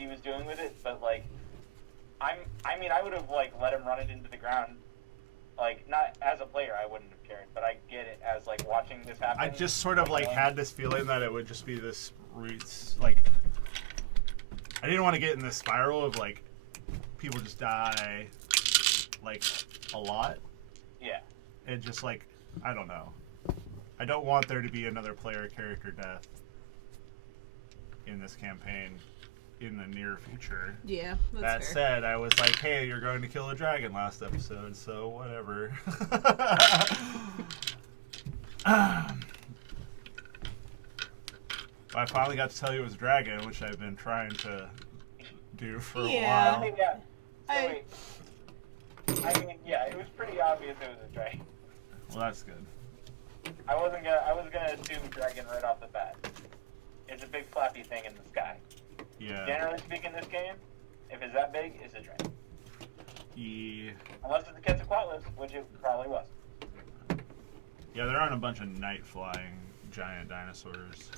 he was doing with it, but like, I would have like let him run it into the ground. Like, not as a player, I wouldn't have cared, but I get it as like watching this happen. I just sort of like had this feeling that it would just be this like. I didn't want to get in this spiral of like people just die like a lot. Yeah. And just like, I don't know. I don't want there to be another player character death in this campaign in the near future. Yeah, that's That fair. said, I was like, hey, you're going to kill a dragon last episode, so whatever. I finally got to tell you it was a dragon, which I've been trying to do for a while. Yeah. Yeah, it was pretty obvious it was a dragon. Well, that's good. I was gonna assume dragon right off the bat. It's a big flappy thing in the sky. Yeah. Generally speaking, this game, if it's that big, it's a dragon. Yeah. Unless it's a Quetzalcoatlus, which it probably was. Yeah, there aren't a bunch of night-flying giant dinosaurs.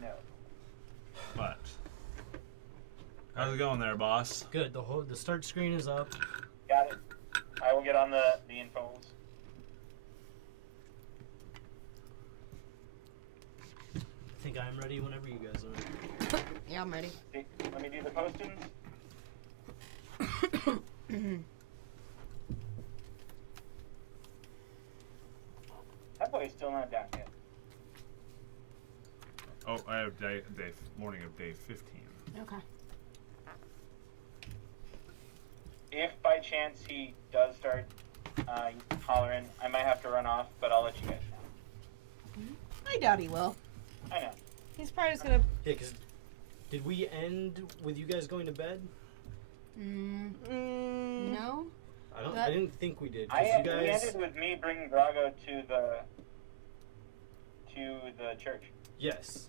No. But how's it going there, boss? Good. The start screen is up. Got it. I will get on the infos. I think I'm ready whenever you guys are. Yeah, I'm ready. Let me do the postings. That boy's still not down yet. Oh, I have morning of day 15. Okay. If by chance he does start hollering, I might have to run off, but I'll let you guys know. I doubt he will. I know. He's probably just gonna. Yeah, because did we end with you guys going to bed? No. I didn't think we did. We You guys. ended with me bringing Drago to the church. Yes.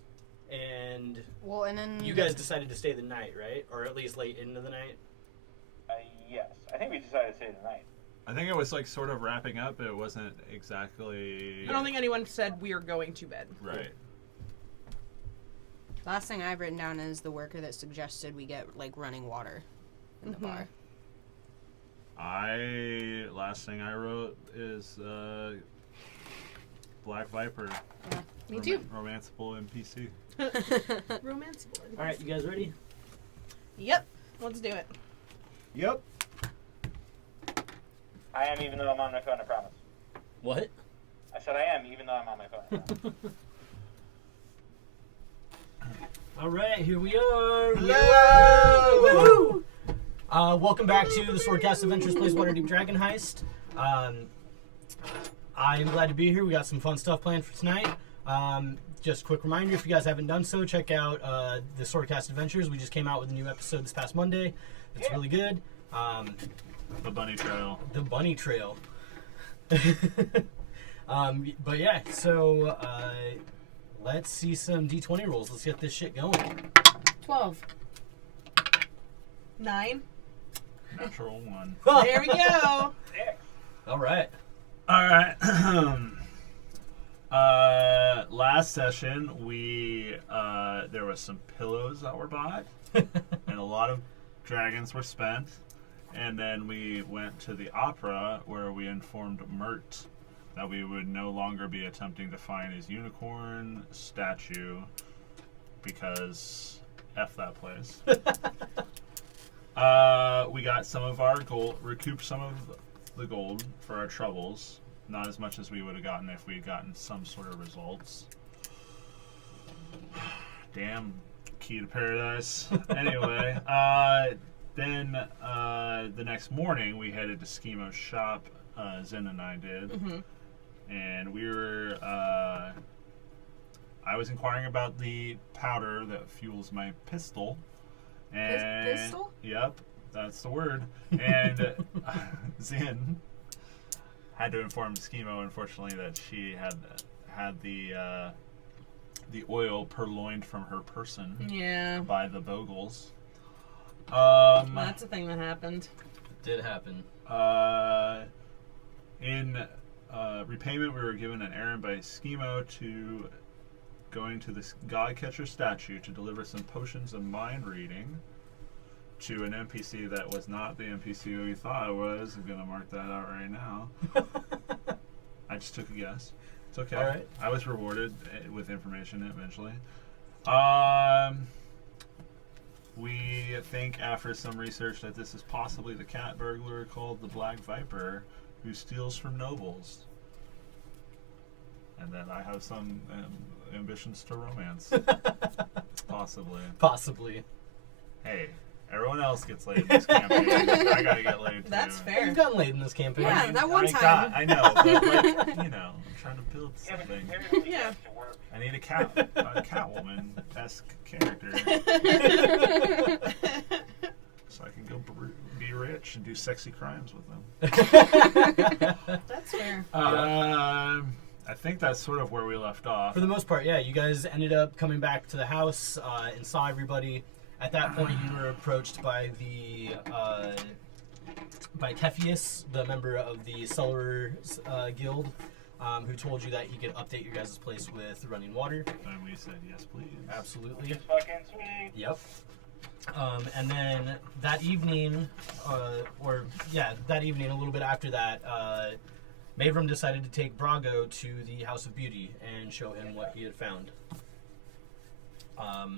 And Well, and then you guys decided to stay the night, right? Or at least late into the night? Yes. I think we decided to stay the night. I think it was like sort of wrapping up. It wasn't exactly. I don't think anyone said we are going to bed. Right. Last thing I've written down is the worker that suggested we get like running water in the bar. Last thing I wrote is Black Viper. Yeah, me too. Romanceable NPC. Romance board. All right, you guys ready? Yep. Let's do it. Yep. I am, even though I'm on my phone, I promise. What? I said I am, even though I'm on my phone, I promise. All right, here we are. Hello! Woo! Welcome back to the Swordcast Adventures Plays Waterdeep Dragon Heist. I'm glad to be here. We got some fun stuff planned for tonight. Just a quick reminder, if you guys haven't done so, check out the Swordcast Adventures. We just came out with a new episode this past Monday. It's really good. The Bunny Trail. The Bunny Trail. But yeah, so let's see some D20 rolls. Let's get this shit going. 12. 9. Natural 1. There we go. All right. Alright. Last session, there was some pillows that were bought, and a lot of dragons were spent. And then we went to the opera, where we informed Mert that we would no longer be attempting to find his unicorn statue, because F that place. We got some of our gold, recouped some of the gold for our troubles. Not as much as we would have gotten if we had gotten some sort of results. Damn, key to paradise. Anyway, then the next morning we headed to Schimo's shop. Zen and I did. And we were, I was inquiring about the powder that fuels my pistol. And Pistol? Yep, that's the word. And Zen had to inform Schimo, unfortunately, that she had the oil purloined from her person. Yeah. By the Bogles. That's a thing that happened. It did happen. In repayment, we were given an errand by Schimo to going to this Godcatcher statue to deliver some potions of mind reading to an NPC that was not the NPC we thought it was. I'm gonna mark that out right now. I just took a guess. It's okay. All right. I was rewarded with information eventually. We think after some research that this is possibly the cat burglar called the Black Viper who steals from nobles. And then I have some ambitions to romance. Possibly. Possibly. Hey, everyone else gets laid in this campaign. I gotta get laid too. That's Hey, fair. you've gotten laid in this campaign. Yeah, that one I time. I know, but like, I'm trying to build Yeah, but something. comparatively, Yeah. that's to work. I need a Catwoman-esque character. So I can go be rich and do sexy crimes with them. That's fair. I think that's sort of where we left off. For the most part, yeah. You guys ended up coming back to the house and saw everybody. At that point, you were approached by by Kefius, the member of the Cellarers Guild, who told you that he could update your guys' place with running water. And we said, yes, please. Absolutely. It's fucking sweet. Yep. And then that evening, that evening, a little bit after that, Mavram decided to take Brago to the House of Beauty and show him what he had found.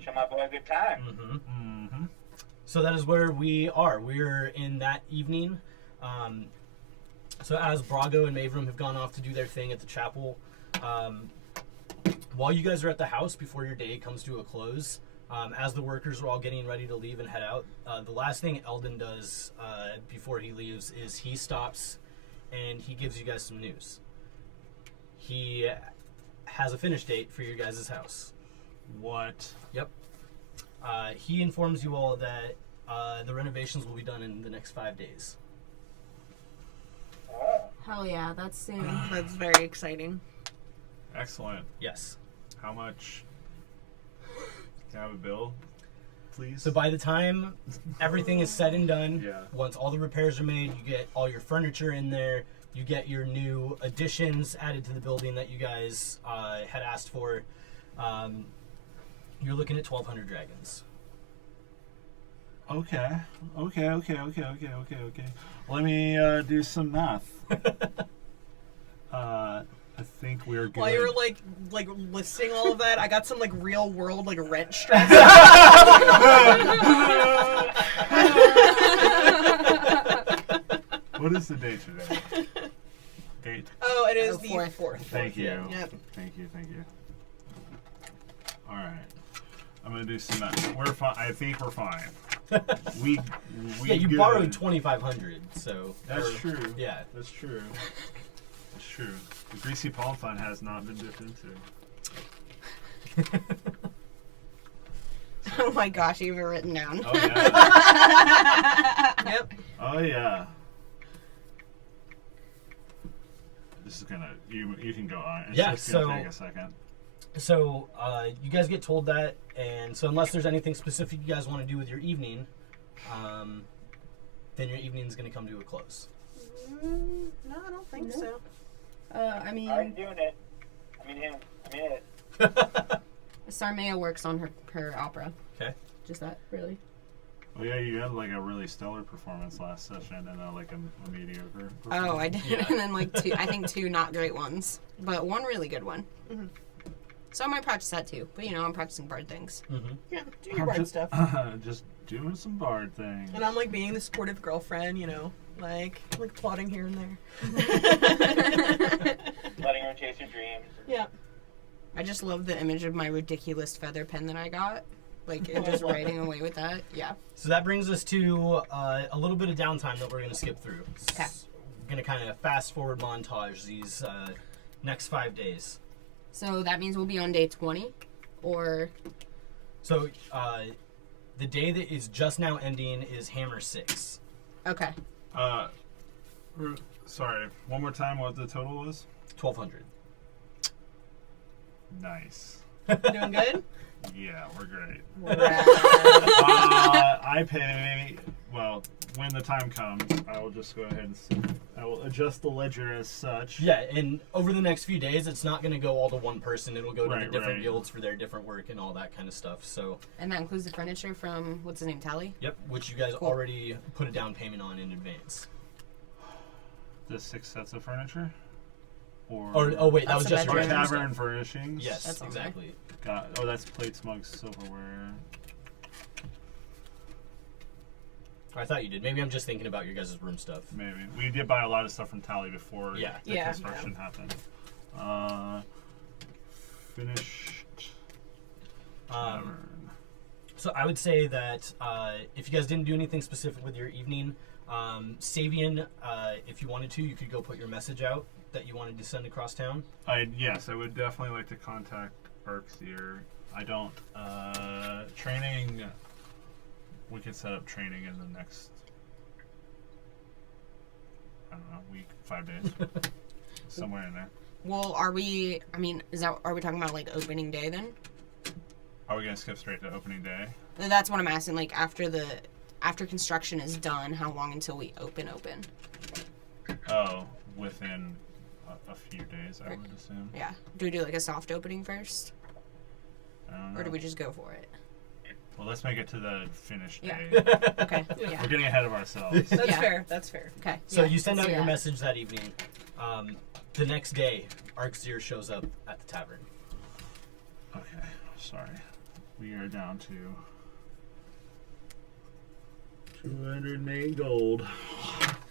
Show my boy a good time. Mm-hmm. Mm-hmm. So that is where we are. We're in that evening. So as Brago and Mavram have gone off to do their thing at the chapel, while you guys are at the house before your day comes to a close, as the workers are all getting ready to leave and head out, the last thing Eldon does before he leaves is he stops and he gives you guys some news. He has a finish date for your guys' house. What? Yep. He informs you all that the renovations will be done in the next 5 days. Oh. Hell yeah, that's soon. That's very exciting. Excellent. Yes. How much? Can I have a bill, please? So by the time everything is said and done, Yeah. once all the repairs are made, you get all your furniture in there, you get your new additions added to the building that you guys had asked for. You're looking at 1,200 dragons. Okay. Let me do some math. I think we're good. While you were like listing all of that, I got some like real world like rent stress. What is the date today? Date. Oh, it is Oh, the fourth. 4th. Thank you. Yep. Thank you. All right. I'm gonna do some math. We're fine. I think we're fine. We Yeah, you good. borrowed 2,500, so... That's or- true. Yeah. That's true. That's true. The Greasy Palm Fund has not been dipped into. Oh my gosh, you have it written down. Oh yeah. Yep. Oh yeah. This is gonna you can go on. It's Yeah, just gonna so- take a second. So, you guys get told that, and so unless there's anything specific you guys want to do with your evening, then your evening's going to come to a close. No, I don't think so. I mean, I'm doing it. I mean him. I'm in it. Sarmea works on her opera. Okay. Just that, really. Oh yeah, you had like a really stellar performance last session and like a mediocre. Oh, I did. Yeah. And then like two not great ones, but one really good one. Mhm. So I might practice that too. But I'm practicing bard things. Mm-hmm. Yeah, do your bard stuff. Just doing some bard things. And I'm like being the supportive girlfriend, like plotting here and there. Letting her chase her dreams. Yeah. I just love the image of my ridiculous feather pen that I got. Like, and just writing away with that. Yeah. So that brings us to a little bit of downtime that we're going to skip through. Okay. We're going to kind of fast forward montage these next 5 days. So that means we'll be on day 20? Or... So the day that is just now ending is Hammer 6. Okay. Sorry, one more time what the total was? 1,200. Nice. Doing good? Yeah, we're great. Rad. I pay well, when the time comes, I will just go ahead and I will adjust the ledger as such. Yeah, and over the next few days, it's not going to go all to one person. It'll go to the Right, different right. guilds for their different work and all that kind of stuff. So, And that includes the furniture from, what's his name, Tally? yep, which you guys Cool. already put a down payment on in advance. The 6 sets of furniture? Or Oh wait, that That's was the just your bedroom. bedroom tavern stuff. furnishings? Yes, That's on there. exactly. That's plates, mugs, silverware. I thought you did. Maybe I'm just thinking about your guys' room stuff. Maybe. We did buy a lot of stuff from Tally before Yeah. the Yeah. construction happened. Finished tavern. So I would say that if you guys didn't do anything specific with your evening, Savian, if you wanted to, you could go put your message out that you wanted to send across town. Yes, I would definitely like to contact Arxier. I don't. Training. We could set up training in the next, I don't know, week, 5 days. Somewhere in there. Well, are we talking about, like, opening day then? Are we going to skip straight to opening day? That's what I'm asking, like, after construction is done, how long until we open? Oh, within a few days, I would assume. Yeah. Do we do, like, a soft opening first? I don't know. Or do we just go for it? Well, let's make it to the finish Yeah. day. Okay, yeah. We're getting ahead of ourselves. That's Yeah. fair. That's fair. Okay. So yeah, you send let's out do your that. message that evening. The next day, Arxier shows up at the tavern. Okay, sorry. We are down to 208 gold.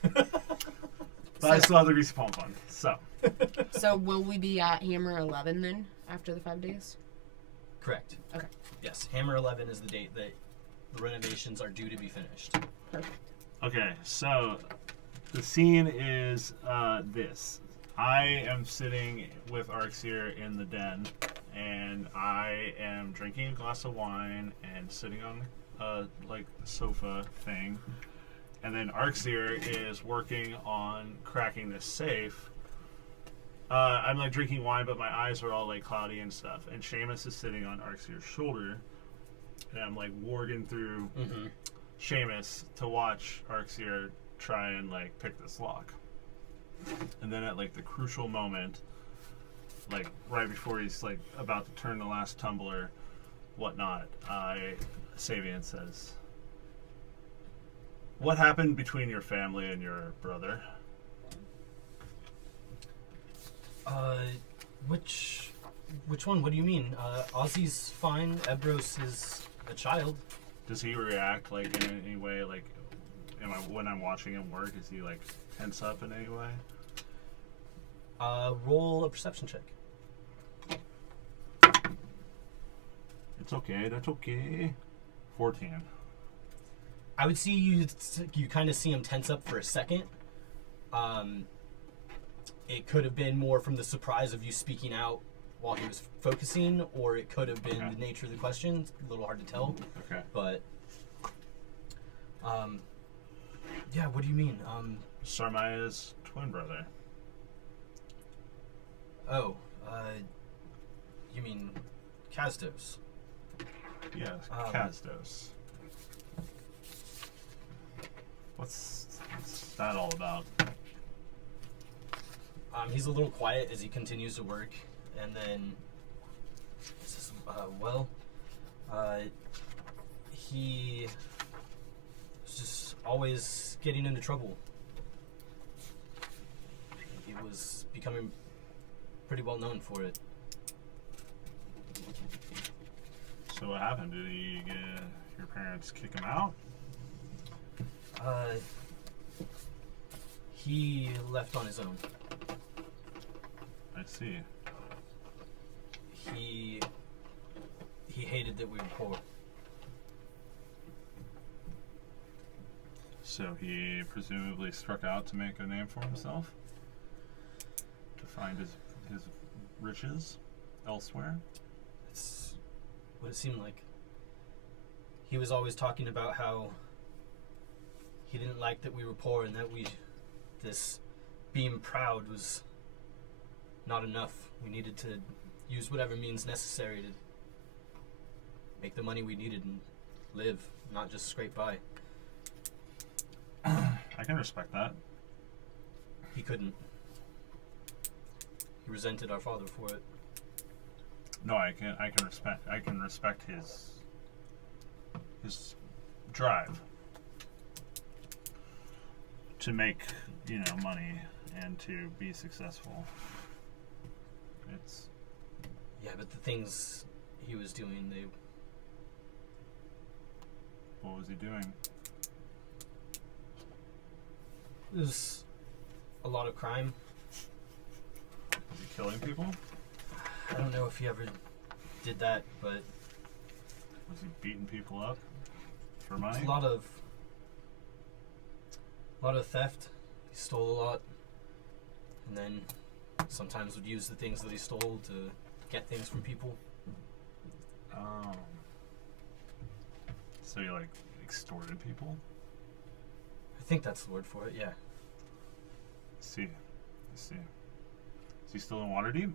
But I still have the respawn fund. So, So will we be at Hammer 11 then, after the 5 days? Correct. Okay. Yes, Hammer 11 is the date that the renovations are due to be finished. Perfect. okay, so the scene is this. I am sitting with Arxier in the den, and I am drinking a glass of wine and sitting on a sofa thing. And then Arxier is working on cracking this safe. I'm like drinking wine, but my eyes are all like cloudy and stuff. And Seamus is sitting on Arxier's shoulder, and I'm like warging through Mm-hmm. Seamus to watch Arxier try and like pick this lock. And then at like the crucial moment, like right before he's like about to turn the last tumbler, whatnot, Savian says, "What happened between your family and your brother?" Which one? What do you mean? Ozzy's fine. Ebros is a child. Does he react like in any way? Like, when I'm watching him work, is he like tense up in any way? Roll a perception check. It's okay. That's okay. 14. I would see you kind of see him tense up for a second. It could have been more from the surprise of you speaking out while he was focusing, or it could have been Okay. the nature of the question. It's a little hard to tell, Okay. but yeah. What do you mean? Sarmaya's twin brother. Oh, you mean Kastos? Yes, Kastos. What's that all about? He's a little quiet as he continues to work, and then he says, he was just always getting into trouble. He was becoming pretty well known for it. So what happened? Did your parents kick him out? He left on his own. I see. He hated that we were poor. So he presumably struck out to make a name for himself? To find his riches elsewhere? It's what it seemed like. He was always talking about how he didn't like that we were poor and that this being proud was not enough. We needed to use whatever means necessary to make the money we needed and live, not just scrape by. I can respect that. He couldn't. He resented our father for it. No, I can respect his drive to make, money and to be successful. It's Yeah, but the things he was doing, what was he doing? there's a lot of crime. Was he killing people? I don't know if he ever did that, but Was he beating people up for money? it's a lot of theft. He stole a lot, and then sometimes would use the things that he stole to get things from people. Oh. So he extorted people? I think that's the word for it. Yeah. I see. Is he still in Waterdeep?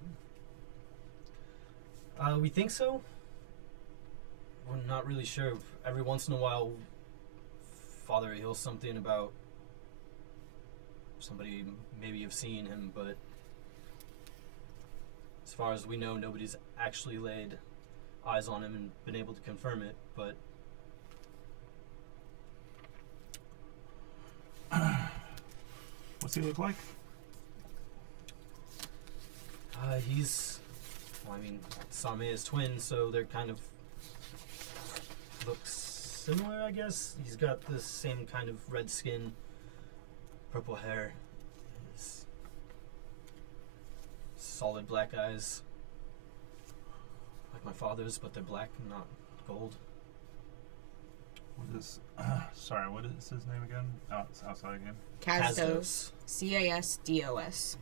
We think so. We're not really sure. Every once in a while, Father hears something about somebody maybe have seen him, but as far as we know, nobody's actually laid eyes on him and been able to confirm it. But What's he look like? he's, Sarmea's twin, so they're kind of look similar, I guess. He's got the same kind of red skin, purple hair, solid black eyes, like my father's, but they're black, not gold. What is his name again? Outside again? Casdos. Casdos.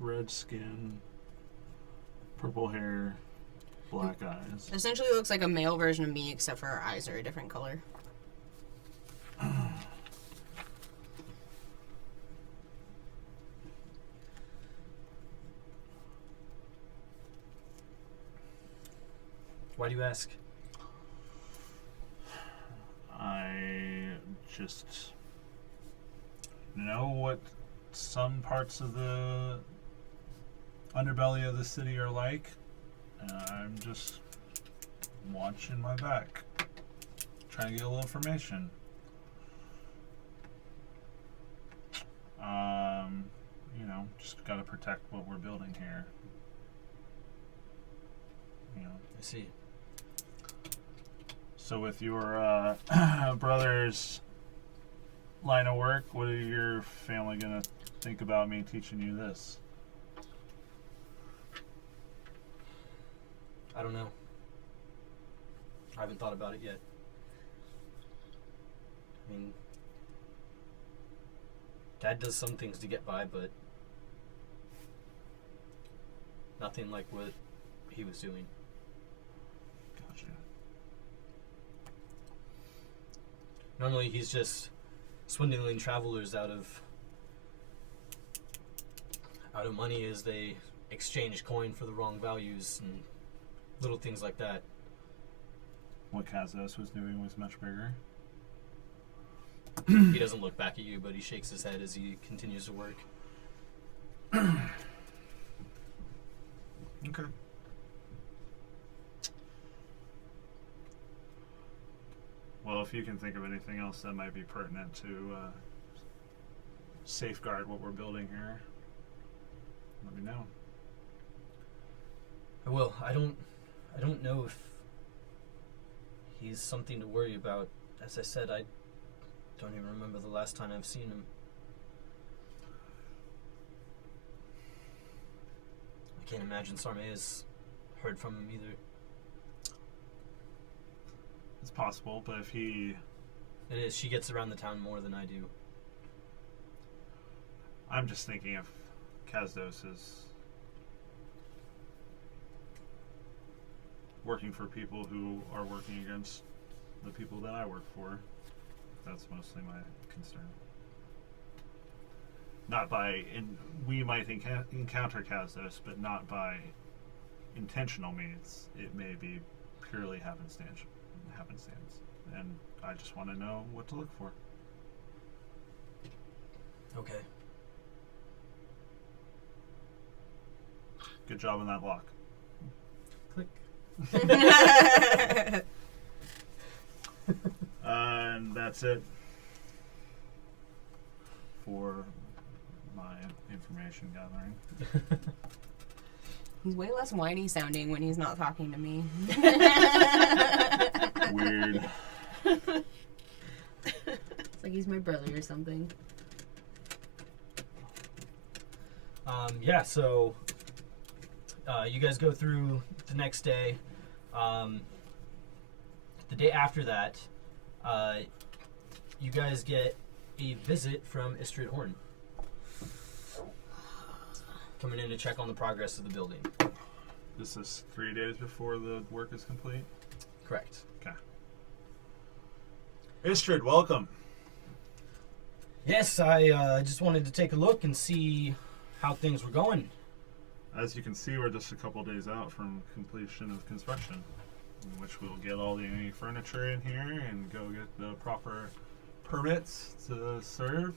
Red skin, purple hair, black eyes. Essentially looks like a male version of me, except for our eyes are a different color. Why do you ask? I just know what some parts of the underbelly of the city are like, and I'm just watching my back, trying to get a little information. Just gotta protect what we're building here. I see. So with your brother's line of work, what are your family gonna think about me teaching you this? I don't know. I haven't thought about it yet. Dad does some things to get by, but nothing like what he was doing. Gotcha. Normally he's just swindling travelers out of money as they exchange coin for the wrong values and little things like that. What Kazos was doing was much bigger. He doesn't look back at you, but he shakes his head as he continues to work. Okay. Well, if you can think of anything else that might be pertinent to safeguard what we're building here, let me know. I will. I don't know if he's something to worry about. As I said, I don't even remember the last time I've seen him. I can't imagine Sarmea's heard from him either. It's possible, but if he... It is. She gets around the town more than I do. I'm just thinking if Kazdos is working for people who are working against the people that I work for. That's mostly my concern. Not by... we might encounter Kazdos, but not by intentional means. It may be purely happenstance. and I just want to know what to look for. Okay. Good job on that lock. Click. And that's it for my information gathering. He's way less whiny sounding when he's not talking to me. Weird. It's like he's my brother or something. Yeah, so you guys go through the next day. The day after that, you guys get a visit from Istrid Horn. Coming in to check on the progress of the building. This is 3 days before the work is complete? Correct. Okay. Istrid, welcome. Yes, I just wanted to take a look and see how things were going. As you can see, we're just a couple days out from completion of construction, in which we'll get all the furniture in here and go get the proper permits to serve.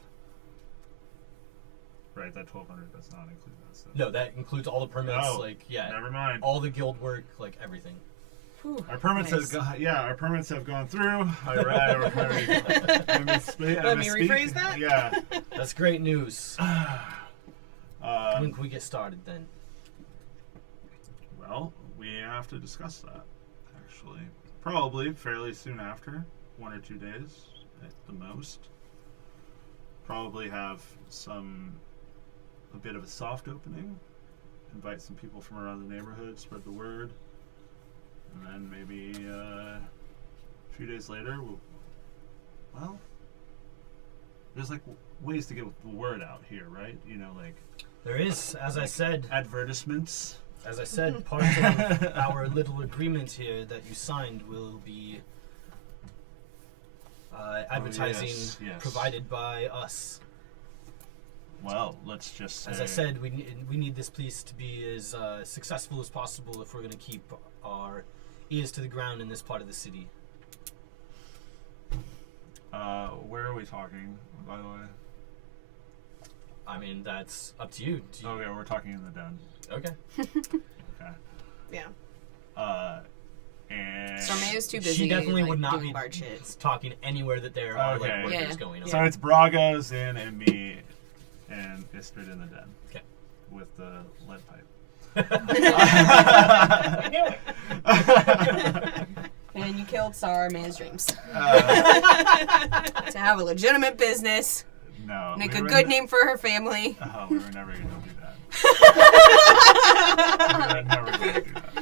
Right, that 1,200 does not include that stuff. No, that includes all the permits, Oh, like, yeah, never mind. all the guild work, like, everything. Whew, Our permits nice. our permits have gone through. Let me rephrase that? Yeah. That's great news. When Um, can we get started, then? well, we have to discuss that, actually. Probably fairly soon after, 1 or 2 days at the most. Probably have a bit of a soft opening. Invite some people from around the neighborhood, spread the word. And then maybe a few days later, there's like ways to get the word out here, right? You know, like There is, as I said, advertisements. part of our little agreement here that you signed will be advertising yes. provided by us. Well, let's just say. As I said, we need this place to be as successful as possible if we're going to keep our ears to the ground in this part of the city. Where are we talking, by the way? I mean, that's up to you. Okay, we're talking in the den. Okay. Okay. Yeah. And Stormae's too busy. She definitely like, would not doing be bard shit. talking anywhere that there are Okay. like workers Yeah. going on. so it's Bragos in and me and Istrid in the den. Okay. With the lead pipe. What are you doing? And you killed Saruman's dreams. To have a legitimate business, No. make we a were good n- name for her family. Oh, we were never going to do that. We were never going to do that.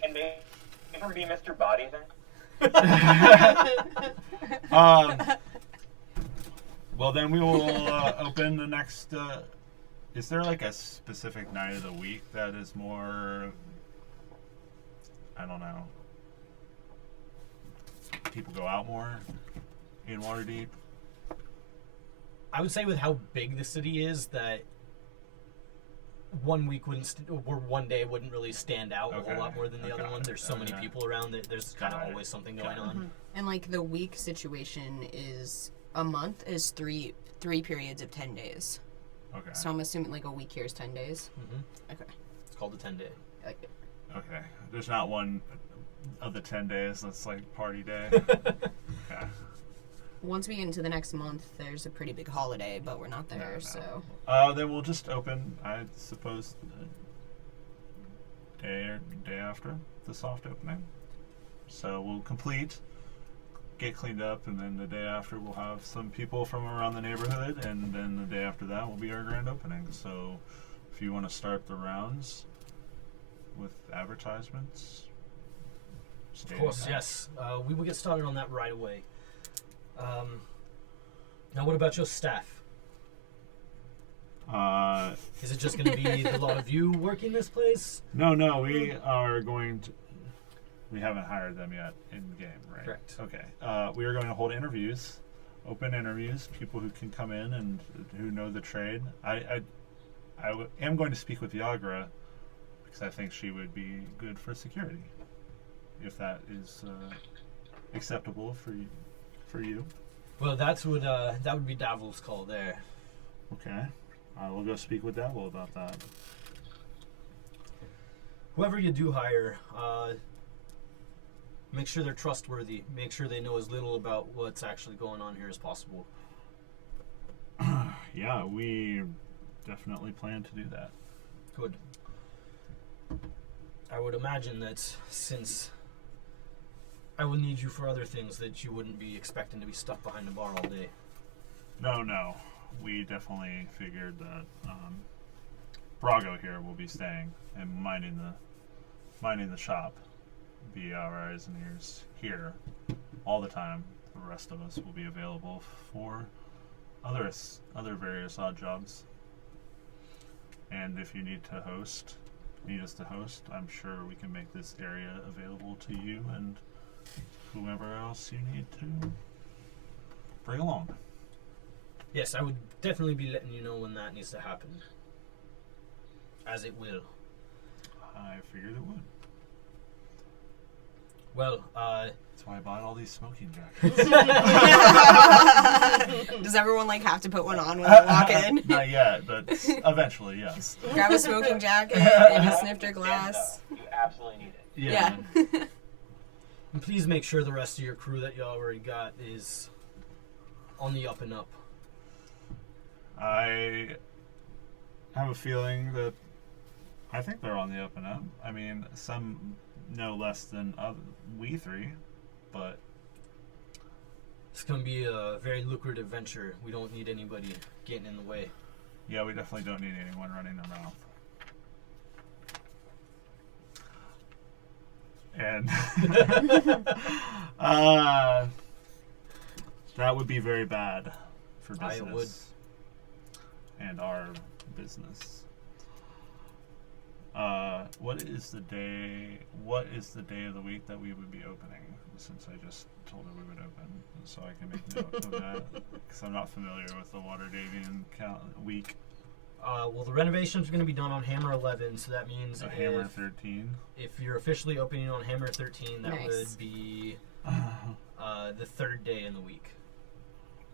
Can they even be Mr. Body then? Well, then we will open the next. Is there like a specific night of the week that is more? I don't know. People go out more in Waterdeep. I would say with how big the city is that 1 week wouldn't or 1 day wouldn't really stand out a Okay. whole lot more than the other Okay. one. There's so many Okay. people around that there's kind of Got it. always something Got going it. on. And like the week situation is a month is three periods of 10 days. Okay. So I'm assuming like a week here is 10 days. Mm-hmm. Okay. It's called the 10-day. Like it. Okay. There's not one of the 10 days that's like party day. Okay. Once we get into the next month, there's a pretty big holiday, but we're not there, No. so. Then we'll just open, I suppose, day after the soft opening. So we'll complete, get cleaned up, and then the day after we'll have some people from around the neighborhood, and then the day after that will be our grand opening. So if you want to start the rounds with advertisements, Of course, yes. We will get started on that right away. Now, what about your staff? Is it just going to be a lot of you working this place? No, we are going to. We haven't hired them yet in game, right? Correct. Okay. We are going to hold interviews, open interviews, people who can come in and who know the trade. I am going to speak with Yagra because I think she would be good for security, if that is acceptable for you? Well, that would be Davil's call there. Okay. I will go speak with Davil about that. Whoever you do hire, make sure they're trustworthy. Make sure they know as little about what's actually going on here as possible. Yeah, we definitely plan to do that. Good. I would imagine that since I will need you for other things, that you wouldn't be expecting to be stuck behind the bar all day. No. We definitely figured that Brago here will be staying and minding the shop, be our eyes and ears here all the time. The rest of us will be available for other various odd jobs. And if you need us to host, I'm sure we can make this area available to you and whomever else you need to bring along. Yes, I would definitely be letting you know when that needs to happen. As it will. I figured it would. Well, that's why I bought all these smoking jackets. Does everyone like have to put one on when they walk in? Not yet, but eventually, yes. Grab a smoking jacket and a snifter glass. You absolutely need it. Yeah. and please make sure the rest of your crew that you already got is on the up and up. I have a feeling that I think they're on the up and up. I mean, some no less than we three, but it's going to be a very lucrative venture. We don't need anybody getting in the way. Yeah, we definitely don't need anyone running their mouth. And that would be very bad for business. I would. And our business. What is the day of the week that we would be opening? Since I just told her we would open, so I can make note of that, because I'm not familiar with the Waterdeepian week. Well, the renovation's going to be done on Hammer 11, so that means Hammer 13. If you're officially opening on Hammer 13, that Nice. would be the third day in the week.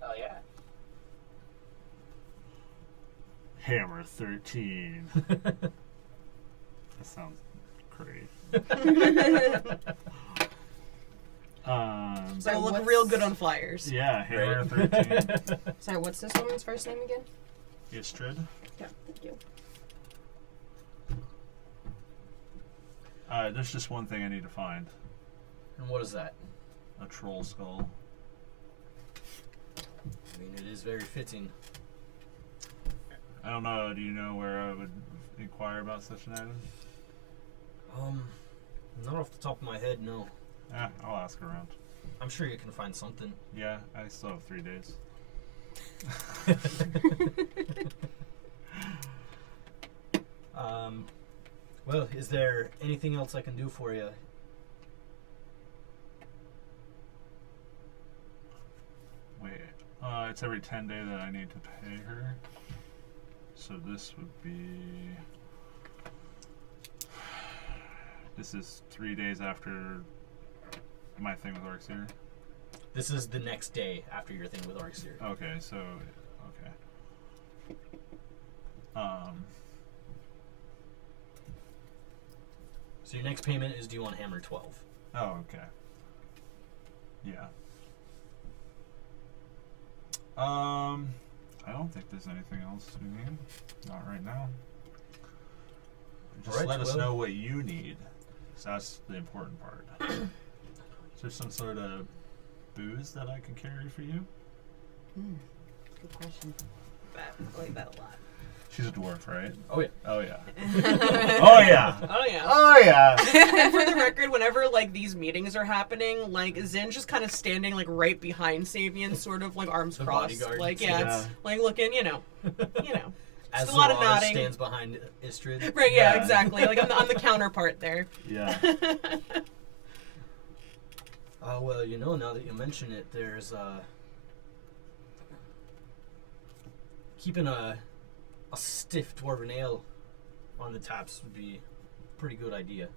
Oh yeah. Hammer 13. That sounds great. So it'll look what's- real good on flyers. Yeah, Hammer Right. 13. Sorry, what's this woman's first name again? Istrid. Yeah, thank you. There's just one thing I need to find. And what is that? A troll skull. I mean, it is very fitting. I don't know, do you know where I would inquire about such an item? Not off the top of my head, no. I'll ask around. I'm sure you can find something. Yeah, I still have 3 days. Well, is there anything else I can do for you? Wait, it's every 10 day that I need to pay her. So this would be... This is 3 days after my thing with Orixir. This is the next day after your thing with Orixir. Okay, so... Okay. So your next payment is due on Hammer 12. Oh, okay. Yeah. I don't think there's anything else we need. Not right now. Just Alright, let us well- know what you need. 'Cause that's the important part. Is there some sort of booze that I can carry for you? Good question. I like that a lot. She's a dwarf, right? Oh, yeah. Oh, yeah. Oh, yeah. Oh yeah. Oh, yeah. And for the record, whenever like these meetings are happening, like Zin's just kind of standing like right behind Sabian, sort of like arms The crossed, bodyguard. like Yeah. it's like looking, you know. As Just a lot of Zorar nodding. stands behind Istrid. Right? Yeah, Yeah. exactly. Like I'm the counterpart there. Yeah. Oh, well, you know, now that you mention it, there's keeping a stiff dwarven ale on the taps would be a pretty good idea.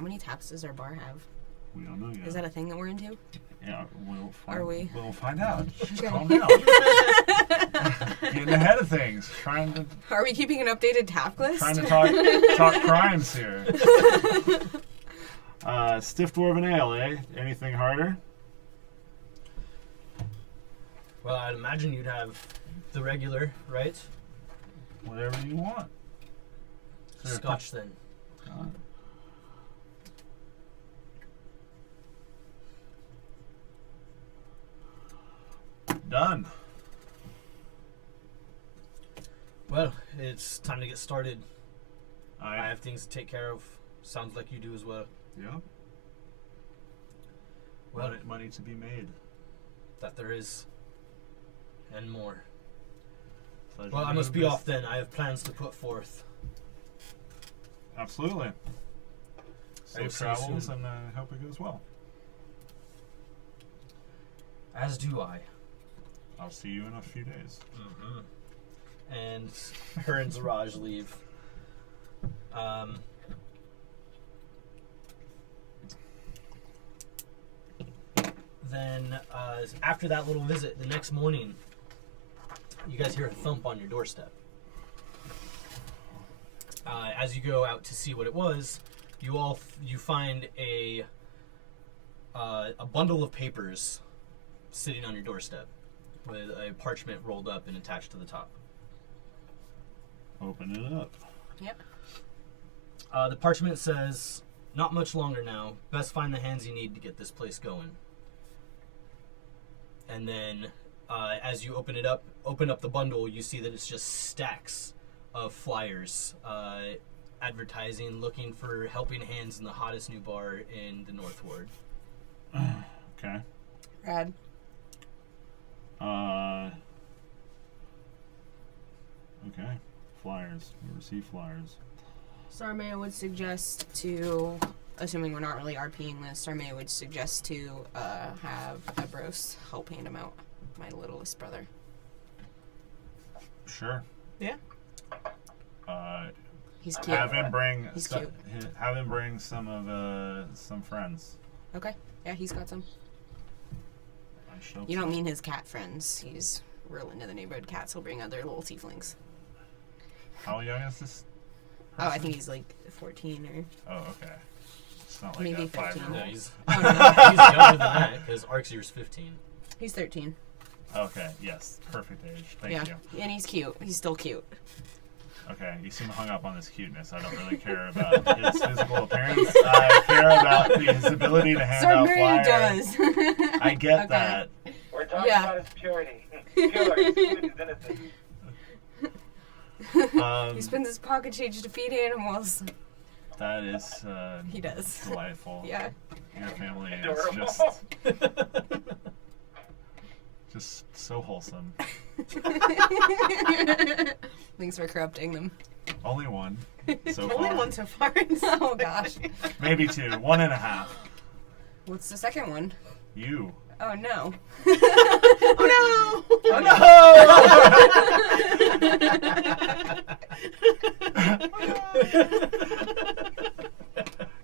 How many taps does our bar have? We don't know yet. Is that a thing that we're into? Yeah, we'll find. Are we? We'll find out. Just Okay. calm down. Getting ahead of things. Trying Are we keeping an updated tap list? to talk crimes here. Stiff Dwarven Ale, eh? Anything harder? Well, I'd imagine you'd have the regular, right? Whatever you want. Sure. Scotch then. Done. Well, it's time to get started. I I have things to take care of. Sounds like you do as well. Yep. Well, Money to be made. that there is. And more. Pleasure Well, I doing must be business. off then. I have plans to put forth. Absolutely. I will Safe see you travels, soon. and hope it goes well. As do I. I'll see you in a few days. Mm-hmm. And her and Zaraj leave. Then, after that little visit, the next morning, you guys hear a thump on your doorstep. As you go out to see what it was, you find a bundle of papers sitting on your doorstep with a parchment rolled up and attached to the top. Open it up. Yep. The parchment says, "Not much longer now. Best find the hands you need to get this place going." And then, as you open up the bundle, you see that it's just stacks of flyers advertising, looking for helping hands in the hottest new bar in the North Ward. Okay. Rad. Okay. Flyers. We receive flyers. Sarmea would suggest to, assuming we're not really RPing this, Sarmea would suggest to have Ebros help hand him out. My littlest brother. Sure. Yeah. He's cute. Have him bring. He's some, cute. Have him bring some of some friends. Okay. Yeah, he's got some. I should You don't mean his cat friends. He's real into the neighborhood cats. He'll bring other little tieflings. How young is this? Oh, I person? think he's like 14 or... Oh, okay. It's not like Maybe a 13. 5-year-old. No, he's, Oh, no. he's younger than that, because Arxier's 15. He's 13. Okay. Yes. Perfect age. Thank yeah. you. And he's cute. He's still cute. Okay, you seem hung up on his cuteness. I don't really care about his physical appearance. I care about his ability to hand out Sarmea flyers. does. I get Okay. that. We're talking Yeah. about his purity. Pure, his food is innocent. He spends his pocket change to feed animals. That is He does. delightful. Yeah. Your family is Adorable. just so wholesome. Thanks for corrupting them. Only one so Only far. one so far. Oh gosh. Maybe 2. 1.5. What's the second one? You. Oh no. Oh no!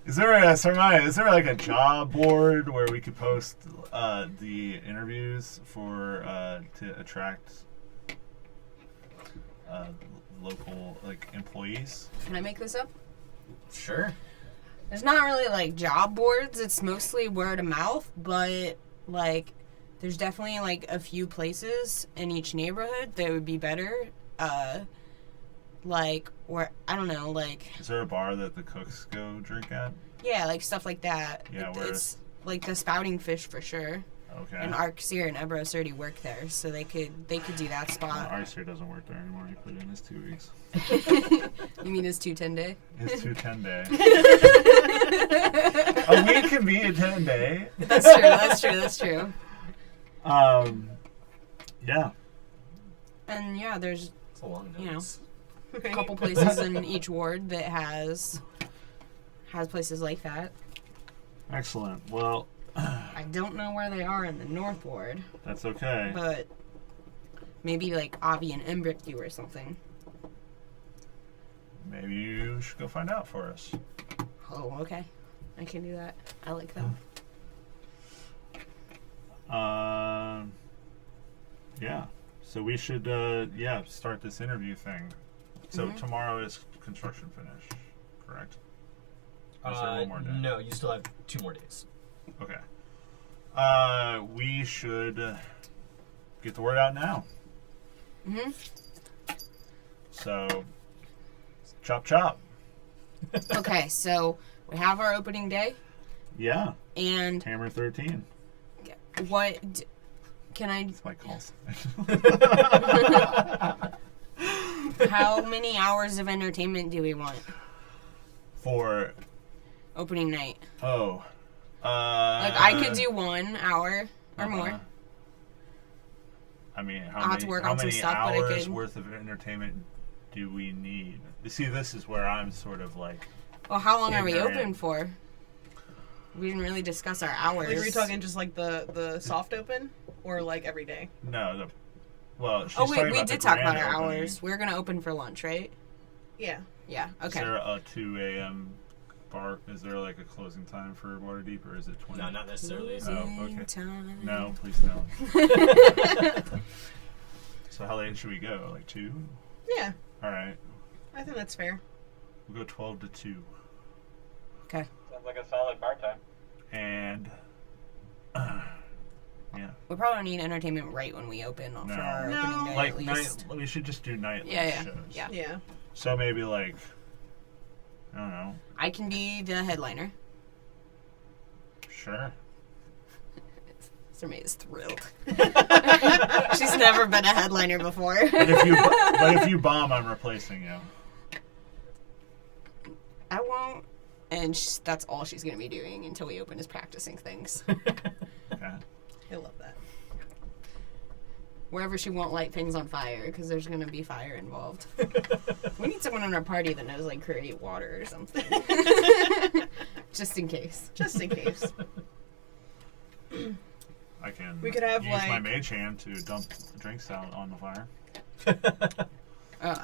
Is there like a job board where we could post the interviews for to attract local employees? Can I make this up? Sure. There's not really like job boards. It's mostly word of mouth, but like there's definitely like a few places in each neighborhood that would be better. Like where I don't know, like Is there a bar that the cooks go drink at? yeah, like stuff like that. Yeah, where It's like the Spouting Fish for sure. Okay. And Arxir and Ebros already work there, so they could do that spot. Arxir doesn't work there anymore. He put in his 2 weeks. You mean his 210 day? His 210 day. A week can be a 10 day. That's true. That's true. That's true. Yeah. And yeah, there's It's a long You know. notice. a couple places in each ward that has places like that. Excellent. Well, I don't know where they are in the North Ward, that's okay. but maybe like Avi and Embrick do or something. Maybe you should go find out for us. Oh, okay. I can do that. I like that. Yeah. So we should, start this interview thing. So tomorrow is construction finish, correct? Or is there one more day? No, you still have 2 more days. Okay. We should get the word out now. Mm-hmm. So, chop chop. Okay, so we have our opening day, Yeah. and Hammer 13. can I? That's my call sign. How many hours of entertainment do we want? For Opening night. like I could do 1 hour or more. I mean, I'll how have to many, work how on some many stuff, but I hours could- worth of entertainment do we need? You see, this is where I'm sort of like, Well, how long are we Ignorant. open for? We didn't really discuss our hours. Like, are we talking just like the soft open, or like every day? no, she's Oh wait, talking we about did the talk about grand our opening. hours. We're gonna open for lunch, right? Yeah. Yeah. Okay. Is there a 2 a.m. bar? Is there like a closing time for Waterdeep, or is it 20? No, not necessarily. Oh, okay. Time. No, please no. So how late should we go? Like 2? Yeah. All right. I think that's fair. We'll go 12 to 2. Okay. Sounds like a solid bar time. And yeah, We probably need entertainment right when we open for No. our No. opening day like at night. least. We should just do night Yeah, shows. yeah. Yeah. So maybe like, I don't know. I can be the headliner. Sure. Sarmay is thrilled. She's never been a headliner before. But if you bomb, I'm replacing you. I won't. And that's all she's going to be doing until we open is practicing things. Okay. I love that. Wherever she won't light things on fire, because there's going to be fire involved. We need someone in our party that knows, like, create water or something. Just in case. Just in case. I can. We could have, use my like- mage hand to dump drinks out on the fire.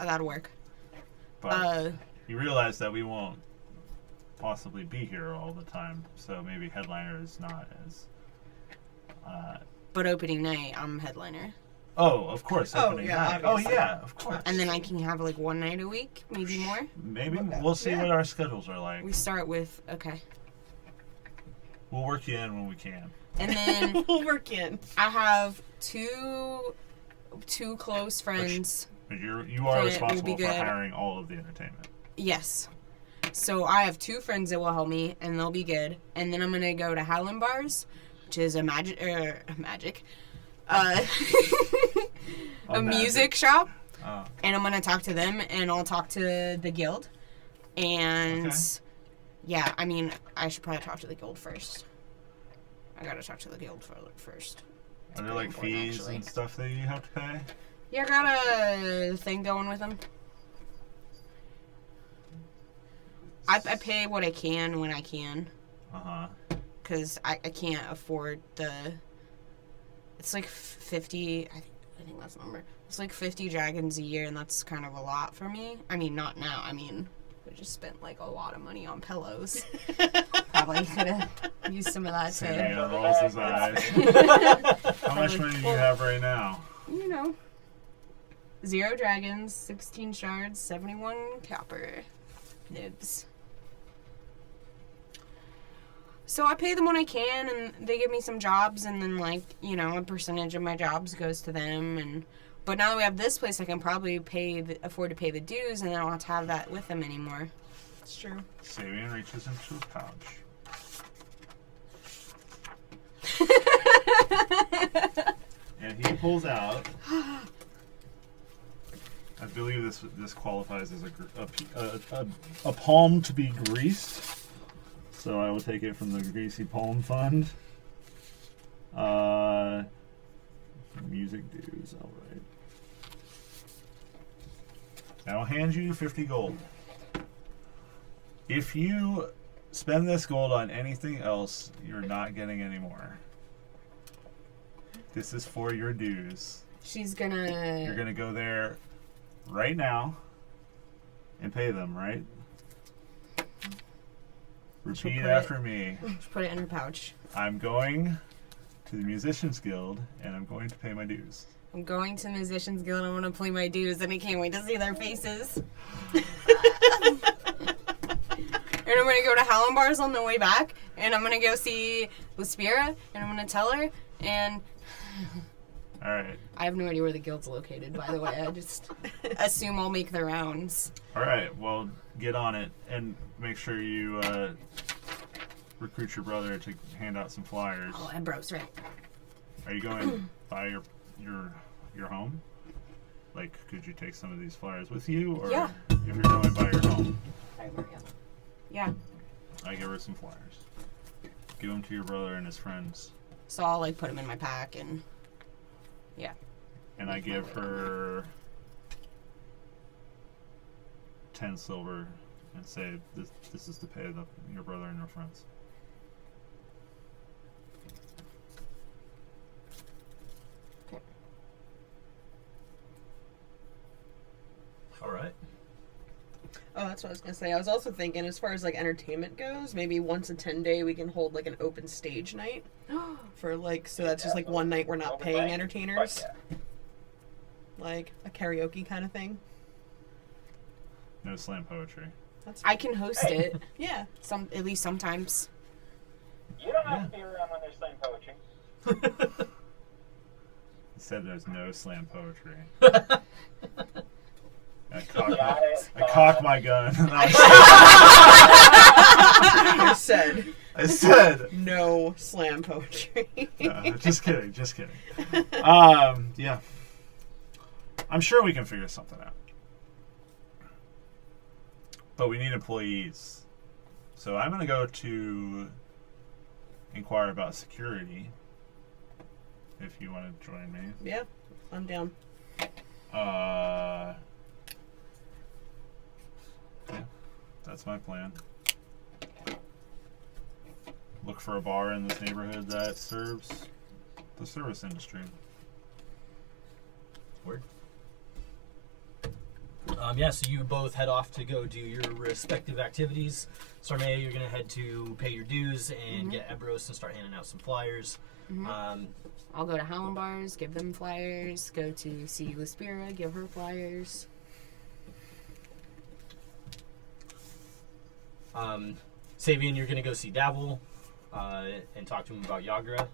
That'll work. But you realize that we won't possibly be here all the time, so maybe headliner is not as. But opening night, I'm headliner. Oh, of course. Oh, Opening yeah, night. obviously. Oh, yeah, of course. And then I can have, like, 1 night a week, maybe more. Maybe Okay. we'll see Yeah. what our schedules are like. We start with, okay. We'll work you in when we can. And then We'll work in. I have two close friends. But you are So it will be responsible for good. hiring all of the entertainment. Yes. So I have 2 friends that will help me, and they'll be good. And then I'm gonna go to Howlin' Bars, which is a magic, a music shop, Oh, and I'm gonna talk to them, and I'll talk to the guild. And Okay. yeah, I mean, I should probably talk to the guild first. I gotta talk to the guild first. are there like important, fees actually. and stuff that you have to pay? Yeah, I got a thing going with them. I pay what I can when I can, Uh huh. because I can't afford the. It's like 50. I think that's the number. It's like 50 dragons a year, and that's kind of a lot for me. I mean, not now. I mean, we just spent like a lot of money on pillows. Probably could have used some of that Sammy to. rolls his eyes. How much money do you have right now? You know. 0 dragons, 16 shards, 71 copper nibs. So I pay them when I can, and they give me some jobs, and then, like, you know, a percentage of my jobs goes to them. And but now that we have this place, I can probably afford to pay the dues, and I don't have to have that with them anymore. It's true. Sabian reaches into his pouch. And he pulls out. I believe this qualifies as a palm to be greased. So I will take it from the greasy palm fund. Music dues, all right. I'll hand you 50 gold. If you spend this gold on anything else, you're not getting any more. This is for your dues. She's gonna. You're gonna go there right now and pay them, right? Repeat put after me. Just put it in her pouch. I'm going to the Musicians Guild, and I'm going to pay my dues. I'm going to Musicians Guild and I'm going to play my dues, and I can't wait to see their faces. And I'm going to go to Howlin' Bars on the way back, and I'm going to go see Luspira, and I'm going to tell her, and... All right. I have no idea where the guild's located, by the way. I just assume I'll make the rounds. All right. Well, get on it, and make sure you recruit your brother to hand out some flyers. Oh, Ambrose, right. Are you going by your home? Like, could you take some of these flyers with you, or Yeah. if you're going by your home? Sorry, Maria. Yeah. I give her some flyers. Give them to your brother and his friends. So I'll, like, put them in my pack, and... Yeah. And I give her 10 silver and say, this is to pay your brother and your friends. All right. Oh, that's what I was gonna say. I was also thinking, as far as like entertainment goes, maybe once a 10-day we can hold like an open stage night for like, so that's just like one night we're not paying entertainers, like a karaoke kind of thing. No slam poetry. That's I can host it. yeah. At least sometimes. You don't have to be around when there's slang poetry. He said there's no slam poetry. I cock my gun. I said I said. no slam poetry. No, just kidding. Yeah. I'm sure we can figure something out. But we need employees. So I'm going to go to inquire about security. If you want to join me. Yeah, I'm down. Yeah, that's my plan. Look for a bar in this neighborhood that serves the service industry. Word. Yeah, so you both head off to go do your respective activities. Sarmea, you're going to head to pay your dues and get Ebros and start handing out some flyers. I'll go to Howlin' Bars, give them flyers. Go to see Luspira, give her flyers. Savian, you're going to go see Davil and talk to him about Yagra.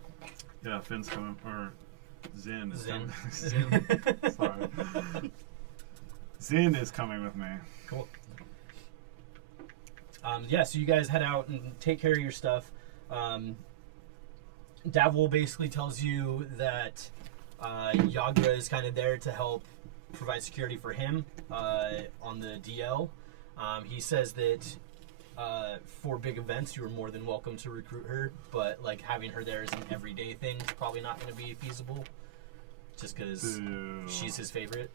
Yeah, Finn's coming, or Zin is Zin. coming. Sorry. Zin is coming with me. Cool. Yeah, so you guys head out and take care of your stuff. Davil basically tells you that Yagra is kind of there to help provide security for him on the DL. He says that for big events, you are more than welcome to recruit her, but like having her there as an everyday thing is probably not going to be feasible, just because she's his favorite.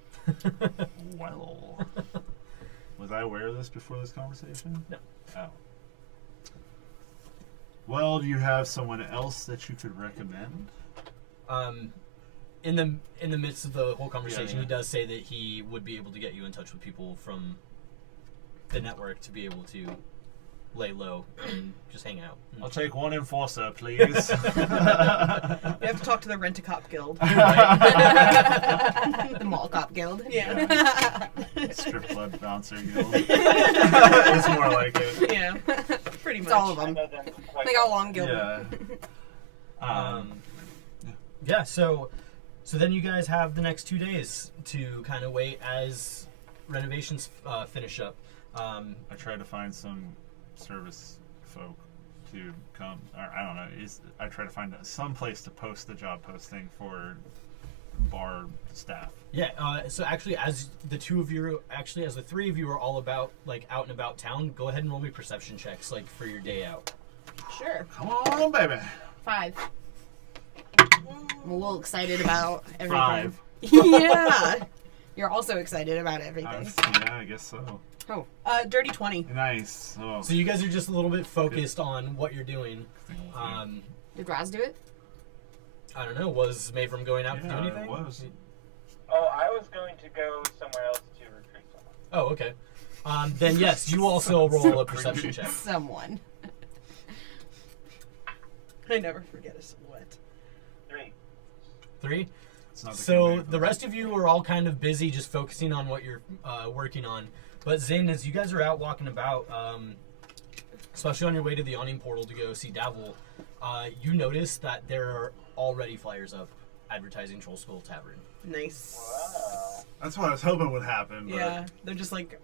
Well, was I aware of this before this conversation? No. Oh. Well, do you have someone else that you could recommend? In the midst of the whole conversation, Yeah. he does say that he would be able to get you in touch with people from the network to be able to lay low and just hang out. I'll take one enforcer, please. You have to talk to the Rent-A-Cop Guild. The Mall Cop Guild. Yeah. Strip club bouncer guild. It's more like it. Yeah. Pretty much. It's all of I them. know them quite They got well. long guild. Yeah. Yeah, so then you guys have the next 2 days to kind of wait as renovations finish up. I tried to find some service folk to come, or I don't know. I try to find some place to post the job posting for bar staff. Yeah, so actually, as the three of you are all about, like, out and about town, go ahead and roll me perception checks, like, for your day out. Sure. Come on, baby. 5. I'm a little excited about everything. 5. Yeah. You're also excited about everything. Yeah, I guess so. Oh. Dirty 20. Nice. Oh. So you guys are just a little bit focused on what you're doing. Did Raz do it? I don't know, was Mavram going out to do Yeah, anything? it was. Oh, I was going to go somewhere else to recruit someone. Oh, okay. Then yes, you also roll a perception check. Someone. I never forget a silhouette. 3. 3. It's not So the rest of you are all kind of busy just focusing on what you're working on. But Zin, as you guys are out walking about, especially on your way to the awning portal to go see Davil, you notice that there are already flyers up advertising Troll Skull Tavern. Nice. Wow. That's what I was hoping would happen. But Yeah, they're just like,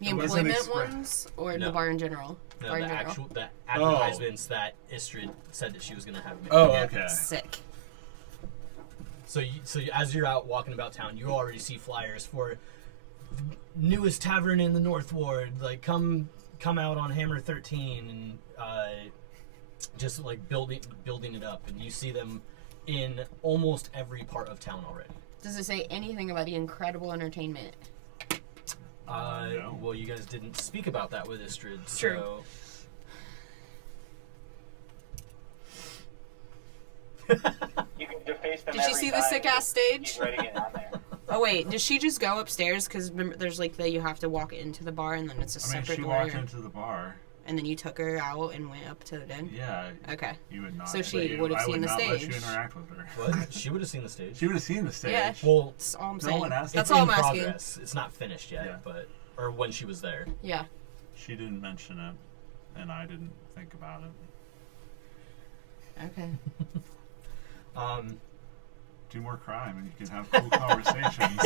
The It wasn't employment ones or No. the bar in general? No, Bar in the general. advertisements that Istrid said that she was going to have made. Oh, Yeah, okay. Sick. So as you're out walking about town, you already see flyers for newest tavern in the North Ward. Like come out on Hammer 13 and just like building it up, and you see them in almost every part of town already. Does it say anything about the incredible entertainment? No. Well, you guys didn't speak about that with Istrid, True. so. You can deface them Did she every see the time sick ass and stage? keep writing it on there. Oh wait, does she just go upstairs? Because there's like you have to walk into the bar and then it's a I mean, separate she door. walked into the bar. And then you took her out and went up to the den. Yeah. Okay. You would not. So she let you- would have I seen would the not let you stage. interact with her. What? She would have seen the stage. She would have seen the stage. Yeah. Well, That's all I'm No saying. one asked That's it's all in I'm asking. progress. It's not finished yet, Yeah. or when she was there. Yeah. She didn't mention it, and I didn't think about it. Okay. Do more crime, and you can have cool conversations.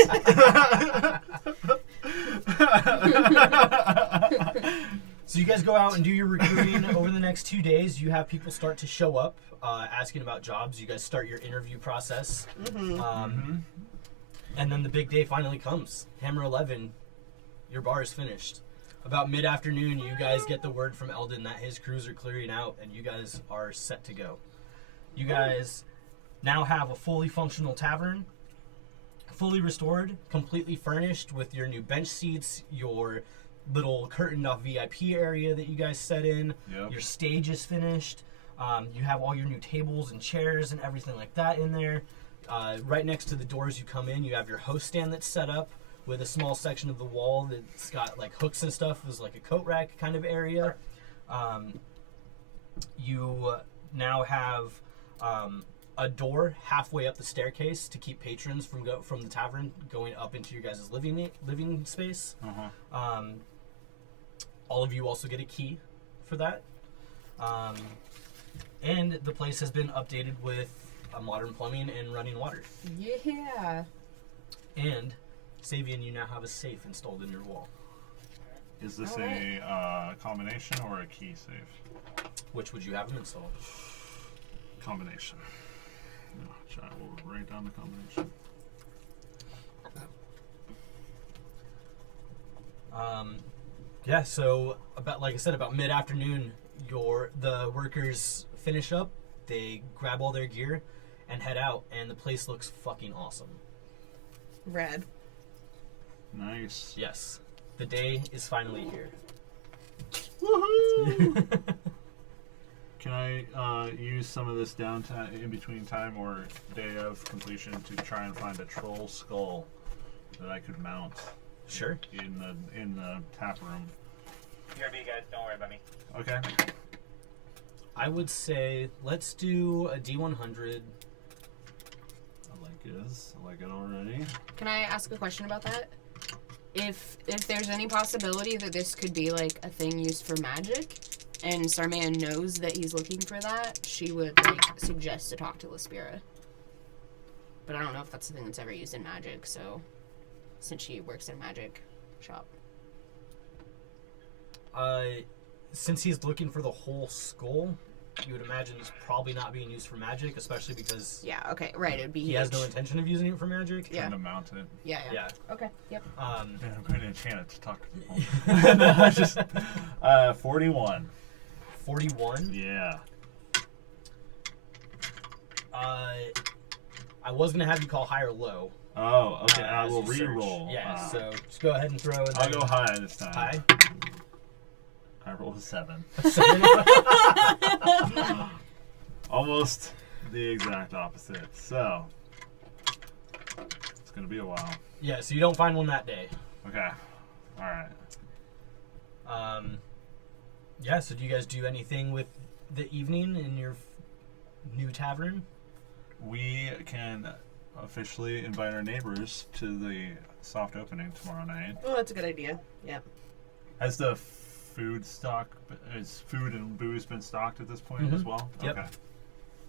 So you guys go out and do your recruiting over the next 2 days. You have people start to show up, asking about jobs. You guys start your interview process. And then the big day finally comes. Hammer 11, your bar is finished. About mid-afternoon, you guys get the word from Eldon that his crews are clearing out, and you guys are set to go. You guys now have a fully functional tavern, fully restored, completely furnished with your new bench seats, your little curtained off VIP area that you guys set in. Yep. Your stage is finished. You have all your new tables and chairs and everything like that in there. Right next to the doors you come in, you have your host stand that's set up with a small section of the wall that's got like hooks and stuff. It's like a coat rack kind of area. You now have a door halfway up the staircase to keep patrons from the tavern going up into your guys' living space. All of you also get a key for that. And the place has been updated with modern plumbing and running water. Yeah. And, Savian, you now have a safe installed in your wall. Is this Alright. a combination or a key safe? Which would you have them installed? Combination. No, I will write down the combination. Yeah, so about mid-afternoon, the workers finish up, they grab all their gear and head out, and the place looks fucking awesome. Rad. Nice. Yes, the day is finally here. Woohoo! Can I use some of this downtime in between time or day of completion to try and find a troll skull that I could mount? Sure. In the tap room. BRB, guys, don't worry about me. Okay. I would say let's do a D100. I like this. I like it already. Can I ask a question about that? If there's any possibility that this could be like a thing used for magic, and Sarmea knows that he's looking for that, she would like suggest to talk to Lespira. But I don't know if that's a thing that's ever used in magic, so since she works in a magic shop. Since he's looking for the whole skull, you would imagine it's probably not being used for magic, especially because Yeah, okay, right, it'd be he has no huge. intention of using it for magic. Yeah. Trying to mount it. Yeah. Yeah. Okay, yep. And I'm going to enchant it to talk to people. No, just 41. 41. Yeah. I was gonna have you call high or low. Oh, okay. I as will you search. re-roll. Yeah, so just go ahead and throw it. I'll go high this time. High. I rolled a 7. 7. Almost the exact opposite. So it's gonna be a while. Yeah, so you don't find one that day. Okay. All right. Yeah, so do you guys do anything with the evening in your new tavern. We can officially invite our neighbors to the soft opening tomorrow night. Oh, that's a good idea. Yeah. Has the food and booze been stocked at this point as well? Yep. Okay.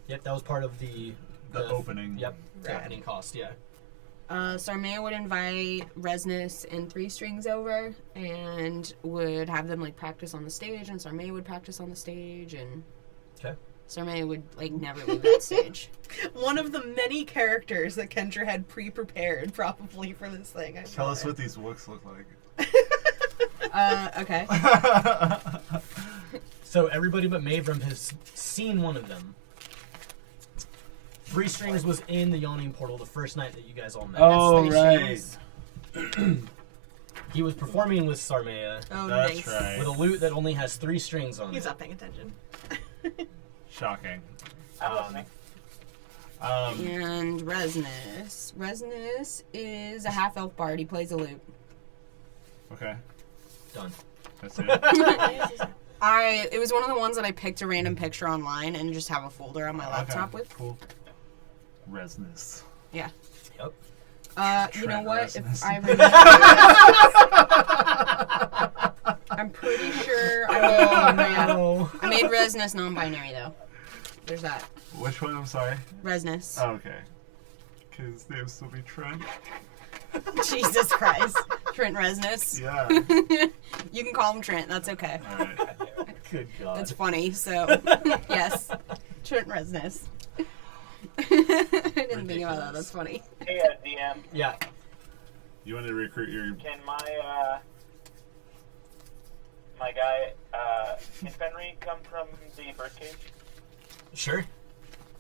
Yep, that was part of the opening. Yep, the Right. opening cost. Yeah. Sarmea would invite Resnus and 3 Strings over and would have them like practice on the stage, and Sarmea would practice on the stage, and Okay. Sarmea would like never leave that stage. One of the many characters that Kendra had pre-prepared probably for this thing. I Tell bet. us what these looks look like. Okay. So everybody but Mavram has seen one of them. 3 Strings was in the Yawning Portal the first night that you guys all met. Oh, That's right. 3 Strings. He was performing with Sarmea Oh, That's nice. right. with a lute that only has 3 strings on He's it. not paying attention. Shocking. I'm listening. And Resnus. Resnus is a half-elf bard. He plays a lute. Okay. Done. That's it. It was one of the ones that I picked a random picture online and just have a folder on my laptop with. Cool. Resness. Yeah. Yep. You know Trent what? Resnus. If I remember, I'm pretty sure I made Resnus non-binary though. There's that. Which one? I'm sorry. Resnus. Oh, okay. Because they would still be Trent. Jesus Christ. Trent Resnus. Yeah. You can call him Trent. That's okay. All right. Good God. That's funny. So, yes. Trent Resnus. I didn't think about that. That's funny. Hey, DM, Yeah. You want to recruit your... can my guy, can Fenry come from the birdcage? Sure.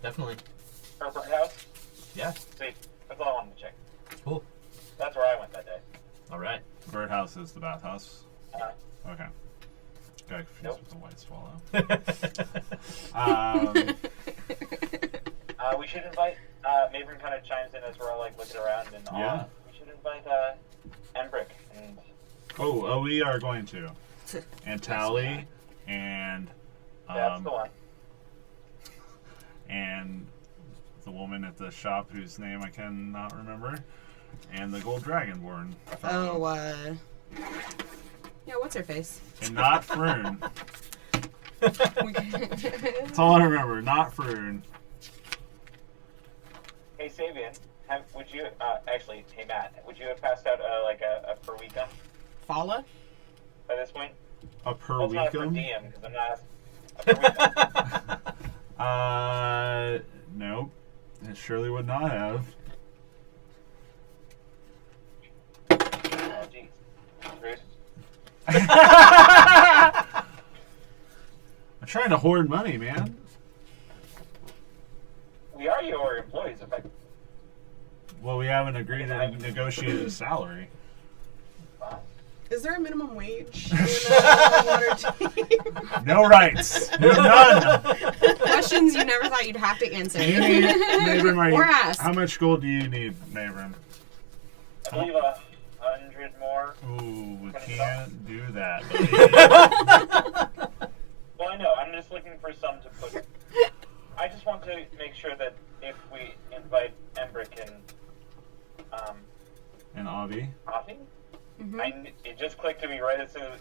Definitely. Or birdhouse? Yeah. Sweet. That's all I wanted to check. Cool. That's where I went that day. All right. Birdhouse is the bathhouse. Okay. Got confused with the white swallow. We should invite, Maverick kind of chimes in as we're all like looking around and all. Yeah. We should invite, Embrick and Oh, we are going to. And Tally, and that's the one. and the woman at the shop whose name I cannot remember, and the gold dragonborn. Oh, yeah, what's her face? And not Fern. We can- That's all I remember. Not Fern. Hey, Sabian, would you, actually, hey, Matt, would you have passed out, like a per weekend Fala? by this point? A per Well, it's not a per weekend? diem, because I'm not a per weekend. Nope. It surely would not have. Oh, jeez. Rude. I'm trying to hoard money, man. We are your employees, effectively. Well, we haven't agreed to negotiate a salary. Is there a minimum wage in Waterdeep? No rights. None. Questions you never thought you'd have to answer. Do you need, Mavrim, Or ask. how much gold do you need, Mavrim? I believe 100 more. Ooh, we can't do that. Well, I know. I'm just looking for some to put. I just want to make sure that if we invite Embrick and And Avi? Avi, Mhm. it just clicked to me right as soon as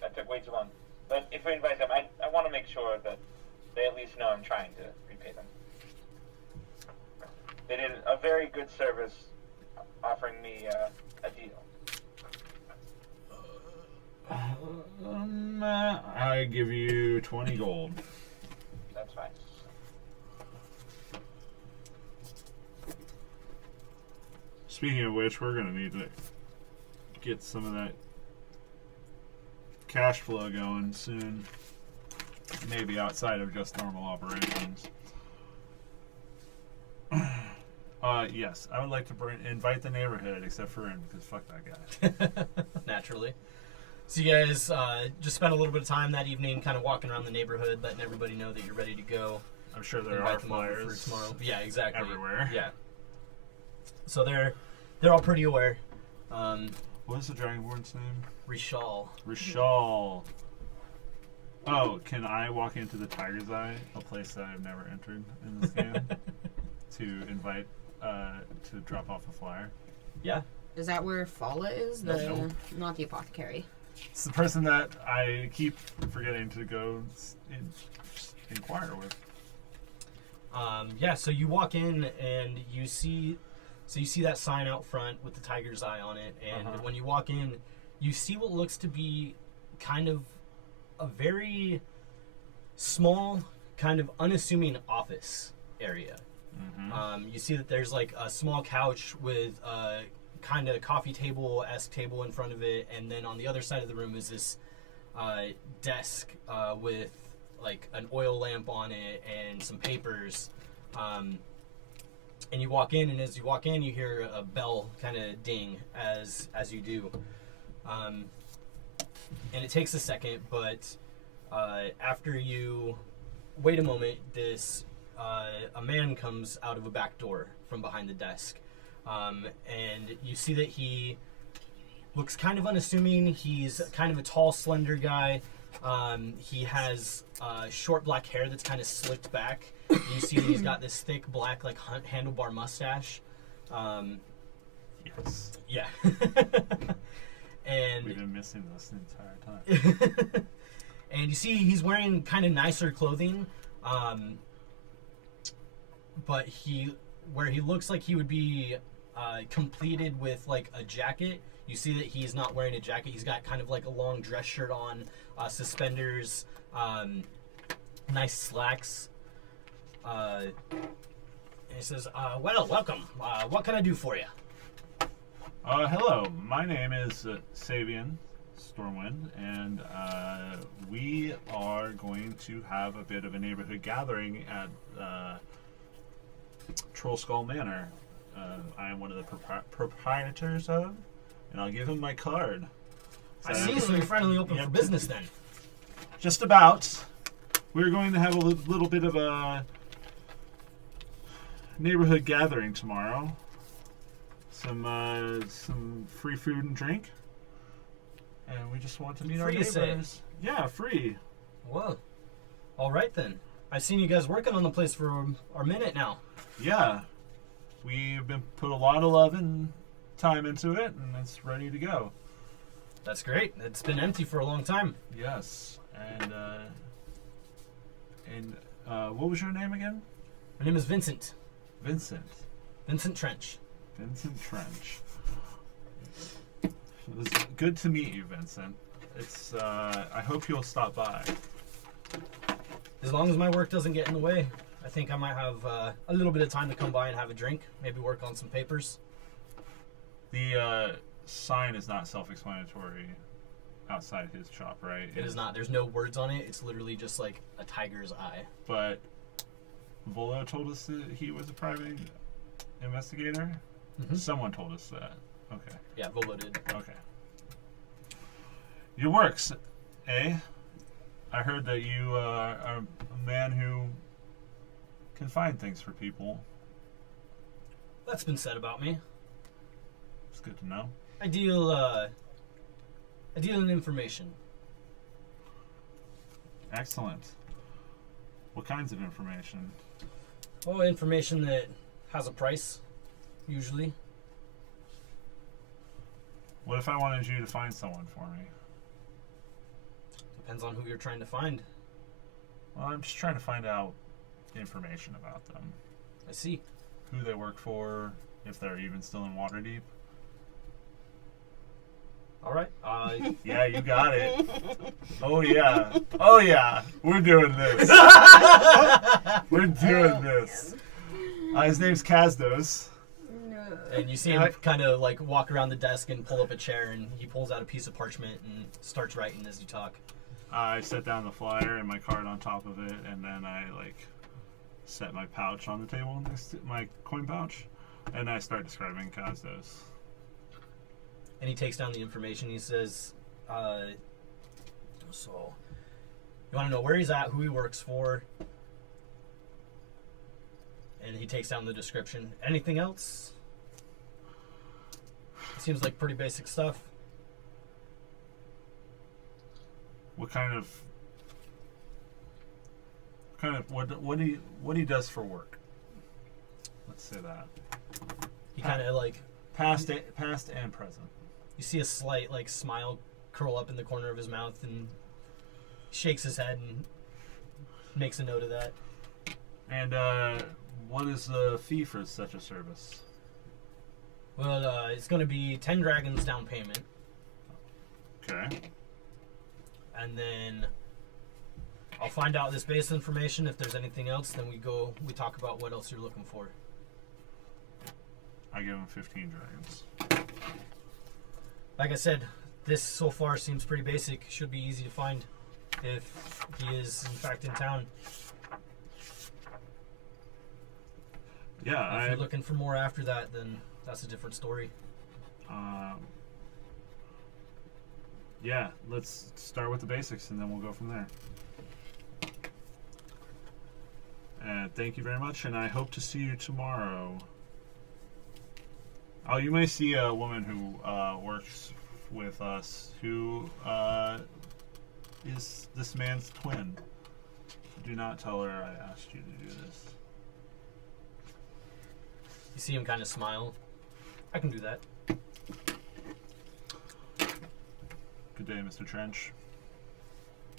that took way too long. But if we invite them, I want to make sure that they at least know I'm trying to repay them. They did a very good service offering me a deal. I give you 20 gold. That's fine. Speaking of which, we're gonna need to get some of that cash flow going soon. Maybe outside of just normal operations. Yes, I would like to invite the neighborhood, except for him, because fuck that guy. Naturally. So you guys just spent a little bit of time that evening kind of walking around the neighborhood, letting everybody know that you're ready to go. I'm sure there Invite are them over flyers for tomorrow. Yeah, exactly. everywhere. Yeah. So they're all pretty aware. What is the Dragonborn's name? Rishal. Rishal. Oh, can I walk into the Tiger's Eye, a place that I've never entered in this game, to invite, to drop off a flyer? Yeah. Is that where Fala is? No. Not the apothecary. It's the person that I keep forgetting to go inquire with. Yeah, so you walk in and you see that sign out front with the Tiger's Eye on it, and when you walk in, you see what looks to be kind of a very small, kind of unassuming office area. You see that there's like a small couch with a kind of coffee table-esque table in front of it, and then on the other side of the room is this desk with like an oil lamp on it and some papers. And you walk in, and as you walk in, you hear a bell kind of ding as you do. And it takes a second, but after you wait a moment, a man comes out of a back door from behind the desk. And you see that he looks kind of unassuming. He's kind of a tall, slender guy. He has short black hair that's kind of slicked back. You see that he's got this thick black, like handlebar mustache. Yes. Yeah. And we've been missing this the entire time. and you see he's wearing kind of nicer clothing, but where he looks like he would be completed with like a jacket, you see that he's not wearing a jacket. He's got kind of like a long dress shirt on, suspenders, nice slacks. And he says, well, welcome. What can I do for you? Hello, my name is Savian Stormwind, and we are going to have a bit of a neighborhood gathering at Troll Skull Manor. I am one of the proprietors of, and I'll give him my card. I see, so you're finally open for business then. Just about. We're going to have a little bit of a neighborhood gathering tomorrow. Some free food and drink, and we just want to meet our neighbors. Yeah, free. Whoa. All right then. I've seen you guys working on the place for a minute now. Yeah, we've been put a lot of love and time into it, and it's ready to go. That's great. It's been empty for a long time. Yes, and what was your name again? My name is Vincent. Vincent. Vincent Trench. Vincent Trench. It was good to meet you, Vincent. It's I hope you'll stop by. As long as my work doesn't get in the way, I think I might have a little bit of time to come by and have a drink, maybe work on some papers. The sign is not self-explanatory outside his shop, right? It is not. There's no words on it. It's literally just like a tiger's eye. But Volo told us that he was a private investigator? Mm-hmm. Someone told us that. Okay. Yeah, Volo did. Okay. Your works, eh? I heard that you are a man who can find things for people. That's been said about me. It's good to know. I deal in information. Excellent. What kinds of information? Oh, information that has a price, usually. What if I wanted you to find someone for me? Depends on who you're trying to find. Well, I'm just trying to find out information about them. I see. Who they work for, if they're even still in Waterdeep. All right. Yeah, you got it. Oh yeah. Oh yeah. We're doing this. We're doing this. His name's Kazdos. And you see him kind of like walk around the desk and pull up a chair, and he pulls out a piece of parchment and starts writing as you talk. I set down the flyer and my card on top of it, and then I set my pouch on the table next to my coin pouch, and I start describing Kazdos. And he takes down the information. He says, so, you want to know where he's at, who he works for, and he takes down the description. Anything else? Seems like pretty basic stuff. What kind of kind of what he does for work. Let's say that. He kind of like past and present. you see a slight like smile curl up in the corner of his mouth and shakes his head and makes a note of that. And what is the fee for such a service? Well, it's going to be 10 dragons down payment, Okay. and then I'll find out this base information. If there's anything else, then we talk about what else you're looking for. I give him 15 dragons. Like I said, this so far seems pretty basic. Should be easy to find if he is in fact in town. Yeah, If you're looking for more after that, then that's a different story. Yeah, let's start with the basics and then we'll go from there. And thank you very much, and I hope to see you tomorrow. Oh, you may see a woman who works with us who is this man's twin. Do not tell her I asked you to do this. You see him kind of smile. I can do that. Good day, Mr. Trench.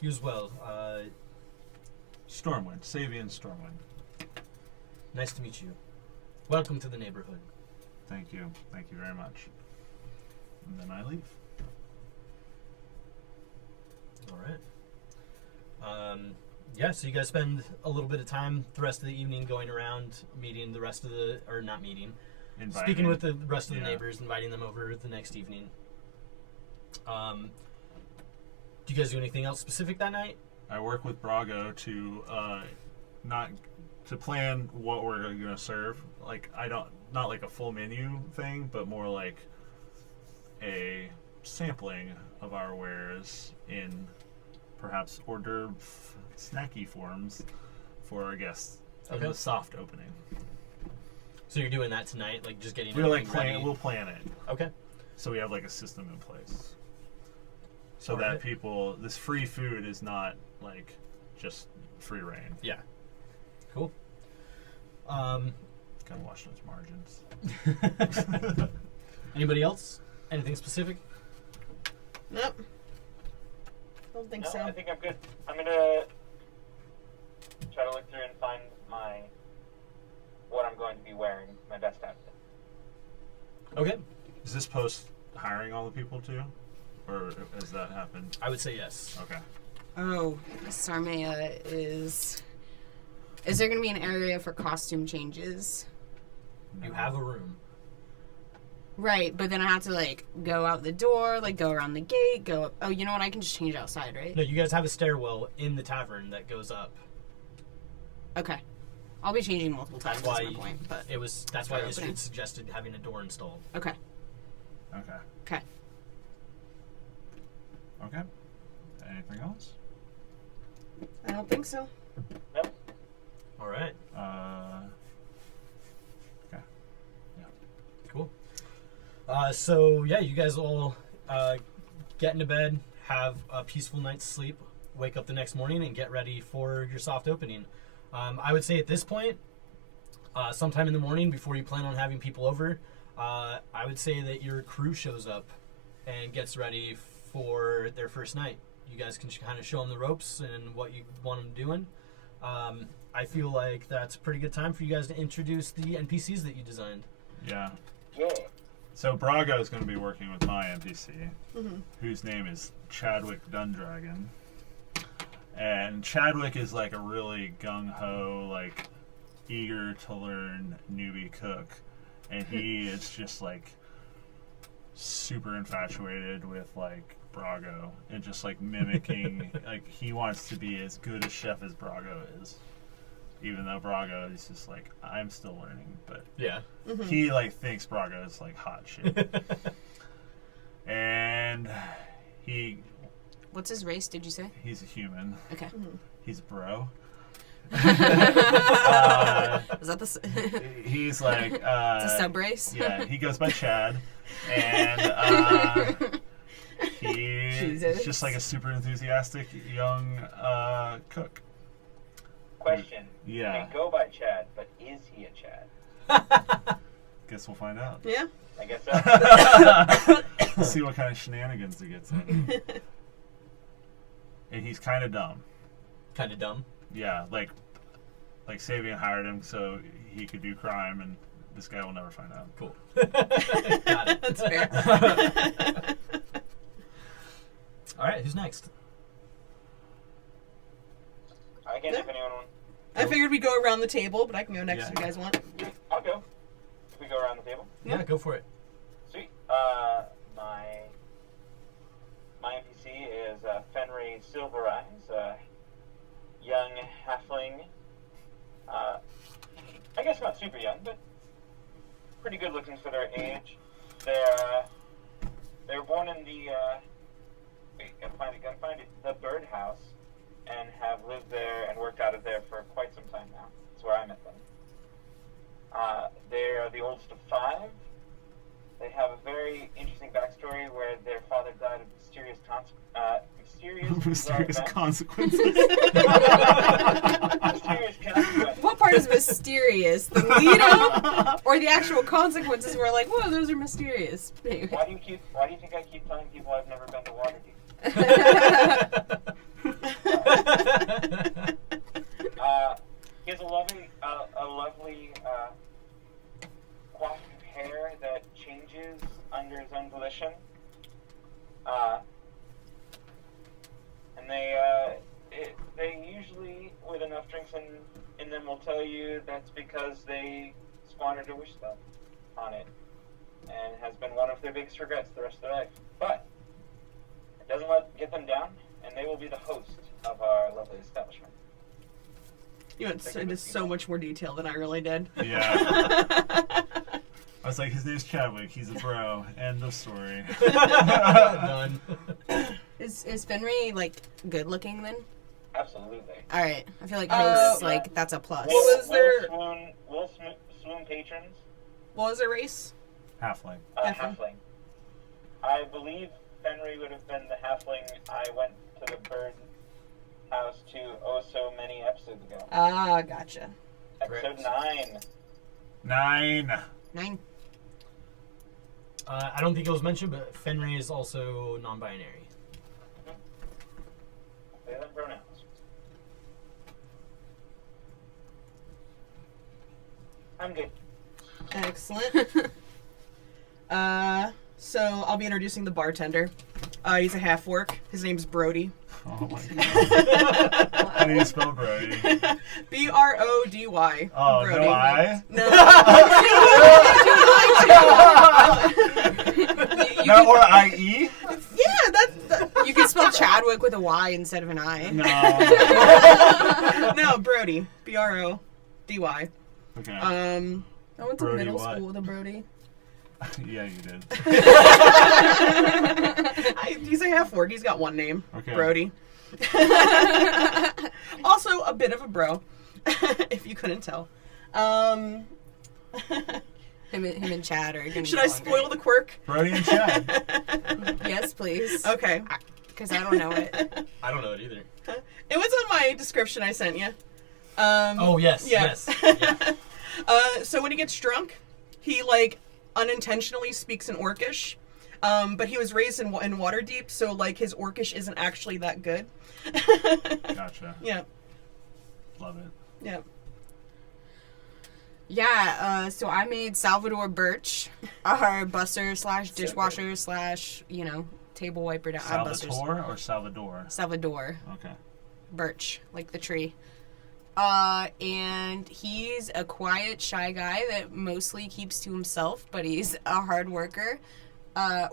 You as well. Stormwind, Savian Stormwind. Nice to meet you. Welcome to the neighborhood. Thank you very much. And then I leave. All right. Yeah, so you guys spend a little bit of time the rest of the evening going around, meeting the rest of the, or not meeting, speaking with the rest of the neighbors, inviting them over the next evening. Do you guys do anything else specific that night? I work with Brago to not to plan what we're gonna serve. Like not like a full menu thing, but more like a sampling of our wares in perhaps hors d'oeuvre snacky forms for our guests. Okay. As a soft opening. So you're doing that tonight, like just getting We're like everything ready? we'll plan it. Okay. So we have like a system in place. So Alright. that people, this free food is not like just free reign. Yeah. Cool. Gotta watch those margins. Anybody else? Anything specific? Nope. Don't think No, so. I think I'm good. I'm gonna try to look through and find what I'm going to be wearing, my best outfit. Okay. Is this post hiring all the people too? Or has that happened? I would say yes. Okay. Oh, Sarmea is. Is there going to be an area for costume changes? You have a room. Right, but then I have to like go out the door, like go around the gate, go up. Oh, you know what? I can just change outside, right? No, you guys have a stairwell in the tavern that goes up. Okay. I'll be changing multiple times. That's That's why my point. But that's why opening. it suggested having a door installed. okay. Okay. Okay. Okay. Anything else? I don't think so. Nope. All right. Okay. Cool. So yeah, you guys all get into bed, have a peaceful night's sleep, wake up the next morning, and get ready for your soft opening. I would say at this point, sometime in the morning before you plan on having people over, I would say that your crew shows up and gets ready for their first night. You guys can kind of show them the ropes and what you want them doing. I feel like that's a pretty good time for you guys to introduce the NPCs that you designed. Yeah. Yeah. So Brago is going to be working with my NPC, Mm-hmm. whose name is Chadwick Dundragon. And Chadwick is like a really gung-ho, like eager to learn newbie cook. And he is just like super infatuated with like Brago and just like mimicking, like he wants to be as good a chef as Brago is. Even though Brago is just like, I'm still learning, but Yeah. Mm-hmm. he like thinks Brago is like hot shit. And What's his race? Did you say? he's a human. Okay. He's a bro. Is that the? He's like It's a sub race. yeah, he goes by Chad, and he's Jesus. just like a super enthusiastic young cook. Question. Yeah. They go by Chad, but is he a Chad? Guess we'll find out. Yeah. I guess so. See what kind of shenanigans he gets in. And he's kind of dumb. Kind of dumb. Yeah, like Sabian hired him so he could do crime, and this guy will never find out. Cool. Got it. That's fair. All right, who's next? I guess if anyone wants. I figured we'd go around the table, but I can go next Yeah. if you guys want. I'll go. If we go around the table. Yeah, go for it. Sweet. My NPC is Fenry Silvereyes, a young halfling. I guess not super young, but pretty good looking for their age. They were born in the gotta find it, the birdhouse, and have lived there and worked out of there for quite some time now. That's where I met them. They are the oldest of 5. They have a very interesting backstory where their father died of mysterious consequences. mysterious consequences. What part is mysterious? The lead up or the actual consequences were like, whoa, those are mysterious. Anyway. Why do you think I keep telling people I've never been to Waterdeep? He has a lovely coif of hair that changes under his own volition. And they usually, with enough drinks in them, will tell you that's because they squandered a wish spell on it, and has been one of their biggest regrets the rest of their life. But it doesn't get them down, and they will be the host of our lovely establishment. You went into so much more detail than I really did. Yeah. I was like, his name's Chadwick. He's a bro. End of story. Done. Is Fenry like good looking then? Absolutely. All right, I feel like hosts, yeah. like that's a plus. What was their- Will Swoon patrons? What was their race? Halfling. Halfling. I believe Fenry would have been the halfling I went to the bird house to so many episodes ago. Ah, gotcha. Episode Correct. 9. 9. I don't think it was mentioned, but Fenry is also non-binary. They have pronouns. I'm good. Excellent. So I'll be introducing the bartender. He's a half-orc. His name's Brody. Oh my god. How do you spell Brody? B-R-O-D-Y. Oh, Brody. no I? No. No, or I-E? Yeah, that's... You can spell Chadwick with a Y instead of an I. No. No, Brody. B-R-O-D-Y. Okay. I went to Brody middle what? school with a Brody. Yeah, you did. He's a half-orc. He's got one name. Okay. Brody. Also a bit of a bro, if you couldn't tell. Him and Chad are gonna. Should I spoil the quirk? Brody and Chad. Yes, please. Okay. Because I don't know it. I don't know it either. It was on my description I sent you. Oh, yes, yeah. yes. Yeah. So when he gets drunk, he like unintentionally speaks in Orcish. But he was raised in Waterdeep, so like his Orcish isn't actually that good. Gotcha. Yeah. Love it. Yeah. Yeah, so I made Salvador Birch, our busser / dishwasher / table wiper down. Salvatore or Salvador? Salvador Okay. Birch, like the tree. And he's a quiet, shy guy that mostly keeps to himself, but he's a hard worker.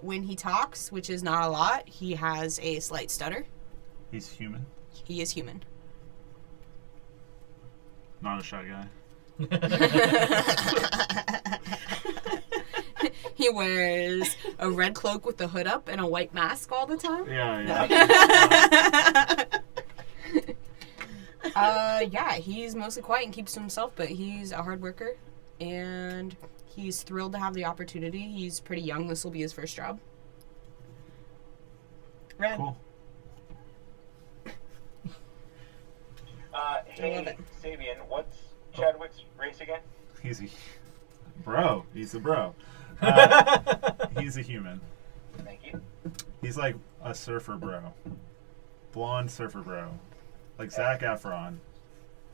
When he talks, which is not a lot, he has a slight stutter. He's human. He is human. Not a shy guy. He wears a red cloak with the hood up and a white mask all the time. Yeah. Yeah, he's mostly quiet and keeps to himself, but he's a hard worker, and he's thrilled to have the opportunity. He's pretty young. This will be his first job. Rad. Cool. Hey, love it. He's a bro. He's a bro. He's a human. Thank you. He's like a surfer bro. Blonde surfer bro. Like Zac Efron.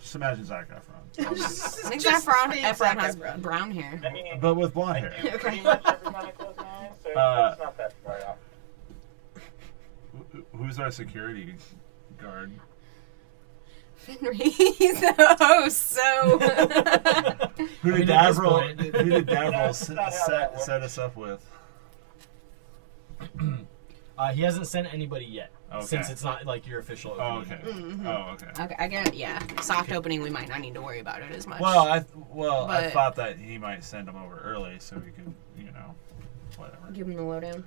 Just imagine Zac Efron. I think Just Efron being has Zac Efron. brown hair. I mean, But with blonde I hair. do pretty much every time I close my eyes, so it's not that far off. Who's our security guard? Fenry, he's the host, so. Who I did mean, at this Davril point- who did Davril That's not how that works. set us up with? He hasn't sent anybody yet, Okay. since it's not like your official Oh, opening. okay. Mhm. Oh, okay. Okay, I get yeah. Soft opening, we might not need to worry about it as much. Well, I But- thought that he might send him over early so we could, whatever. give him the lowdown.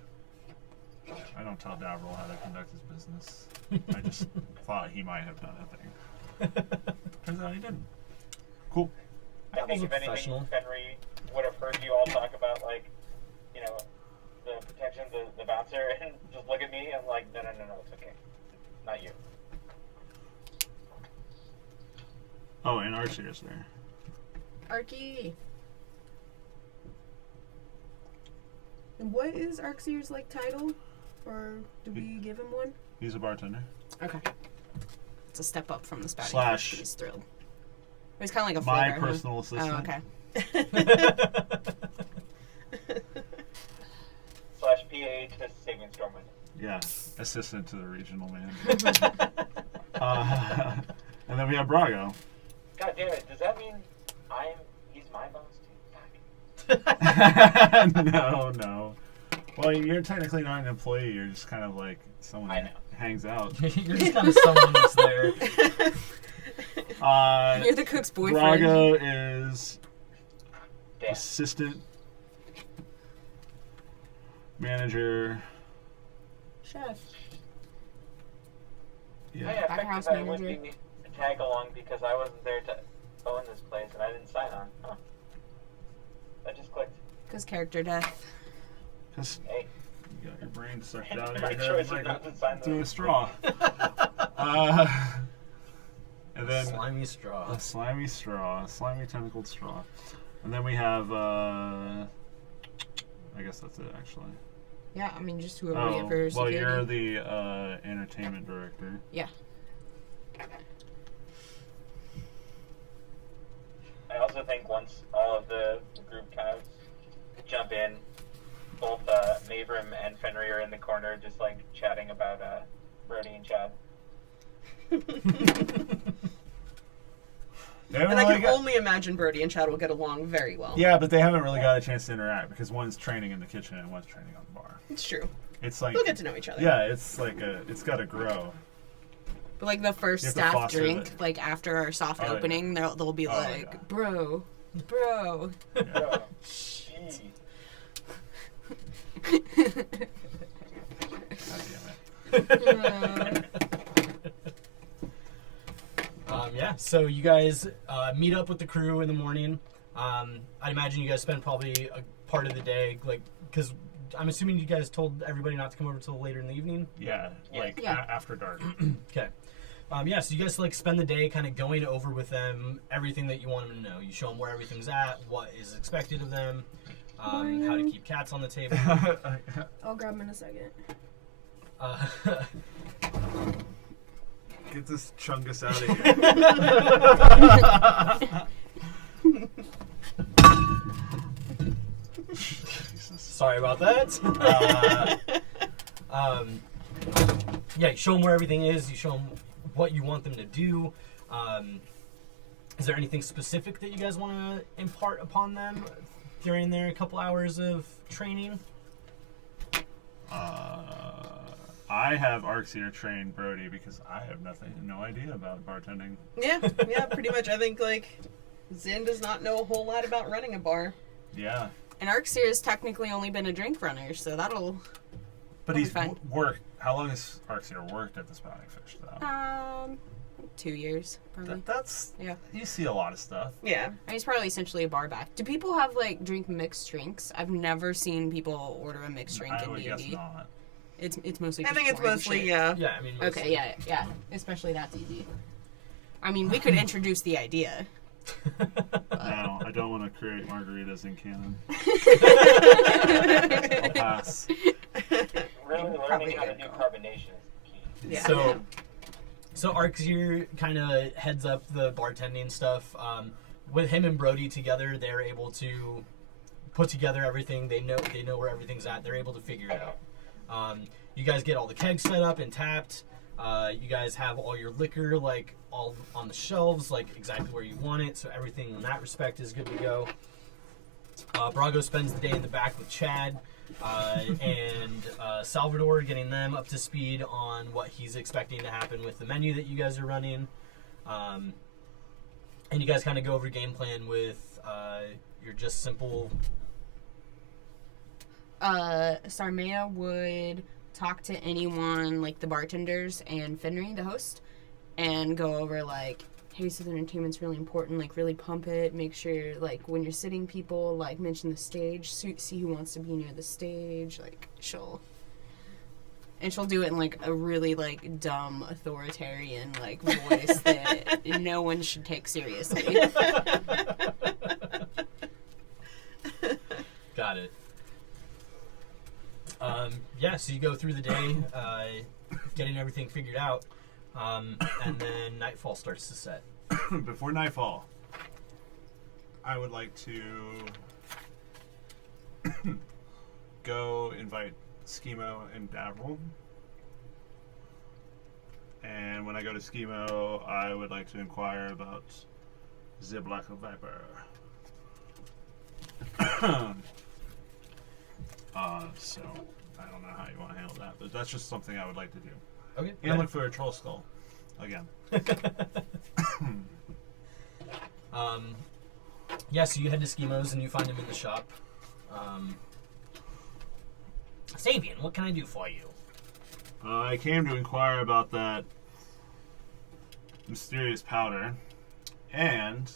I don't tell Davril how to conduct his business. I just thought he might have done a thing. Turns out he didn't. Cool. I That think was if anything, professional. Fenry would have heard you all talk about, like, the protection, the bouncer, and just look at me and like, no, it's okay. Not you. Oh, and Archier's there. Arky. And what is Arxier's like title? Or do we give him one? He's a bartender. Okay. It's a step up from the spouting Slash- fish. He's thrilled. He's kind of like a My floater, huh? personal assistant. Oh, okay. /PA to Saving Stormwind. Yeah, assistant to the regional manager. And then we have Brago. God damn it! Does that mean he's my boss too? No. Well, you're technically not an employee. You're just kind of like someone I know. that hangs out. You're just kind of someone that's there. You're the cook's boyfriend. Brago is Damn. assistant manager. Chef. Yeah. Yeah, Back house effectively I would manager. be a tag along because I wasn't there to own this place and I didn't sign on. Huh. That just clicked. Because character death. Just Hey. you got your brain sucked out of My your choice head is not to sign through a the straw. And then Slimy straw. a slimy straw, a slimy tentacled straw. And then we have, I guess that's it actually. Yeah, I mean, just whoever we get for well, security. you're the entertainment director. Yeah. I also think once all of the group kind of jump in, both Mavrim and Fenry are in the corner just like chatting about Brody and Chad. They haven't And I really can got- only imagine Brody and Chad will get along very well. Yeah, but they haven't really got a chance to interact because one's training in the kitchen and one's training on the bar. It's true. It's like They'll get to know each other. yeah, it's like it's got to grow. But like the first You have to staff foster drink, it. like after our soft Oh, yeah. opening, they'll be Oh, like, yeah. bro. Oh, jeez. God damn it. Yeah, so you guys meet up with the crew in the morning. I'd imagine you guys spend probably a part of the day, like, because I'm assuming you guys told everybody not to come over till later in the evening. Yeah, like Yeah. after dark. Okay. Yeah, so you guys like spend the day kind of going over with them everything that you want them to know. You show them where everything's at, what is expected of them, how to keep cats on the table. I'll grab him in a second. Get this chungus out of here. Sorry about that. Yeah, you show them where everything is. You show them what you want them to do. Is there anything specific that you guys want to impart upon them during their couple hours of training? I have Arxir train Brody because I have no idea about bartending. Yeah, pretty much. I think, like, Zin does not know a whole lot about running a bar. Yeah, And Arxir has technically only been a drink runner, so that'll. but That'll he's be fine. worked. How long has Arxir worked at the Spouting Fish though? 2 years, probably. That's Yeah. You see a lot of stuff. Yeah. I mean, he's probably essentially a bar back. Do people have like drink mixed drinks? I've never seen people order a mixed drink I in would guess D&D. not. It's mostly. I just think it's orange mostly, shit. yeah. Yeah, I mean. Okay, yeah. Especially that's easy. I mean, we could introduce the idea. No, I don't want to create margaritas in canon. I'll pass. Really Probably learning how to good do call. carbonation is key. Yeah. So Arxier kind of heads up the bartending stuff. With him and Brody together, they're able to put together everything. They know where everything's at. They're able to figure it out. You guys get all the kegs set up and tapped. You guys have all your liquor like all on the shelves, like exactly where you want it. So everything in that respect is good to go. Brago spends the day in the back with Chad and Salvador, getting them up to speed on what he's expecting to happen with the menu that you guys are running. And you guys kind of go over game plan with your just simple. Sarmea would talk to anyone, like the bartenders and Finry, the host, and go over like, hey, so the entertainment's really important, like really pump it, make sure like when you're sitting people, like mention the stage, see who wants to be near the stage, like she'll do it in like a really like dumb authoritarian like voice that no one should take seriously. Got it. Yeah, so you go through the day, getting everything figured out, and then nightfall starts to set. Before nightfall, I would like to go invite Schemo and Davril. And when I go to Schemo, I would like to inquire about the Black Viper. So I don't know how you want to handle that, but that's just something I would like to do. Okay. And look for a troll skull again. Yeah, so you head to Schemo's and you find him in the shop. Sabian, what can I do for you? I came to inquire about that mysterious powder, and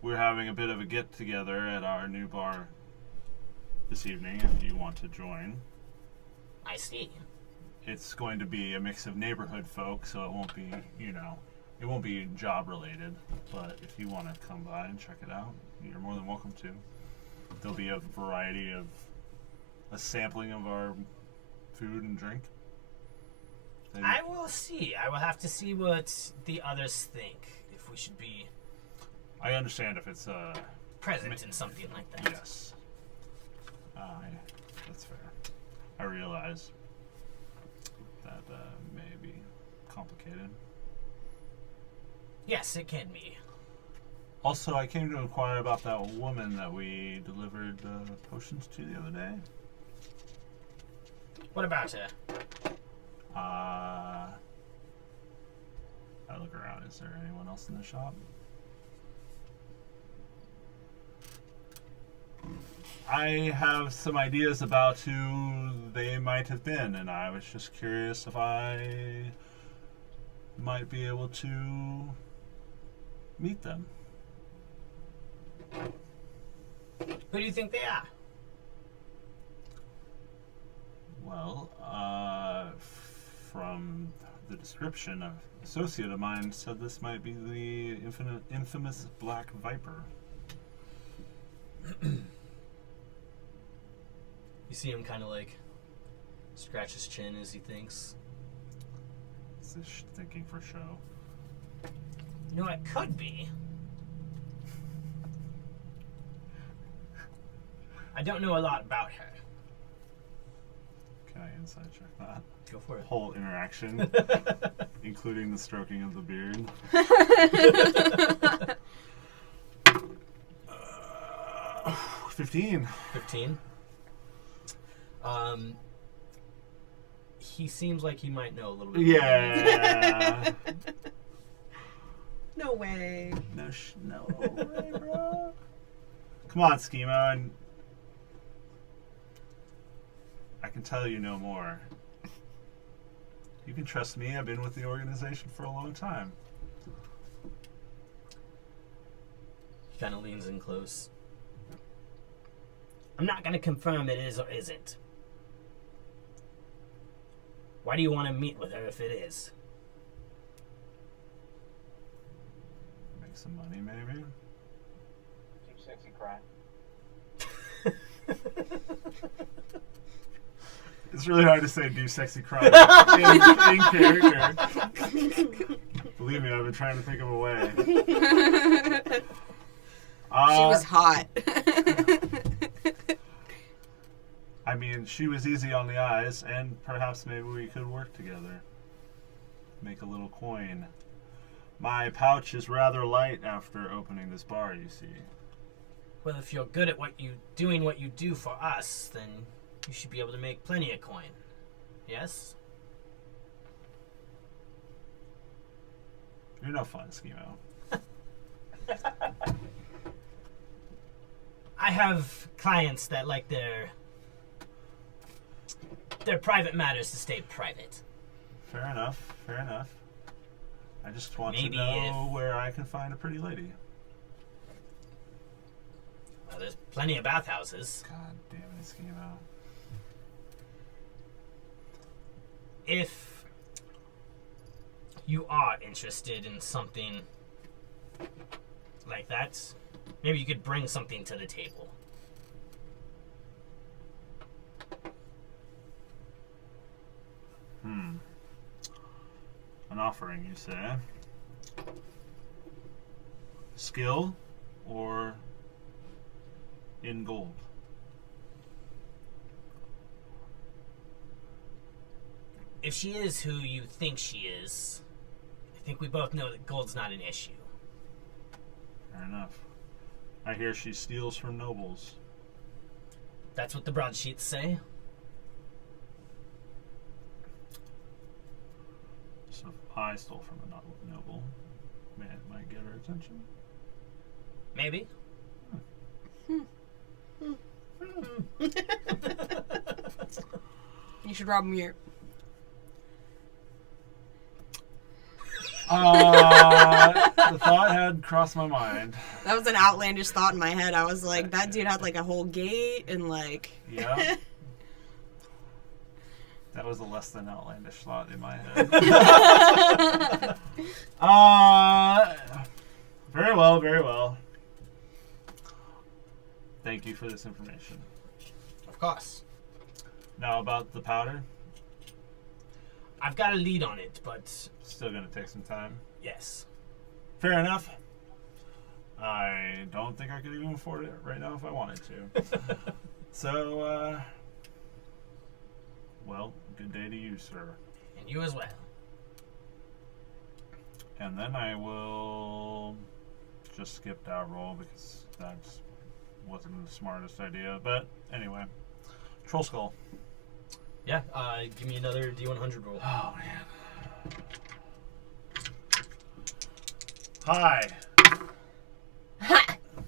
we're having a bit of a get-together at our new bar this evening, if you want to join. I see. It's going to be a mix of neighborhood folk, so it won't be, it won't be job-related, but if you want to come by and check it out, you're more than welcome to. There'll be a variety of a sampling of our food and drink. I will see. I will have to see what the others think, if we should be I understand if it's present in something like that. yes. That's fair. I realize that may be complicated. Yes, it can be. Also, I came to inquire about that woman that we delivered potions to the other day. What about her? I look around. Is there anyone else in the shop? I have some ideas about who they might have been, and I was just curious if I might be able to meet them. Who do you think they are? Well, from the description, an associate of mine said this might be the infamous Black Viper. You see him kind of like scratch his chin as he thinks. Is this thinking for show? You know, it could be. I don't know a lot about her. Can I inside check that? Go for it. Whole interaction, including the stroking of the beard. 15. 15. He seems like he might know a little bit. Yeah. No way. No way, bro. Come on, Schema. I can tell you no more. You can trust me. I've been with the organization for a long time. He kind of leans in close. I'm not going to confirm it is or isn't. Why do you want to meet with her if it is? Makes some money, maybe. Do sexy cry. It's really hard to say do sexy cry in character. Believe me, I've been trying to think of a way. She was hot. I mean, she was easy on the eyes, and perhaps maybe we could work together. Make a little coin. My pouch is rather light after opening this bar, you see. Well, if you're good at what you do for us, then you should be able to make plenty of coin. Yes? You're no fun, Schemo. I have clients that like their private matters to stay private. Fair enough. I just want Maybe to know where I can find a pretty lady. Well, there's plenty of bathhouses. God damn it, Schemo. If you are interested in something like that, maybe you could bring something to the table. An offering, you say? Skill or in gold? If she is who you think she is, I think we both know that gold's not an issue. Fair enough. I hear she steals from nobles. That's what the broadsheets say. So if I stole from a noble, might get her attention. Maybe. You should rob him here. The thought had crossed my mind. That was an outlandish thought in my head. I was like, that dude had like a whole gate and like. Yeah. That was a less than outlandish thought in my head. Very well, very well. Thank you for this information. Of course. Now about the powder. I've got a lead on it, but Still gonna take some time. yes. Fair enough. I don't think I could even afford it right now if I wanted to. So, well, good day to you, sir. And you as well. And then I will just skip that roll because that wasn't the smartest idea. But anyway, Troll Skull. Yeah, give me another D100 roll. Oh man. Hi.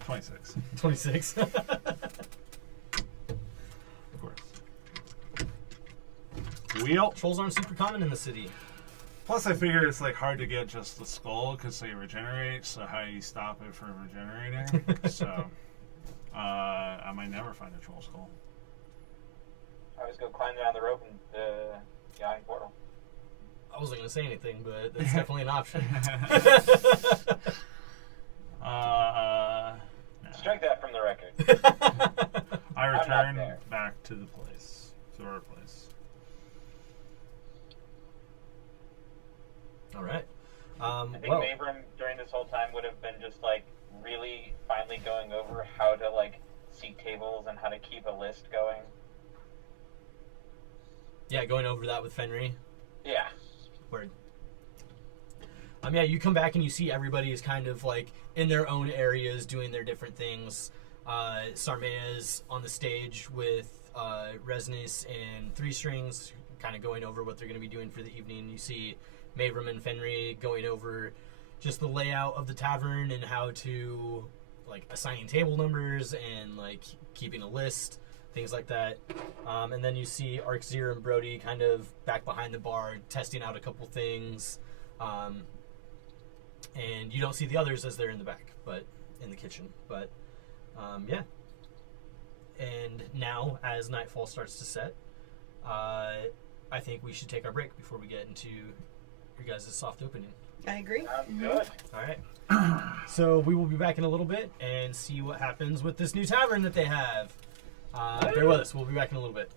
26. 26. Of course. Wheel. Trolls aren't super common in the city. Plus, I figured it's like hard to get just the skull because they regenerate. So how do you stop it from regenerating? So I might never find a troll skull. I always go climb down the rope and the iron portal. I wasn't going to say anything, but that's definitely an option. Strike that from the record. I not return there. back to the place, to our place. All right. I think Well, Mabram during this whole time would have been just like really finally going over how to like seat tables and how to keep a list going. yeah, going over that with Fenry. Yeah. Word. Yeah, you come back and you see everybody is kind of like in their own areas doing their different things. Sarmea's on the stage with Resnis and Three Strings, kind of going over what they're going to be doing for the evening. You see Mavram and Fenry going over just the layout of the tavern and how to like assigning table numbers and like keeping a list, things like that. And then you see Arxir and Brody kind of back behind the bar testing out a couple things. And you don't see the others as they're in the back, but in the kitchen. But yeah. And now, as nightfall starts to set, I think we should take our break before we get into your guys' soft opening. I agree. Sounds good. All right. So we will be back in a little bit and see what happens with this new tavern that they have. Bear with us. We'll be back in a little bit.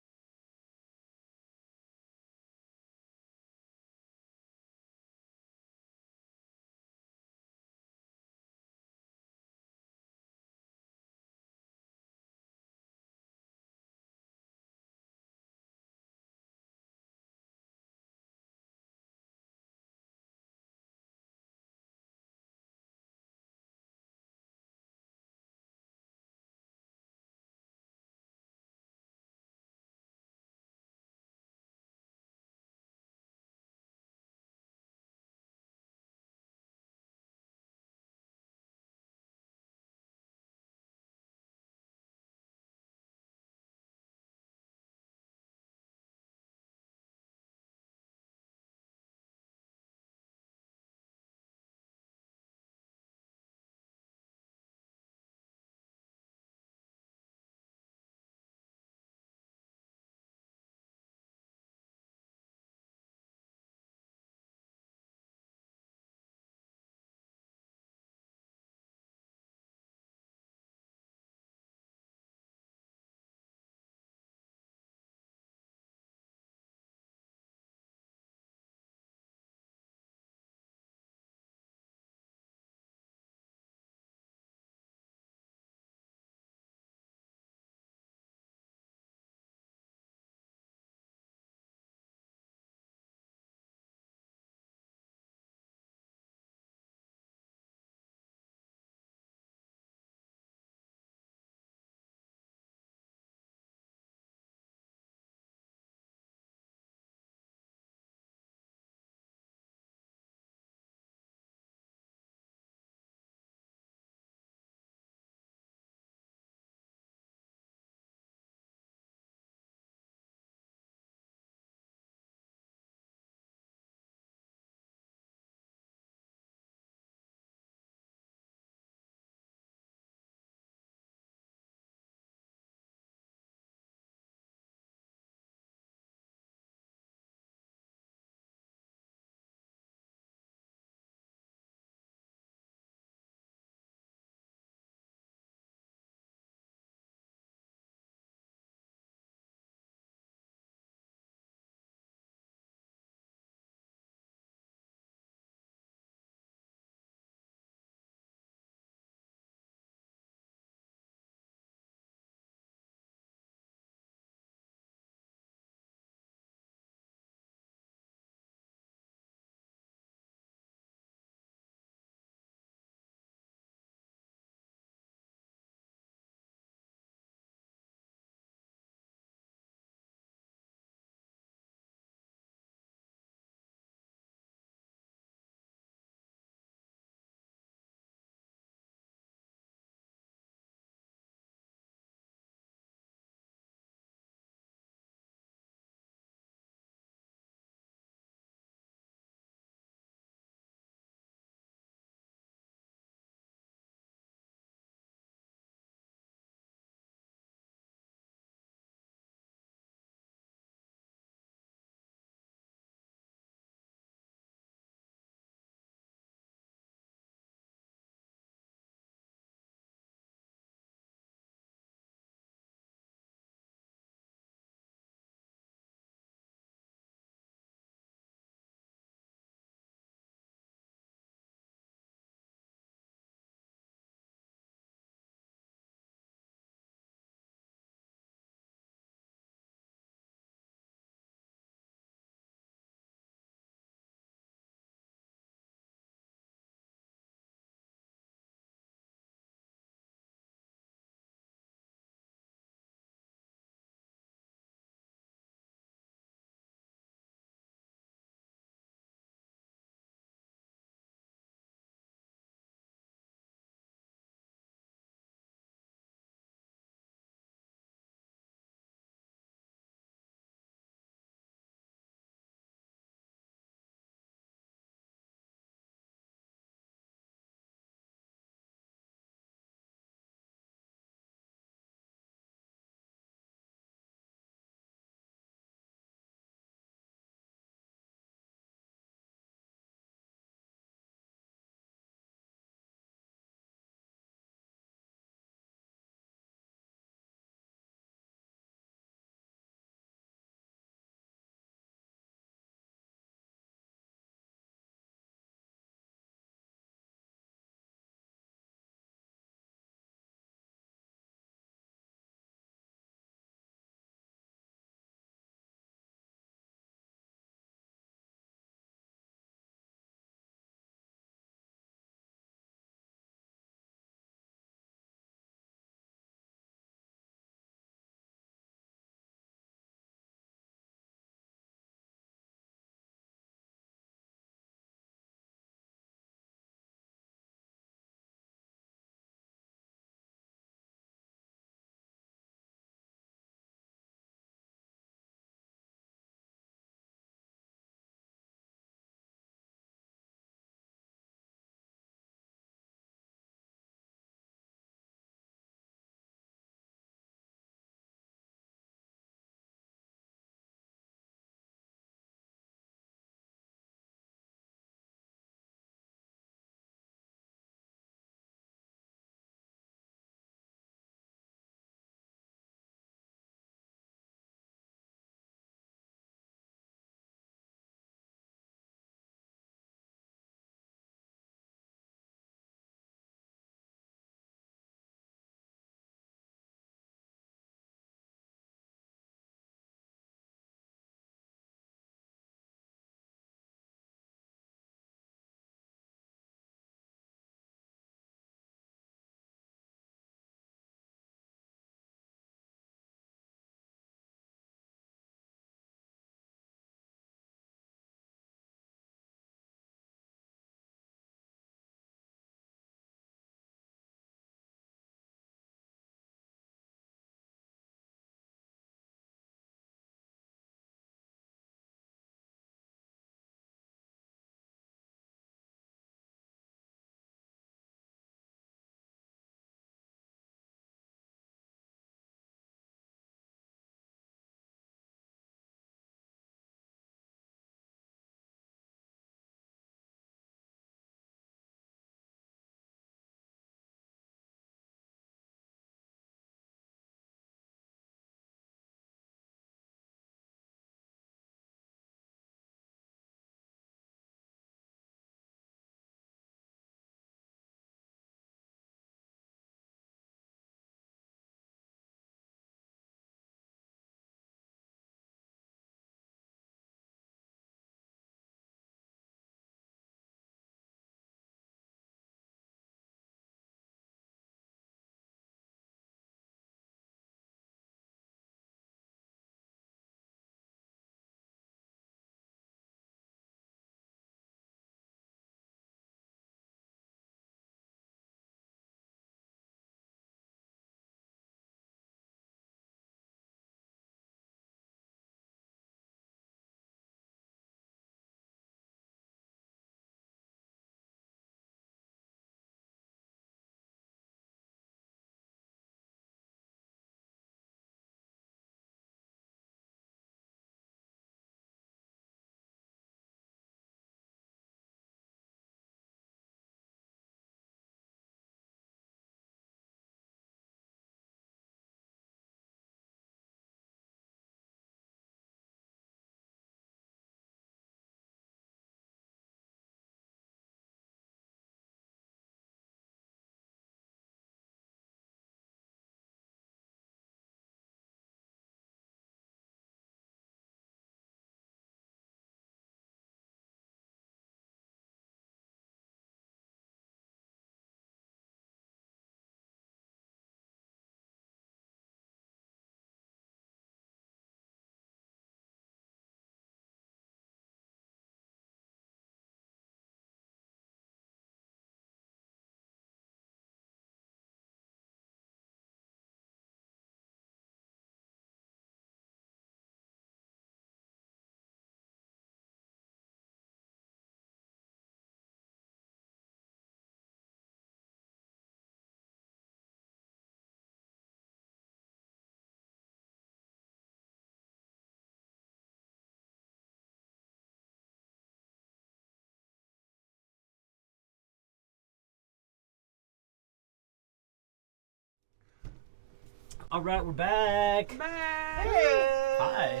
All right, we're back. Hi.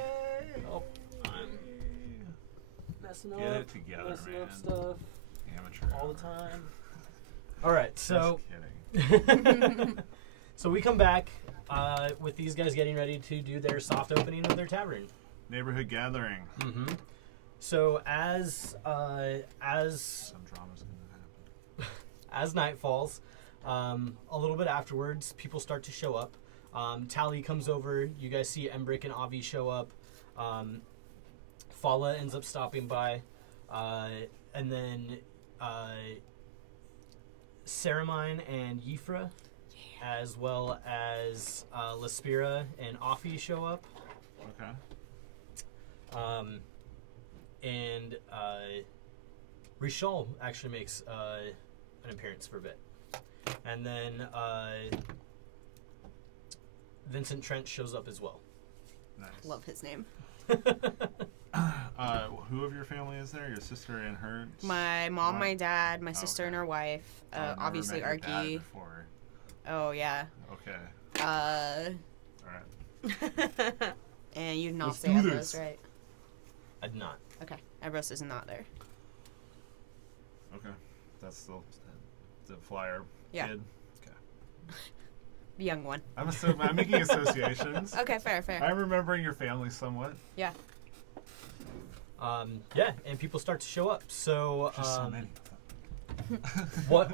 Oh, I'm messing up. Get it together, messing man. up stuff Amateur. all the time. All right, so Just kidding. so we come back with these guys getting ready to do their soft opening of their tavern. Neighborhood gathering. Mm-hmm. So as Some drama's gonna happen. as night falls, a little bit afterwards, people start to show up. Tally comes over. You guys see Embrick and Avi show up. Fala ends up stopping by, and then Saramine and Yifra, as well as Lespira and Afi show up. Okay. And Rishal actually makes an appearance for a bit. And then Vincent Trent shows up as well. Nice. Love his name. Who of your family is there? Your sister and her? My mom, my dad, my sister Okay. and her wife. I've never Obviously, met your dad Arky. before. Oh, yeah. Okay. All right. And you did not Let's say do Evros, this. right? I did not. Okay. Evros is not there. Okay. That's the flyer. Yeah. Kid. The young one. I'm making associations. Okay, fair. I'm remembering your family somewhat. Yeah. Yeah, and people start to show up. So, Just so many. what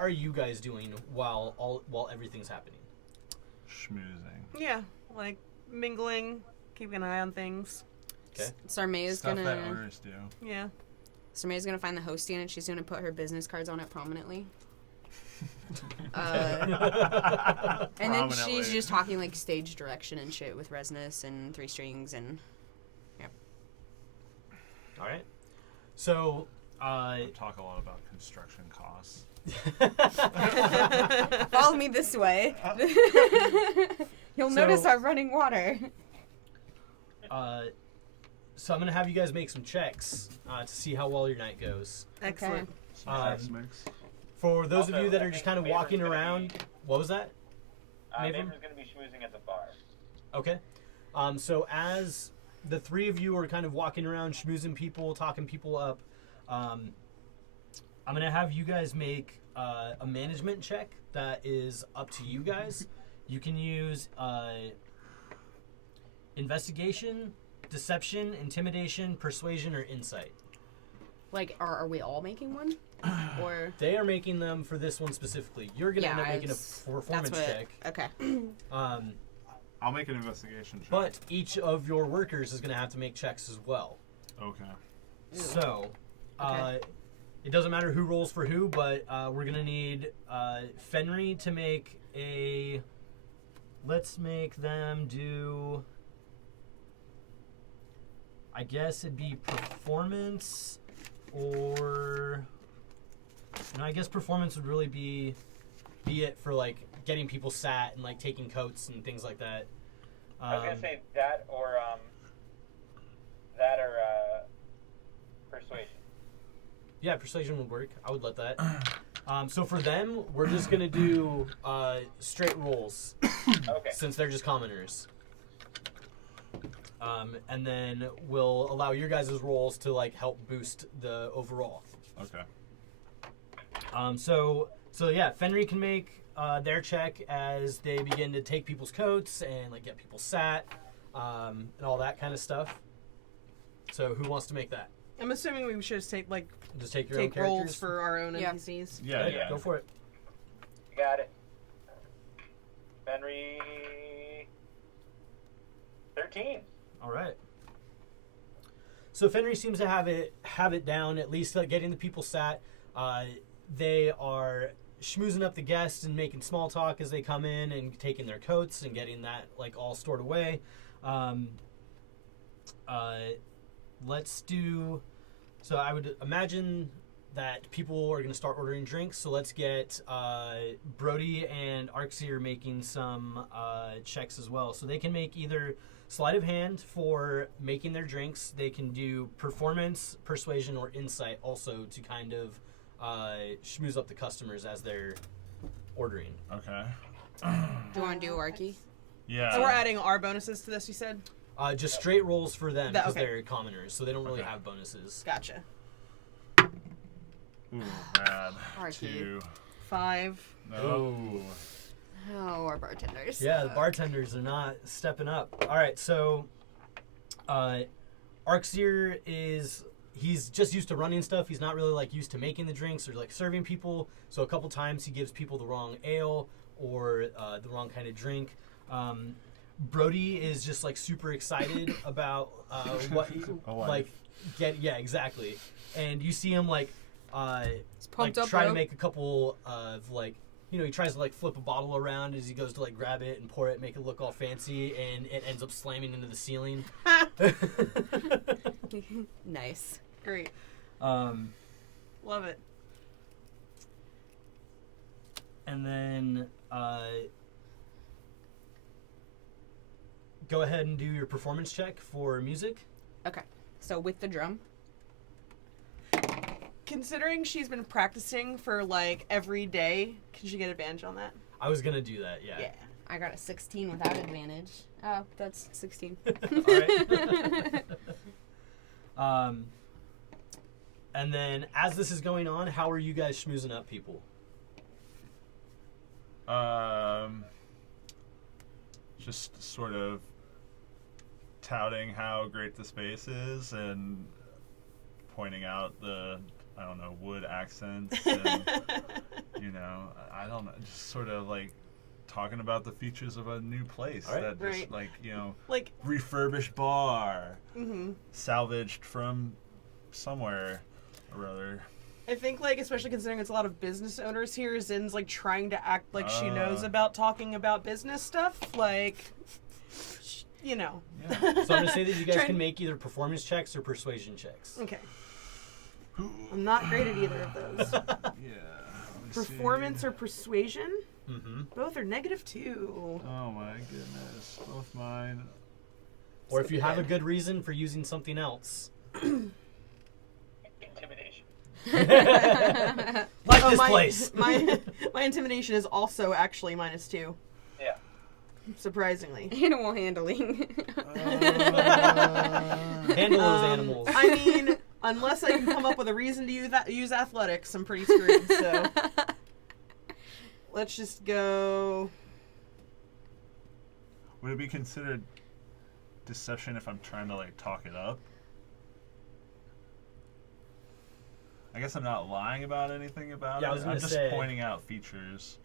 are you guys doing while everything's happening? Schmoozing. Yeah, like mingling, keeping an eye on things. Okay. Sarmay is Stuff gonna. that owners do. Yeah. Sarmay is gonna find the hosting and she's gonna put her business cards on it prominently. And then she's Prominently. just talking like stage direction and shit with Resnus and Three Strings and. All right. So, We talk a lot about construction costs. Follow me this way. You'll So- notice our running water. so I'm gonna have you guys make some checks to see how well your night goes. Excellent. Some Um, checks mix. For those of Also, you that I are just think kind of Maver's walking gonna around, be- what was that? Maven? Neighbor's going to be schmoozing at the bar. Okay. So as the three of you are kind of walking around, schmoozing people, talking people up, I'm going to have you guys make a management check that is up to you guys. You can use investigation, deception, intimidation, persuasion, or insight. Like, are we all making one? Or They are making them for this one specifically. You're going to end up making a performance check. Okay. I'll make an investigation check. But each of your workers is going to have to make checks as well. Okay. So, Okay. it doesn't matter who rolls for who, but we're going to need Fenry to make a... Let's make them do... I guess it'd be performance or... No, I guess performance would really be it for, like, getting people sat and, like, taking coats and things like that. I was going to say that or persuasion. Yeah, persuasion would work. I would let that. So for them, we're just gonna do straight rolls, Okay. since they're just commoners. And then we'll allow your guys' rolls to like help boost the overall. Okay. So yeah, Fenry can make their check as they begin to take people's coats and like get people sat, and all that kind of stuff. So who wants to make that? I'm assuming we should just take Just take your own roles characters. for our own Yeah. NPCs. Yeah, Okay, yeah. Go for it. Got it. Henry 13. All right. So Fenry seems to have it down, at least getting the people sat. They are schmoozing up the guests and making small talk as they come in and taking their coats and getting that like all stored away. Let's do. So I would imagine that people are going to start ordering drinks. So let's get Brody and Arxir making some checks as well. So they can make either sleight of hand for making their drinks. They can do performance, persuasion, or insight also to kind of schmooze up the customers as they're ordering. Okay. Do you want to do Arky? Yeah. So we're adding our bonuses to this, you said? Just straight rolls for them because okay. they're commoners, so they don't really Okay. have bonuses. Gotcha. Ooh, bad. Archie. 2. 5. No. Oh, our bartenders. Yeah, the bartenders are not stepping up. All right, so Arxir he's just used to running stuff. He's not really like used to making the drinks or like serving people. So a couple times he gives people the wrong ale or the wrong kind of drink. Brody is just like super excited about what yeah, exactly. And you see him like pumped up, try to bro. make a couple of like, you know, he tries to like flip a bottle around as he goes to like grab it and pour it, make it look all fancy, and it ends up slamming into the ceiling. Nice. Great. Um, Love it. and then go ahead and do your performance check for music. Okay. So with the drum. Considering she's been practicing for like every day, can she get advantage on that? I was gonna do that, yeah. I got a 16 without advantage. Oh, that's 16. All right. And then as this is going on, how are you guys schmoozing up people? Just sort of touting how great the space is and pointing out the, I don't know, wood accents and, you know, I don't know, just sort of like talking about the features of a new place All right. that just Right. like, you know, Like, refurbished bar, mm-hmm. salvaged from somewhere or other. I think, like, especially considering it's a lot of business owners here, Zin's, like, trying to act like she knows about talking about business stuff. Like, you know. Yeah. So I'm going to say that you guys Trying- can make either performance checks or persuasion checks. Okay. I'm not great at either of those. Yeah. let me Performance see. or persuasion? Mm-hmm. Both are -2. Oh my goodness. Both mine. Or if you have a good reason for using something else. Intimidation. Like Oh, this place. My intimidation is also actually -2. Yeah. Surprisingly. Animal handling. Handle those animals. I mean, unless I can come up with a reason to use athletics, I'm pretty screwed. So let's just go. Would it be considered deception if I'm trying to like talk it up? I guess I'm not lying about anything about Yeah, I it. was gonna I'm just say. pointing out features.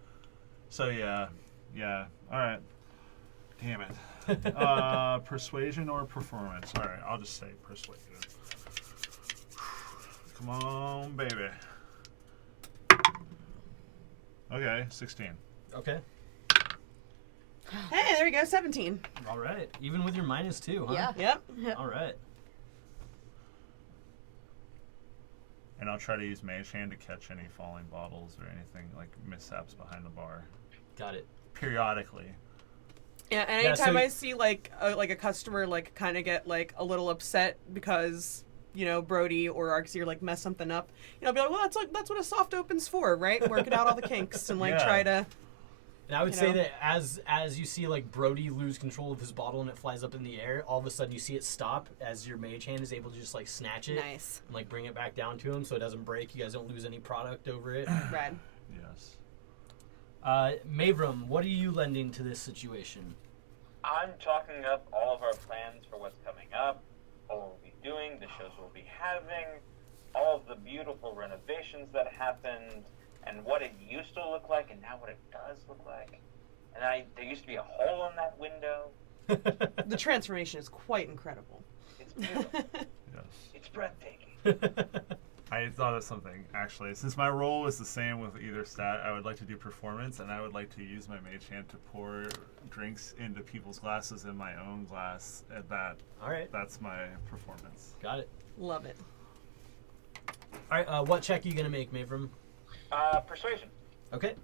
So yeah. All right. Damn it. Persuasion or performance? All right, I'll just say persuasion. Come on, baby. Okay, 16. Okay. Hey, there we go, 17. All right. Even with your -2, huh? Yeah. Yep. All right. And I'll try to use Mage Hand to catch any falling bottles or anything like mishaps behind the bar Got it. periodically. Yeah, and Yeah, anytime so- I see like a customer like kind of get like a little upset because Brody or Arxir like mess something up, I'll be like, well, that's what a soft open's for, right? Working out all the kinks and like Yeah. try to. And I would You say know? that as you see like Brody lose control of his bottle and it flies up in the air, all of a sudden you see it stop as your mage hand is able to just like snatch it Nice. and like bring it back down to him so it doesn't break. You guys don't lose any product over it. Rad. Yes. Mavram, what are you lending to this situation? I'm talking up all of our plans for what's coming up, what we'll be doing, the shows we'll be having, all of the beautiful renovations that happened, and what it used to look like and now what it does look like. And there used to be a hole in that window. The transformation is quite incredible. It's beautiful. Yes. It's breathtaking. I thought of something actually. Since my role is the same with either stat, I would like to do performance, and I would like to use my mage hand to pour drinks into people's glasses in my own glass. And All right. that's my performance. Got it. Love it. All right. What check are you going to make, Mavram? Persuasion. Okay.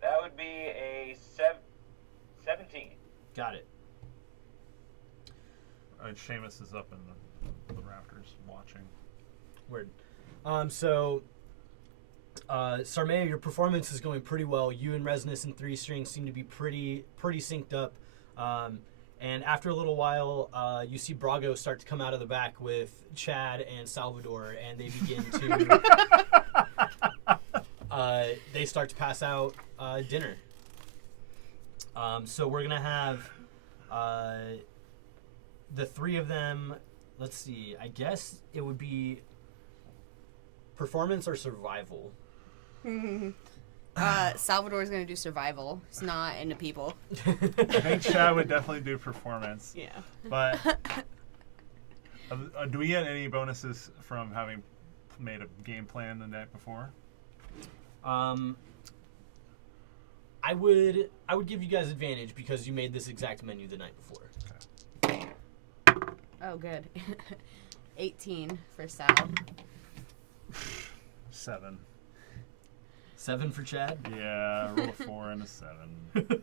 That would be a 17. Got it. Seamus is up in the rafters watching. Word. So Sarmea, your performance is going pretty well. You and Resnus and 3 Strings seem to be pretty synced up. And after a little while, you see Brago start to come out of the back with Chad and Salvador, and they begin to they start to pass out dinner. So we're gonna have the 3 of them. Let's see. I guess it would be performance or survival. Salvador's gonna do survival. He's not into people. I think Chad would definitely do performance. Yeah. But do we get any bonuses from having made a game plan the night before? I would give you guys advantage because you made this exact menu the night before. Oh, good. 18 for Sal. 7. 7 for Chad? Yeah, roll a 4 and a 7. Does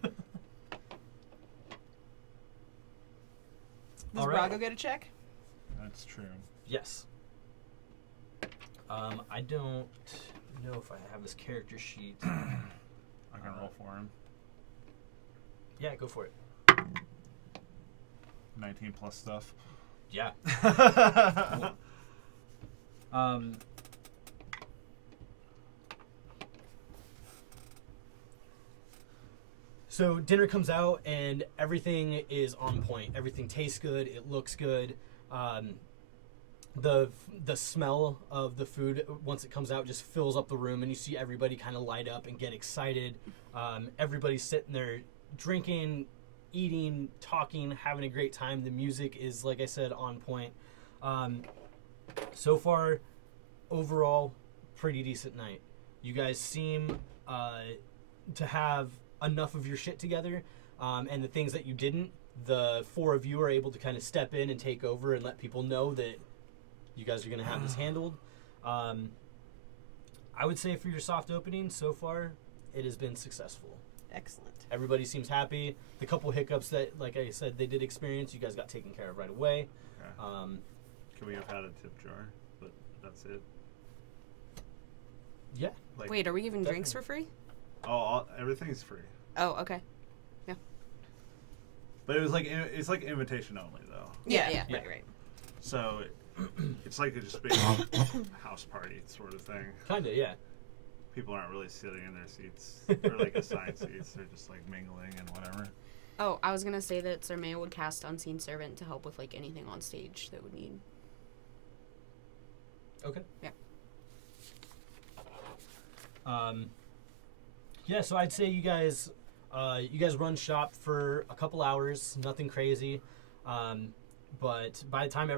All right. Brago get a check? That's true. Yes. I don't know if I have his character sheet. I can roll for him. Yeah, go for it. 19 plus stuff. Yeah. So dinner comes out and everything is on point. Everything tastes good. It looks good. The smell of the food once it comes out just fills up the room, and you see everybody kind of light up and get excited. Everybody's sitting there drinking, eating, talking, having a great time. The music is, like I said, on point. So far, overall, pretty decent night. You guys seem to have enough of your shit together, and the things that you didn't, the 4 of you are able to kind of step in and take over and let people know that you guys are going to have this handled. I would say for your soft opening so far, it has been successful. Excellent. Everybody seems happy. The couple hiccups that, like I said, they did experience, you guys got taken care of right away. Okay. Could we have had a tip jar? But that's it. Yeah. Like, Wait, are we giving definitely. drinks for free? everything's free. Oh, okay. But it's like invitation only though. Yeah. Right. So it's like a just big house party sort of thing. Kinda, yeah. People aren't really sitting in their seats or like assigned seats. They're just like mingling and whatever. Oh, I was gonna say that Sarmea would cast Unseen Servant to help with like anything on stage that would need. Okay. Yeah. Yeah, so I'd say you guys run shop for a couple hours, nothing crazy. But by the time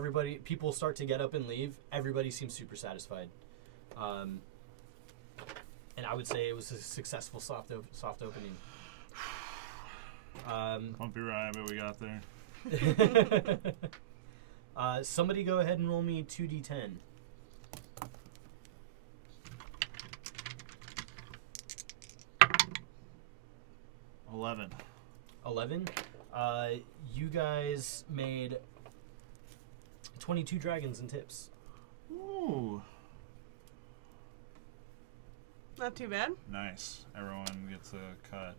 people start to get up and leave, everybody seems super satisfied. And I would say it was a successful soft opening. Bumpy ride, but we got there. Somebody go ahead and roll me 2d10. 11. You guys made 22 dragons and tips. Ooh, Not too bad. nice. Everyone gets a cut.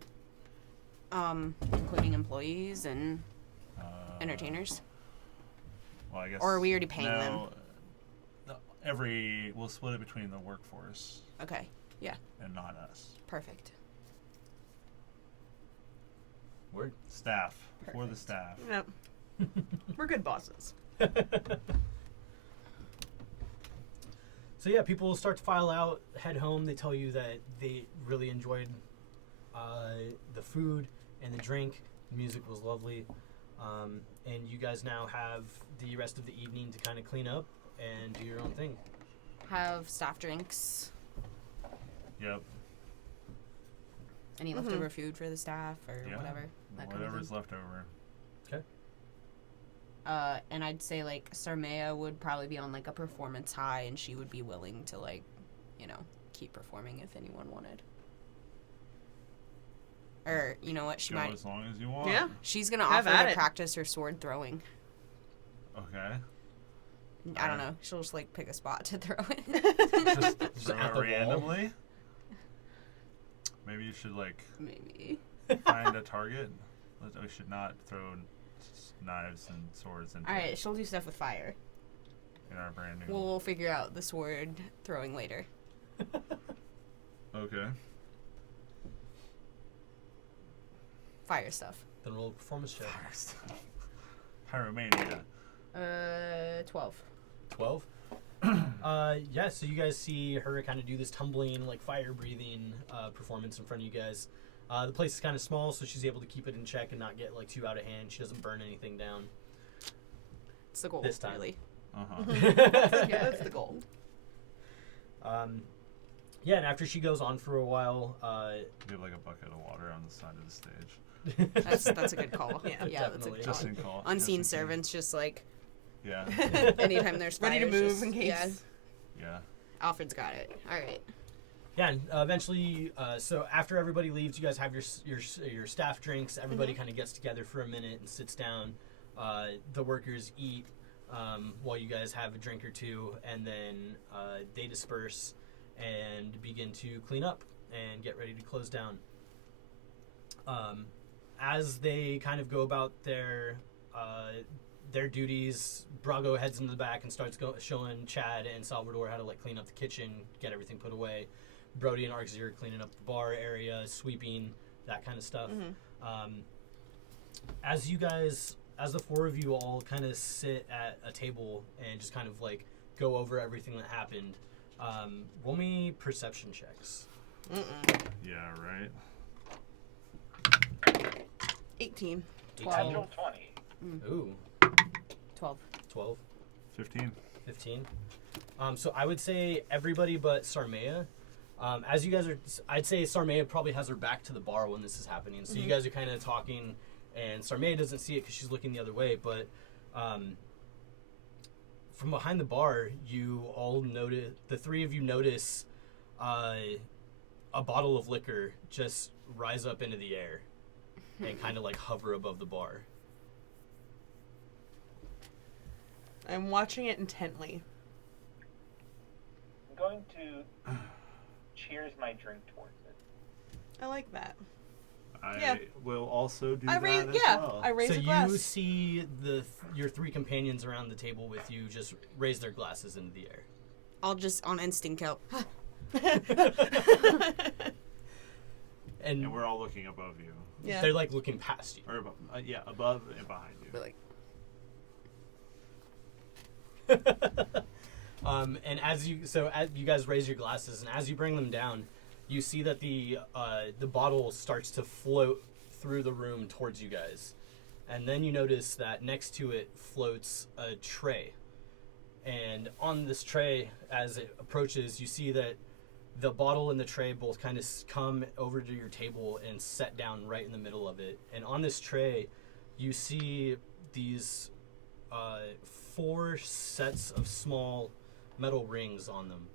Including employees and entertainers. Well, I guess. Or are we already paying them? No, we'll split it between the workforce Okay, and not us. perfect. Word. Staff. For the Perfect. staff. Yep. We're good bosses. So yeah, people will start to file out, head home. They tell you that they really enjoyed the food and the drink. The music was lovely. And you guys now have the rest of the evening to kind of clean up and do your own thing. Have staff drinks. Yep. Any leftover food for the staff or Yeah. whatever. That kind of Whatever's thing. left over. And I'd say like Sarmea would probably be on like a performance high, and she would be willing to like, keep performing if anyone wanted. Or you know what, she Go might. as long as you want. Yeah. She's gonna Have offer at to it. practice her sword throwing. Okay. I don't know. She'll just like pick a spot to throw it. Just throw at it the wall? randomly. Maybe you should like Maybe. find a target. We should not throw knives and swords into Alright, she'll do stuff with fire. in our brand new. We'll figure out the sword throwing later. Okay. Fire stuff. Then roll a performance check. Pyromania. 12. 12. Yeah, so you guys see her kind of do this tumbling, like fire breathing performance in front of you guys. The place is kind of small, so she's able to keep it in check and not get like too out of hand. She doesn't burn anything down. It's the goal, This time. really. Yeah, that's the goal. Yeah, and after she goes on for a while, We have like a bucket of water on the side of the stage. That's a good call. Yeah, Yeah, that's a definitely. good Just call. in call. Unseen just in case. servants, just like Yeah. anytime there's fire, Ready to it's move just- in case. Yeah, Yeah. Alfred's got it. All right. yeah, and eventually, so after everybody leaves, you guys have your staff drinks. Everybody kind of gets together for a minute and sits down. The workers eat while you guys have a drink or two, and then they disperse and begin to clean up and get ready to close down. As they kind of go about their duties, Brago heads into the back and starts showing Chad and Salvador how to like clean up the kitchen, get everything put away. Brody and Arxir are cleaning up the bar area, sweeping, that kind of stuff. As the four of you all kind of sit at a table and just kind of like go over everything that happened, roll me perception checks. Yeah, right. 18. Natural 20. Ooh, 12. 12, 15. 15. So I would say everybody but Sarmea. As you guys are, I'd say Sarmea probably has her back to the bar when this is happening. So you guys are kind of talking, and Sarmea doesn't see it because she's looking the other way. But from behind the bar, you all notice, the three of you notice a bottle of liquor just rise up into the air and kind of like hover above the bar. I'm watching it intently. I'm going to cheers my drink towards it. I like that. I Yeah. will also do I that raise, as yeah, well. I raise So a glass. you see your three companions around the table with you just raise their glasses into the air. I'll just on instinct go. And And we're all looking above you. Yeah. they're like looking past you. Or above, yeah, above and behind you. We're like, And as you guys raise your glasses, and as you bring them down, you see that the bottle starts to float through the room towards you guys, and then you notice that next to it floats a tray, and on this tray, as it approaches, you see that the bottle and the tray both kind of come over to your table and set down right in the middle of it, and on this tray, you see these 4 sets of small metal rings on them.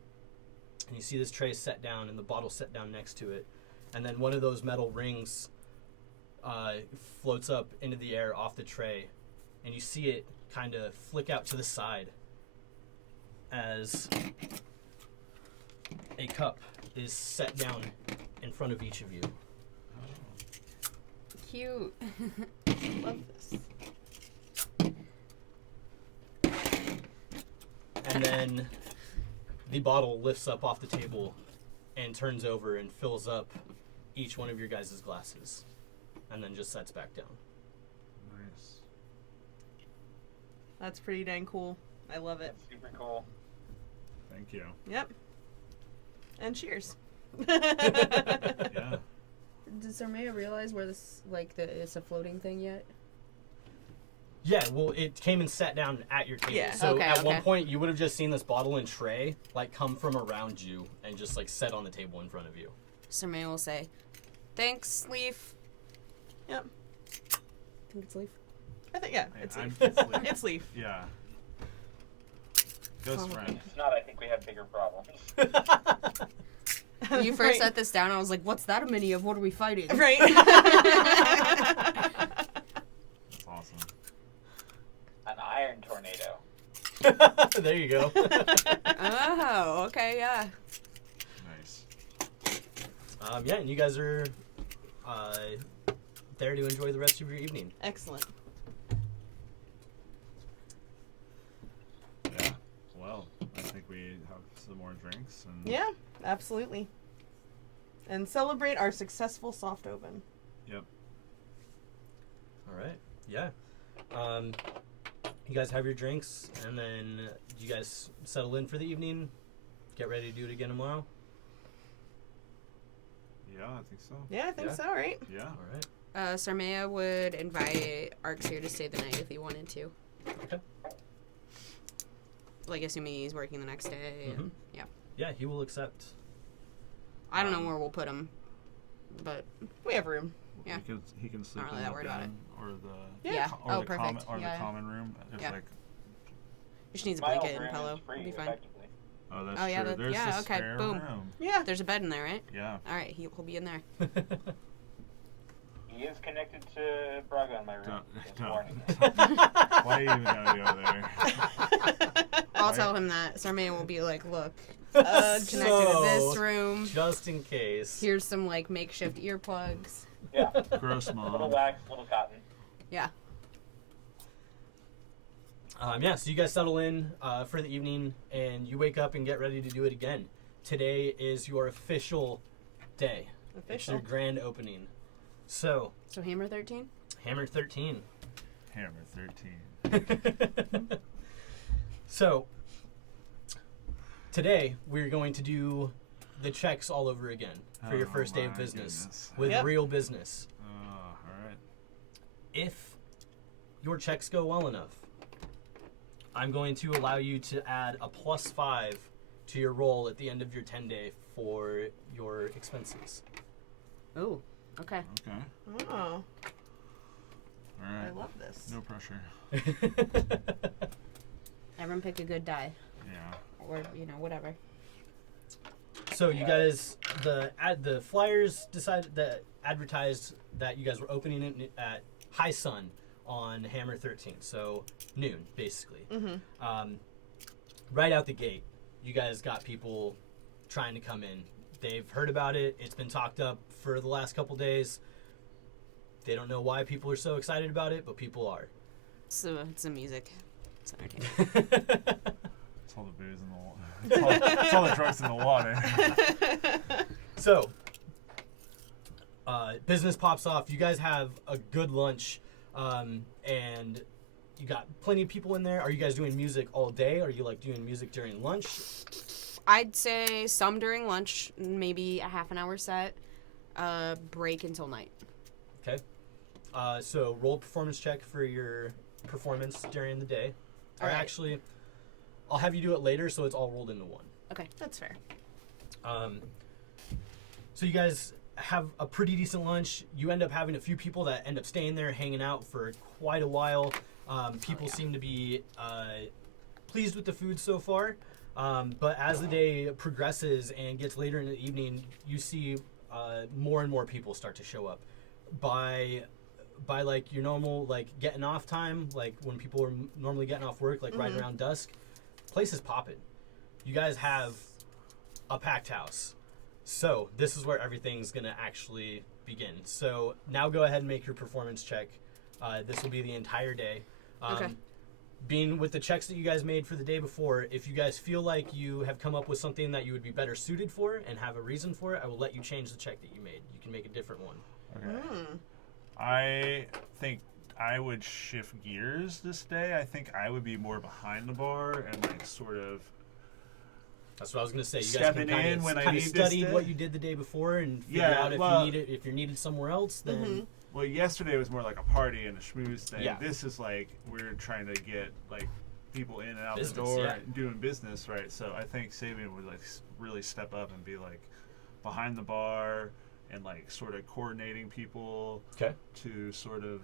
And you see this tray set down and the bottle set down next to it. And then one of those metal rings floats up into the air off the tray. And you see it kind of flick out to the side as a cup is set down in front of each of you. cute. Love this. And then the bottle lifts up off the table and turns over and fills up each one of your guys' glasses. And then just sets back down. Nice. That's pretty dang cool. I love it. That's super cool. Thank you. Yep. And cheers. Yeah. Did Sarmea realize where this, it's a floating thing yet? Yeah, well, it came and sat down at your table. Yeah. So Okay, at one okay. point, you would have just seen this bottle and tray, come from around you and just, set on the table in front of you. Sarmea will say, "Thanks, Leaf." Yep. Think it's Leaf. I think, yeah, it's I'm- Leaf. it's Leaf. It's Leaf. Yeah. Ghost Oh. friend. If it's not, I think we have bigger problems. When you first Right. set this down, I was like, "What's that a mini of? What are we fighting?" Right. That's awesome. An iron tornado. There you go. Oh, okay, yeah. Nice. Yeah, and you guys are there to enjoy the rest of your evening. Excellent. Yeah. Well, I think we have some more drinks. And Yeah, absolutely. And celebrate our successful soft open. Yep. All right. Yeah. You guys have your drinks, and then you guys settle in for the evening. Get ready to do it again tomorrow. Yeah, I think so. Yeah, I think Yeah. so, right? Yeah. All right. Sarmea would invite Arx here to stay the night if he wanted to. Okay. Like, assuming he's working the next day. Mhm. Yeah. Yeah, he will accept. I don't know where we'll put him, but We have room. Yeah. He can sleep Not in really the that worried about den or the yeah. or Oh, the perfect. common Yeah. the common room. There's Yeah. like He just needs a My blanket room and pillow. is free, It'll be fine. effectively. oh that's Oh, yeah, true. that- There's yeah, a okay, spare boom. room. Yeah. There's a bed in there, right? Yeah. All right, he'll be in there. He is connected to Braga in my room. Just Don't. warning. Why are you even gonna go there? I'll Right. tell him that. Sarmea will be like, look, Just connected to this room. Just in case. Here's some, like, makeshift earplugs. Yeah. Gross Little mom. wax, little cotton. Yeah. Yeah, so you guys settle in for the evening, and you wake up and get ready to do it again. Today is your official day. It's Official. your grand opening. So, So Hammer 13? Hammer 13. Hammer 13. So, today we're going to do the checks all over again for your Oh first day of my business goodness. with Yep. real business. All right. If your checks go well enough, I'm going to allow you to add a +5 to your roll at the end of your 10-day for your expenses. Ooh, okay. Okay. Oh, All I right. love this. No pressure. Everyone pick a good die. Yeah. Or, whatever. So you guys, the flyers decided that advertised that you guys were opening it at high sun on Hammer 13, so noon basically. Mm-hmm. Right out the gate, you guys got people trying to come in. They've heard about it. It's been talked up for the last couple days. They don't know why people are so excited about it, but people are. So it's the music. It's entertaining. It's all the booze in the water. It's all the drugs in the water. So, business pops off. You guys have a good lunch, and you got plenty of people in there. Are you guys doing music all day? Are you like doing music during lunch? I'd say some during lunch, maybe a half an hour set, break until night. Okay. So roll a performance check for your performance during the day. Or Alright. actually, I'll have you do it later, so it's all rolled into one. Okay. That's fair. So you guys have a pretty decent lunch. You end up having a few people that end up staying there, hanging out for quite a while. People seem to be pleased with the food so far. But as the day progresses and gets later in the evening, you see more and more people start to show up. By like your normal like getting off time, like when people are normally getting off work, like right around dusk, place is popping. You guys have a packed house. So this is where everything's gonna actually begin. So now go ahead and make your performance check. This will be the entire day. Okay. Being with the checks that you guys made for the day before, if you guys feel like you have come up with something that you would be better suited for and have a reason for it, I will let you change the check that you made. You can make a different one. Okay. Mm. I think I would shift gears this day. I think I would be more behind the bar and like sort of That's what I was gonna say. You guys stepping can in when I kind need of this study day. what you did the day before and figure Yeah, out if well- you need it. If you're needed somewhere else, then Well, yesterday was more like a party and a schmooze thing. Yeah. This is like we're trying to get like people in and out Business, the door yeah. and doing business, right? So I think Sabian would like really step up and be like behind the bar and like sort of coordinating people okay. to sort of,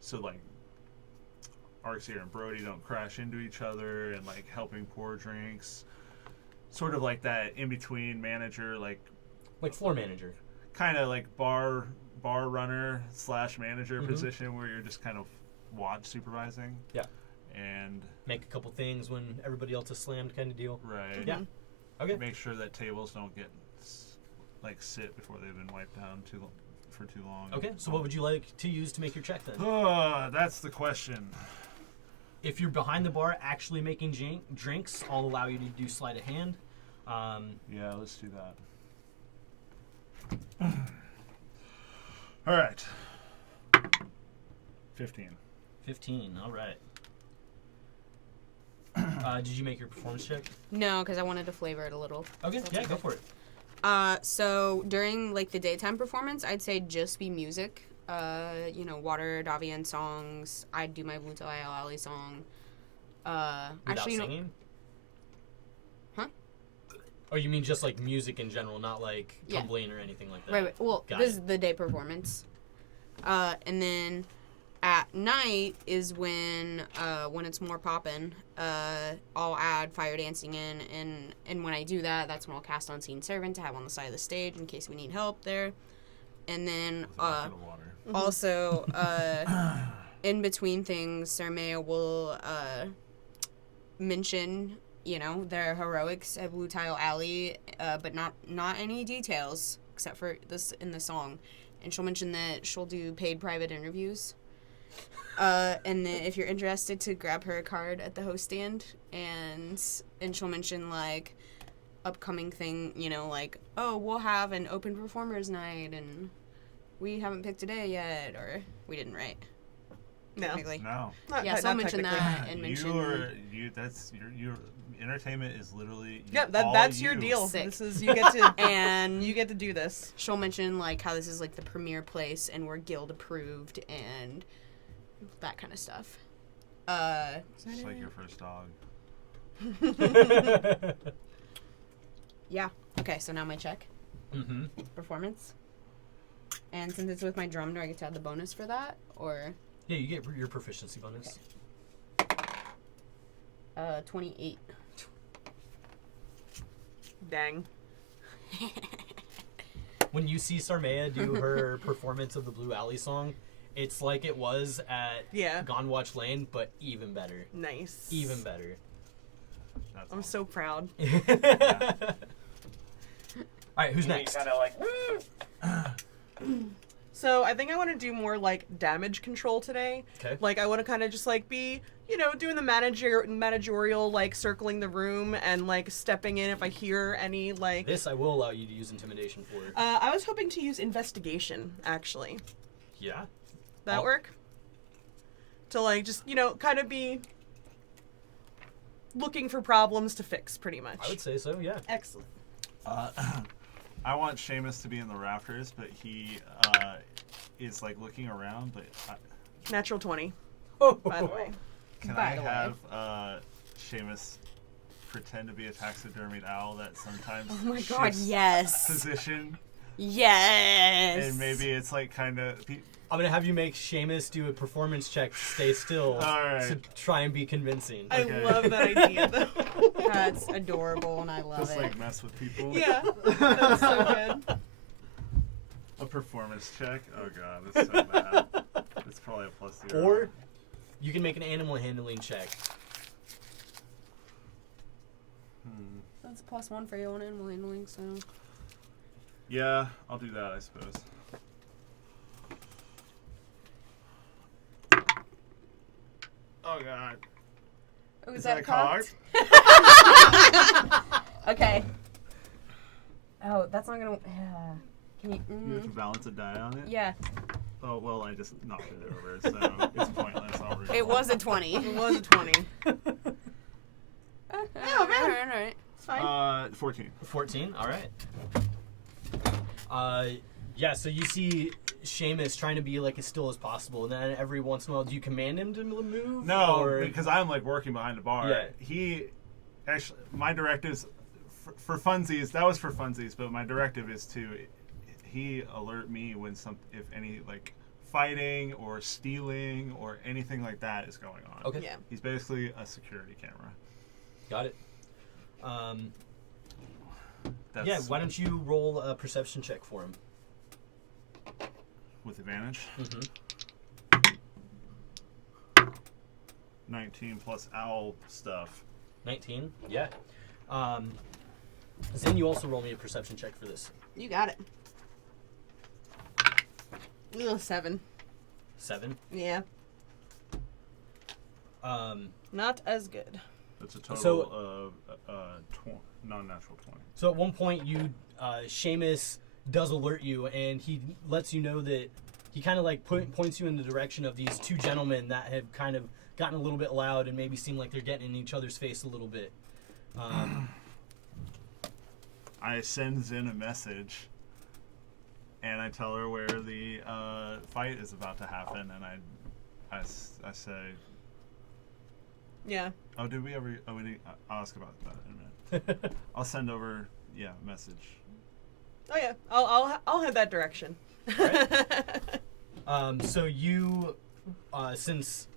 so like Arxia and Brody don't crash into each other and like helping pour drinks. Sort of like that in between manager, like Floor manager. kind of like bar runner / manager Mhm. position where you're just kind of watch supervising. Yeah. And Make a couple things when everybody else is slammed, kind of deal. right. Yeah. Okay. Make sure that tables don't get sit before they've been wiped down for too long. Okay, so what would you like to use to make your check then? That's the question. If you're behind the bar actually making drinks, I'll allow you to do sleight of hand. Yeah, let's do that. All right. 15. 15, all right. Did you make your performance check? No, because I wanted to flavor it a little. Okay, So yeah, go for it. So during the daytime performance, I'd say just be music. Waterdeep songs. I'd do my Wuto Ali song. Without Actually, singing? Huh? Oh, you mean just music in general, not Yeah. tumbling or anything like that? Right. Well, Got this it. is the day performance. And then at night is when it's more poppin'. I'll add fire dancing in, and when I do that, that's when I'll cast Unseen Servant to have on the side of the stage in case we need help there. And then also in between things, Sarmea will mention their heroics at Blue Tile Alley, but not any details except for this in the song. And she'll mention that she'll do paid private interviews. And then if you're interested, to grab her a card at the host stand, and she'll mention upcoming thing, oh, we'll have an open performers night, and we haven't picked a day yet, or we didn't write. No. Technically. No. Yeah, so I'll mention that and mention. Your entertainment is literally. Yeah, all that's your you. deal. Sick. This is you get to And you get to do this. she'll mention how this is the premier place and we're guild approved and that kind of stuff. It's like your first dog. Yeah. Okay, so now my check. Mm-hmm. Performance. And since it's with my drum, do I get to add the bonus for that? Or Yeah, you get your proficiency bonus. 28. Dang. When you see Sarmea do her performance of the Blue Alley song, it's like it was at Gone Watch Lane, but even better. Nice. Even better. That's I'm awesome. so proud. All right, who's next? Kind of So I think I want to do more damage control today. Okay. I want to kind of just be, doing the managerial circling the room and stepping in if I hear any This I will allow you to use intimidation for. I was hoping to use investigation actually. Yeah. That work? To just kind of be looking for problems to fix, pretty much. I would say so. Yeah. Excellent. I want Seamus to be in the rafters, but he is looking around. But Natural 20. Oh. By the way. can By I the way. have Seamus pretend to be a taxidermied owl that sometimes Oh my god, shifts yes. position, Yes. and maybe it's kind of. I'm gonna have you make Seamus do a performance check to stay still Alright. to try and be convincing. I Okay. love that idea, though. That's adorable and I love Just it. mess with people. Yeah, that's so good. A performance check. Oh god, that's so bad. It's probably a +0. Or you can make an animal handling check. That's a +1 for your own animal handling, so. Yeah, I'll do that, I suppose. Oh god. Oh, Is that a card? Okay. Oh, that's not gonna. Can you? You have to balance a die on it? Yeah. Oh, well, I just knocked it over, so it's pointless. I'll reroll. It was a 20. It was a 20. Oh, man. Alright. It's fine. 14. 14. All right. Yeah. So you see Seamus trying to be as still as possible, and then every once in a while, do you command him to move? No, or... because I'm working behind the bar. Yeah. He actually, my directives for funsies. That was for funsies, but my directive is to he alert me when if any fighting or stealing or anything like that is going on. Okay. Yeah. He's basically a security camera. Got it. That's Yeah. Why don't you roll a perception check for him? with advantage. Mm-hmm. 19 plus owl stuff. 19. Yeah. Zin, you also roll me a perception check for this. You got it. 7. 7. Yeah. Not as good. That's a total So- of non-natural 20. So at one point, Seamus does alert you, and he lets you know that he kind of like points you in the direction of these two gentlemen that have kind of gotten a little bit loud and maybe seem like they're getting in each other's face a little bit. I send Zin a message, and I tell her where the fight is about to happen, and I say, Yeah. oh, did we ever? Oh, I'll ask about that in a minute. I'll send over, a message. Oh yeah. I'll head that direction. So you, since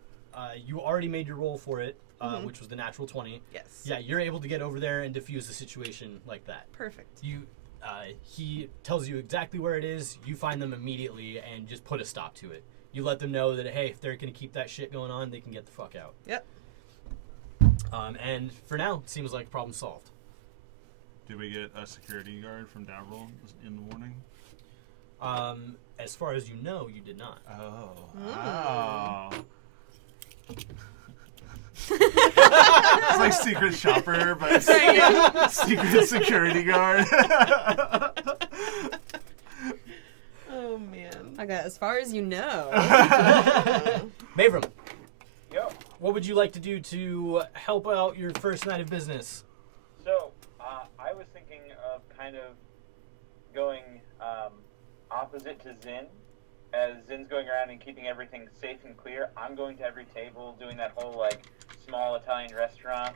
you already made your roll for it, which was the natural 20. Yes. Yeah, you're able to get over there and diffuse the situation like that. Perfect. He tells you exactly where it is. You find them immediately and just put a stop to it. You let them know that, hey, if they're going to keep that shit going on, they can get the fuck out. Yep. And for now, it seems like problem solved. Did we get a security guard from Davral in the morning? As far as you know, you did not. Oh. It's like Secret Shopper, but Secret Security Guard. Oh man. Okay, as far as you know. Mavram, Yo. what would you like to do to help out your first night of business? So, I was thinking of kind of going opposite to Zin. As Zin's going around and keeping everything safe and clear, I'm going to every table, doing that whole, small Italian restaurant,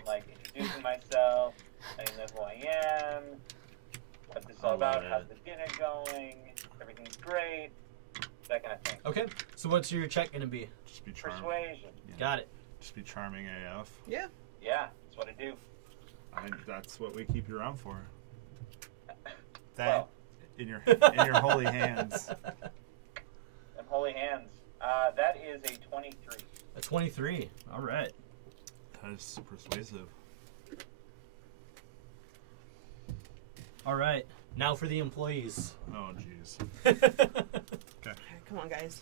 introducing myself, letting them know who I am, what this is all about, how's the dinner going, everything's great, that kind of thing. Okay, so what's your check going to be? Just be charming. Persuasion. Yeah. Got it. Just be charming AF. Yeah. Yeah, that's what I do. That's what we keep you around for. That Well. in your holy hands. Them holy hands. That is a 23. A 23. All right. That is persuasive. All right. Now for the employees. Oh, jeez. Alright, come on, guys.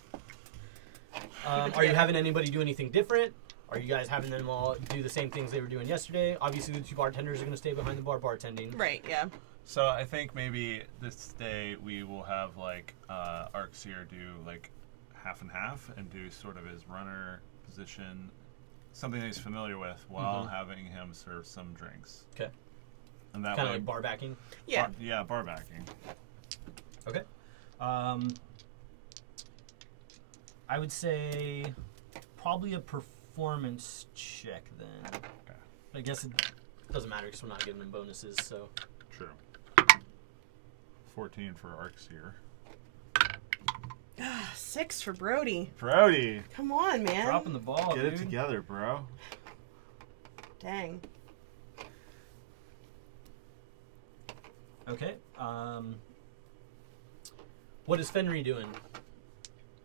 Are you having anybody do anything different? Are you guys having them all do the same things they were doing yesterday? Obviously, the two bartenders are going to stay behind the bar bartending. Right. Yeah. So I think maybe this day we will have Arxir do half and half and do sort of his runner position, something that he's familiar with, while having him serve some drinks. Okay. And that Kind of way, like bar backing. Yeah. bar backing. Okay. I would say probably a performance check then. Okay. I guess it doesn't matter because we're not giving them bonuses, so. True. 14 for Arxir. 6 for Brody. Brody, Come on, man. Dropping the ball, get dude. it together, bro. Dang. Okay. What is Fenry doing?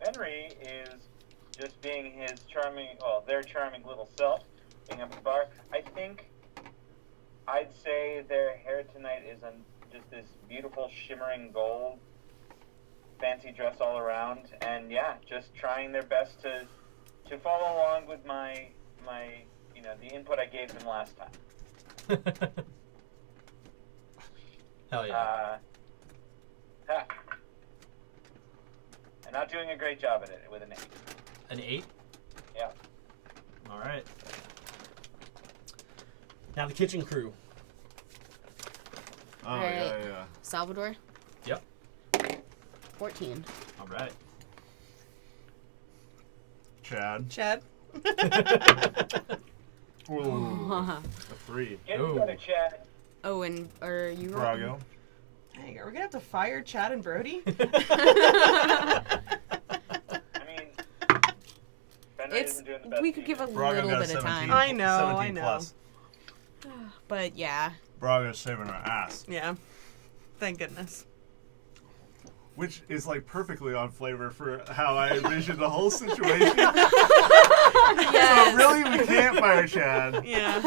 Henry is just being his their charming little self, being up at the bar. I think I'd say their hair tonight is on just this beautiful shimmering gold, fancy dress all around, and just trying their best to follow along with my the input I gave them last time. Hell yeah. I'm not doing a great job at it with an 8. An 8? Yeah. All right. Now the kitchen crew. Oh, Alright. yeah. Salvador? Yep. 14. All right. Chad. Chad. Ooh, a 3. Get Ooh. together, Chad. Oh, and are you Brago. Dang, are we gonna have to fire Chad and Brody? I mean, Fenrir It's isn't doing the best we could give a Brago little got a bit 17. of time. I know, 17 I know. Plus. But yeah. Braga's saving our ass. Yeah. Thank goodness. Which is perfectly on flavor for how I envisioned the whole situation. Yes. So really, we can't fire Chad. Yeah.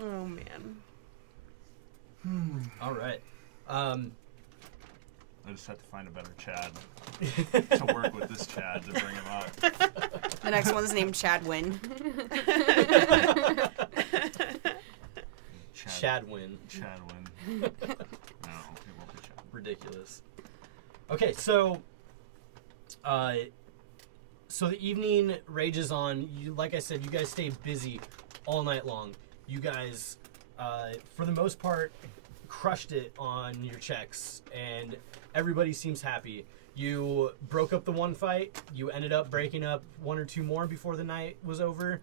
Oh man. All right. I just had to find a better Chad to work with this Chad to bring him up. The next one's named Chadwin. Chadwin. Chadwin. No, it won't be Chad. Ridiculous. Okay, so the evening rages on. You, like I said, you guys stay busy all night long. You guys, for the most part, crushed it on your checks, and everybody seems happy. You broke up the one fight. You ended up breaking up one or two more before the night was over.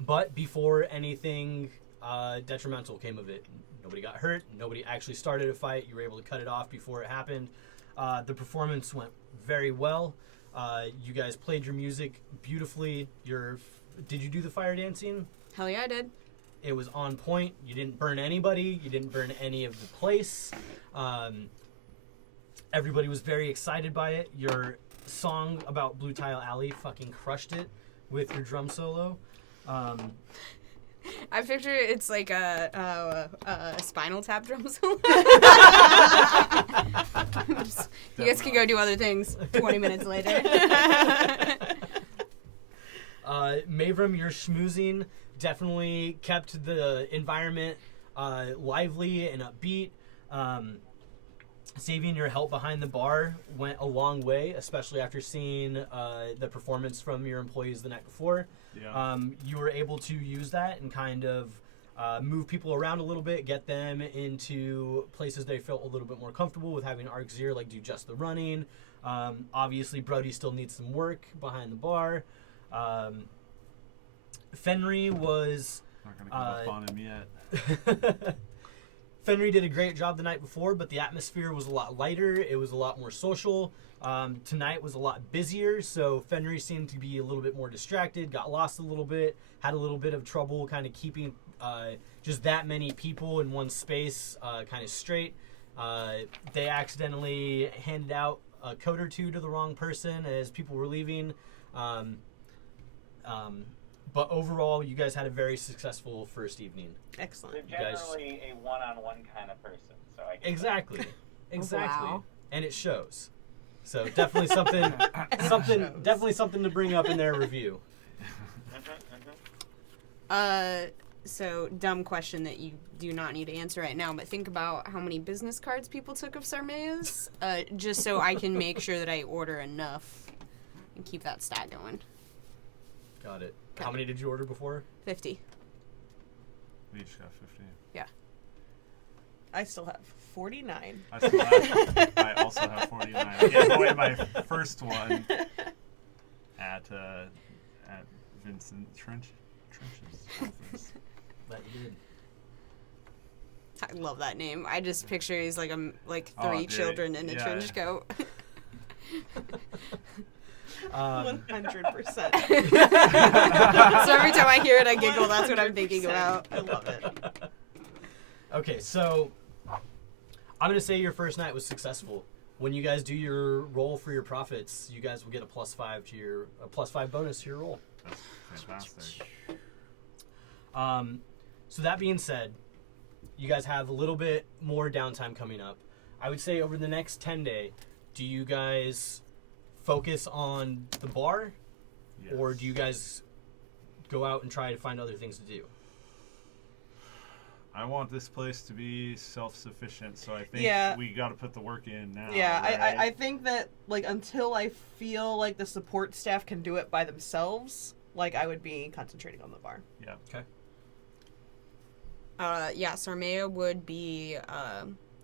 But before anything detrimental came of it, nobody got hurt. Nobody actually started a fight. You were able to cut it off before it happened. The performance went very well. You guys played your music beautifully. Did you do the fire dancing? Hell yeah, I did. It was on point. You didn't burn anybody. You didn't burn any of the place. Everybody was very excited by it. Your song about Blue Tile Alley fucking crushed it with your drum solo. I picture it's like a Spinal Tap drum solo. You guys can go do other things 20 minutes later. Mavram, your schmoozing definitely kept the environment lively and upbeat. Saving your help behind the bar went a long way, especially after seeing the performance from your employees the night before. Yeah. You were able to use that and kind of move people around a little bit, get them into places they felt a little bit more comfortable with, having Arxir like do just the running. Obviously, Brody still needs some work behind the bar. Fenry was Not gonna come up on him yet. Fenry did a great job the night before, but the atmosphere was a lot lighter. It was a lot more social. Tonight was a lot busier, so Fenry seemed to be a little bit more distracted, got lost a little bit, had a little bit of trouble kind of keeping just that many people in one space kind of straight. They accidentally handed out a coat or two to the wrong person as people were leaving. But overall, you guys had a very successful first evening. Excellent. They're generally a one-on-one kind of person, so I can Exactly. Wow. And it shows. So definitely something to bring up in their review. So dumb question that you do not need to answer right now, but think about how many business cards people took of Sarmea's, just so I can make sure that I order enough and keep that stat going. Got it. Okay. How many did you order before? 50. We each got 50. Yeah. I still have 49. I also have 49. I gave away my first one at Vincent Trench's office. That you did. I love that name. I just picture he's like Oh, three dude. children in a Yeah. trench coat. 100%. So every time I hear it, I giggle. That's what I'm thinking 100%. about. I love it. Okay, so I'm gonna say your first night was successful. When you guys do your roll for your profits, you guys will get a +5 bonus to your roll. That's fantastic. So that being said, you guys have a little bit more downtime coming up. I would say over the next 10 day, do you guys focus on the bar, Yes. or do you guys go out and try to find other things to do? I want this place to be self-sufficient, so I think Yeah. we got to put the work in now. Yeah, right? I think that, like, until I feel like the support staff can do it by themselves, like, I would be concentrating on the bar. Yeah. Okay. Yeah, Sarmea would be,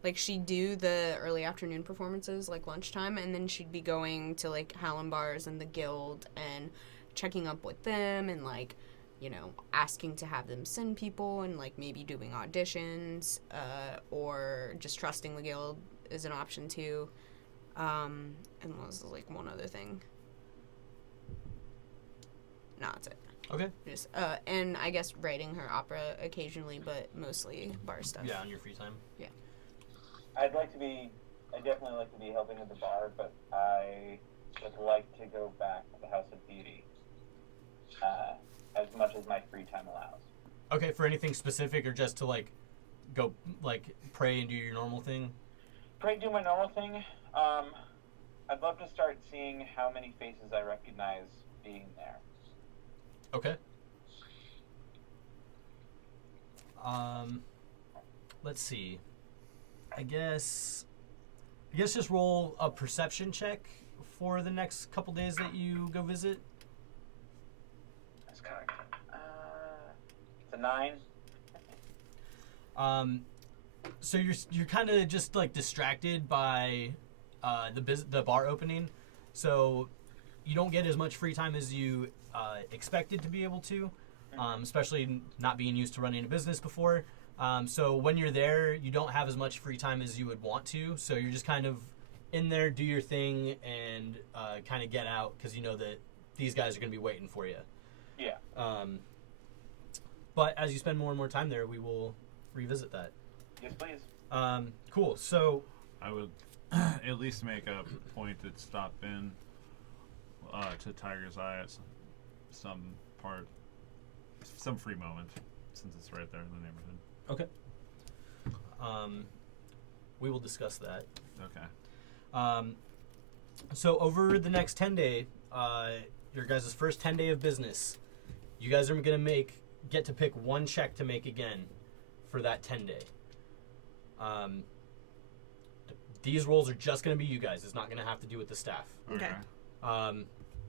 like, she'd do the early afternoon performances, like, lunchtime, and then she'd be going to, like, Hallam bars and the guild and checking up with them and, like, you know, asking to have them send people and, like, maybe doing auditions, or just trusting the guild is an option, too. And what was, like, one other thing? No, that's it. Okay. Just, and I guess writing her opera occasionally, but mostly bar stuff. Yeah, on your free time. I definitely like to be helping at the bar, but I would like to go back to the House of Beauty as much as my free time allows. Okay, for anything specific or just to, like, go like pray and do your normal thing? Pray, do my normal thing. I'd love to start seeing how many faces I recognize being there. Okay. Let's see. I guess just roll a perception check for the next couple days that you go visit. That's kind of good. It's a 9. So you're kind of just like distracted by the bar opening, so you don't get as much free time as you expected to be able to, especially not being used to running a business before. So when you're there, you don't have as much free time as you would want to. So you're just kind of in there, do your thing, and kind of get out because you know that these guys are going to be waiting for you. Yeah. But as you spend more and more time there, we will revisit that. Yes, please. Cool. So I would at least make a point to stop in to Tiger's Eye at some free moment, since it's right there in the neighborhood. okay. We will discuss that. Okay. So over the next 10-day, your guys' first 10-day of business, you guys are going to get to pick one check to make again for that 10-day. These rolls are just going to be you guys. It's not going to have to do with the staff. Okay.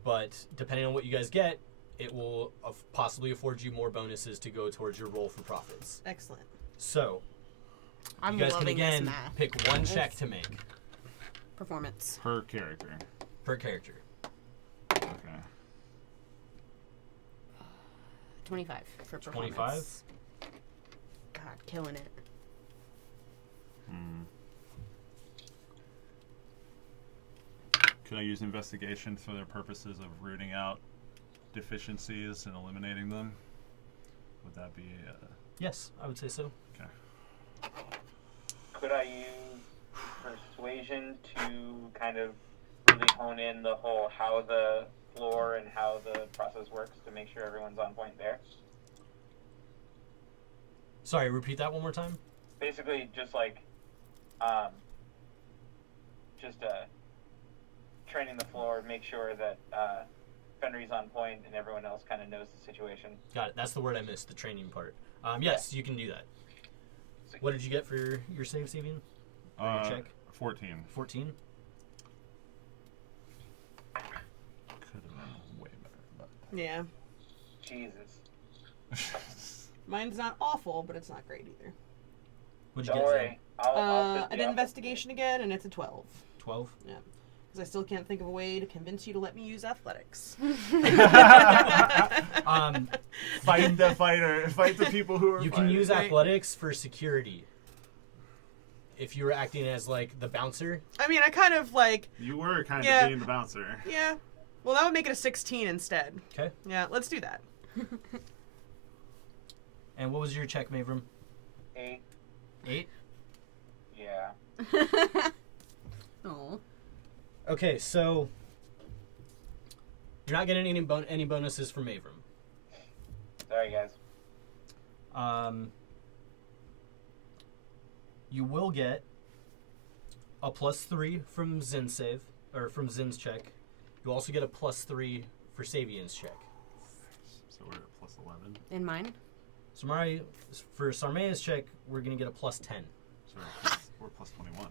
But depending on what you guys get, it will possibly afford you more bonuses to go towards your roll for profits. Excellent. So, I'm you guys can loving again this math. pick one check to make Performance. Per character. per character. Okay. 25 for performance. 25? God, killing it. Can I use investigation for the purposes of rooting out deficiencies and eliminating them? Would that be Yes, I would say so. okay? Could I use persuasion to kind of really hone in the whole how the floor and how the process works to make sure everyone's on point there? Sorry, repeat that one more time. Basically, just training the floor, make sure that Fenry's on point and everyone else kind of knows the situation. Got it. That's the word I missed, the training part. Yes, you can do that. What did you get for your save, Sabian? Or your check? 14. 14? Could have been way better, but Yeah. Jesus. Mine's not awful, but it's not great either. What'd you Don't get, Zane? worry. I'll I did investigation again, and it's a 12. 12? Because I still can't think of a way to convince you to let me use athletics. fight the fighter. Fight the people who are. You can fighting. use athletics for security. If you were acting as, like, the bouncer. I mean, I kind of like, You were kind Yeah. of being the bouncer. yeah. Well, that would make it a 16 instead. Okay. Yeah, let's do that. And what was your check, Mavram? 8. 8? Yeah. Oh. Okay, so you're not getting any bonuses from Mavram. Sorry, guys. You will get a +3 from Zin's save, or from Zin's check. You also get a +3 for Sabian's check. So we're at +11. In mine? For Sarmea's check, we're gonna get a +10. Sorry, we're +21.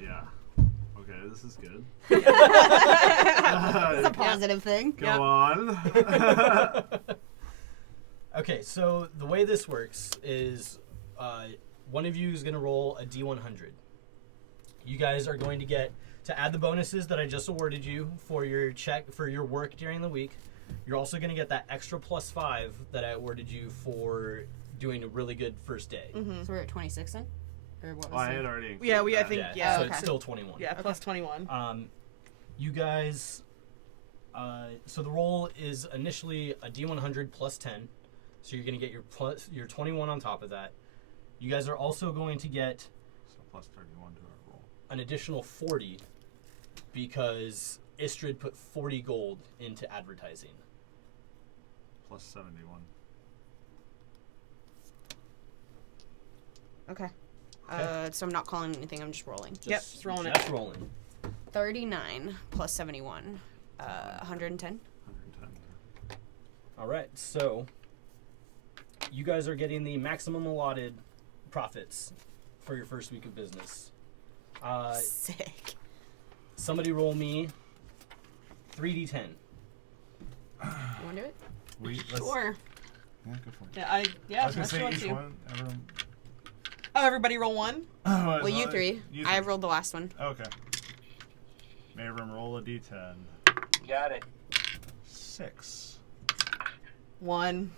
Yeah. Okay, this is good. That's a positive thing. Go on. Okay, so the way this works is one of you is going to roll a D100. You guys are going to get to add the bonuses that I just awarded you for your check for your work during the week. You're also going to get that extra +5 that I awarded you for doing a really good first day. Mm-hmm. So we're at 26 then? Or what was I it? had already. Yeah, I included think, that. yeah. So okay. it's still 21. Yeah, Okay. plus 21. You guys, so the roll is initially a D100 +10, so you're going to get your 21 on top of that. You guys are also going to get So +31 to our roll. an additional 40 because Istrid put 40 gold into advertising. +71. Okay. Okay. So I'm not calling anything. I'm just rolling. Just rolling it. Just rolling. 39 plus 71. 110. 110. All right, so you guys are getting the maximum allotted profits for your first week of business. Sick. Somebody roll me 3d10. You want to do it? Let's, Sure. Yeah, go for it. Yeah, I was gonna unless you say want each to. one. Everyone. Oh, everybody roll one? Well, you three. You I three. rolled the last one. Okay. May everyone roll a d10. Got it. 6. 1.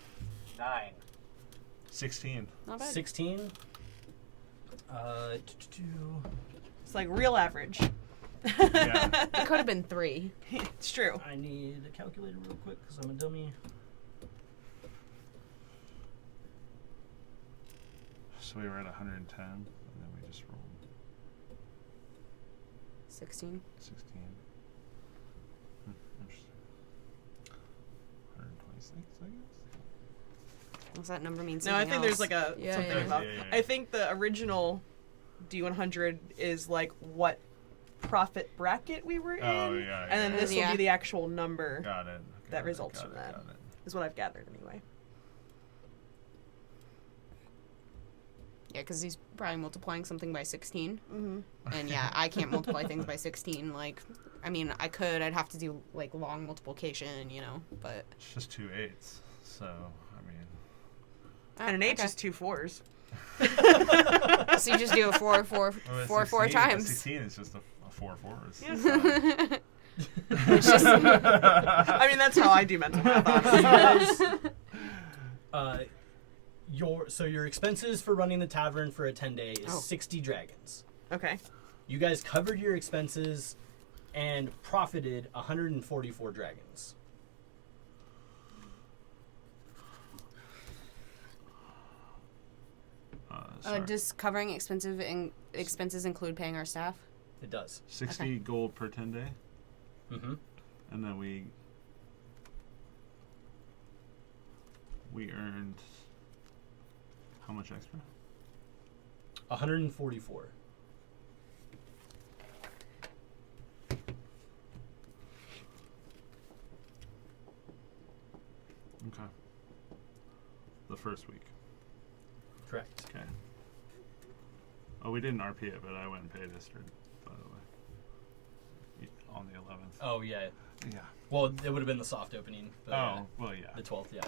9. 16. Not bad. 16. It's like real average. Yeah. It could have been 3. It's true. I need a calculator real quick because I'm a dummy. So we were at 110, and then we just rolled 16. 16. Interesting. 126, I guess? What's that number mean? No, I Something think there's else? like a Yeah, something yeah. about. Yeah. I think the original D100 is like what profit bracket we were in, Oh, yeah. and then yeah. this will Yeah. be the actual number. Got it. that Got it, results got from it, that. got it. Is what I've gathered anyway. Yeah, because he's probably multiplying something by 16. Mm-hmm. And yeah, I can't multiply things by 16. Like, I mean, I could. I'd have to do, like, long multiplication, you know, but... It's just 2 8s, so, I mean... And an H okay. is 2 4s. So you just do a 4 16, times. 16 is just a 4 4s. Yeah. It's just... I mean, that's how I do mental math, honestly. Your expenses for running the tavern for a 10-day is 60 dragons. Okay. You guys covered your expenses and profited 144 dragons. Sorry. Does covering expenses include paying our staff? It does. 60 gold per 10 day, Mm-hmm. and then we earned how much extra? 144. Okay. The first week. Correct. Okay. Oh, we didn't RP it, but I went and paid Istrid, by the way. On the 11th. Oh, yeah. Yeah. Well, it would have been the soft opening. But Oh, well, yeah. The 12th, yeah.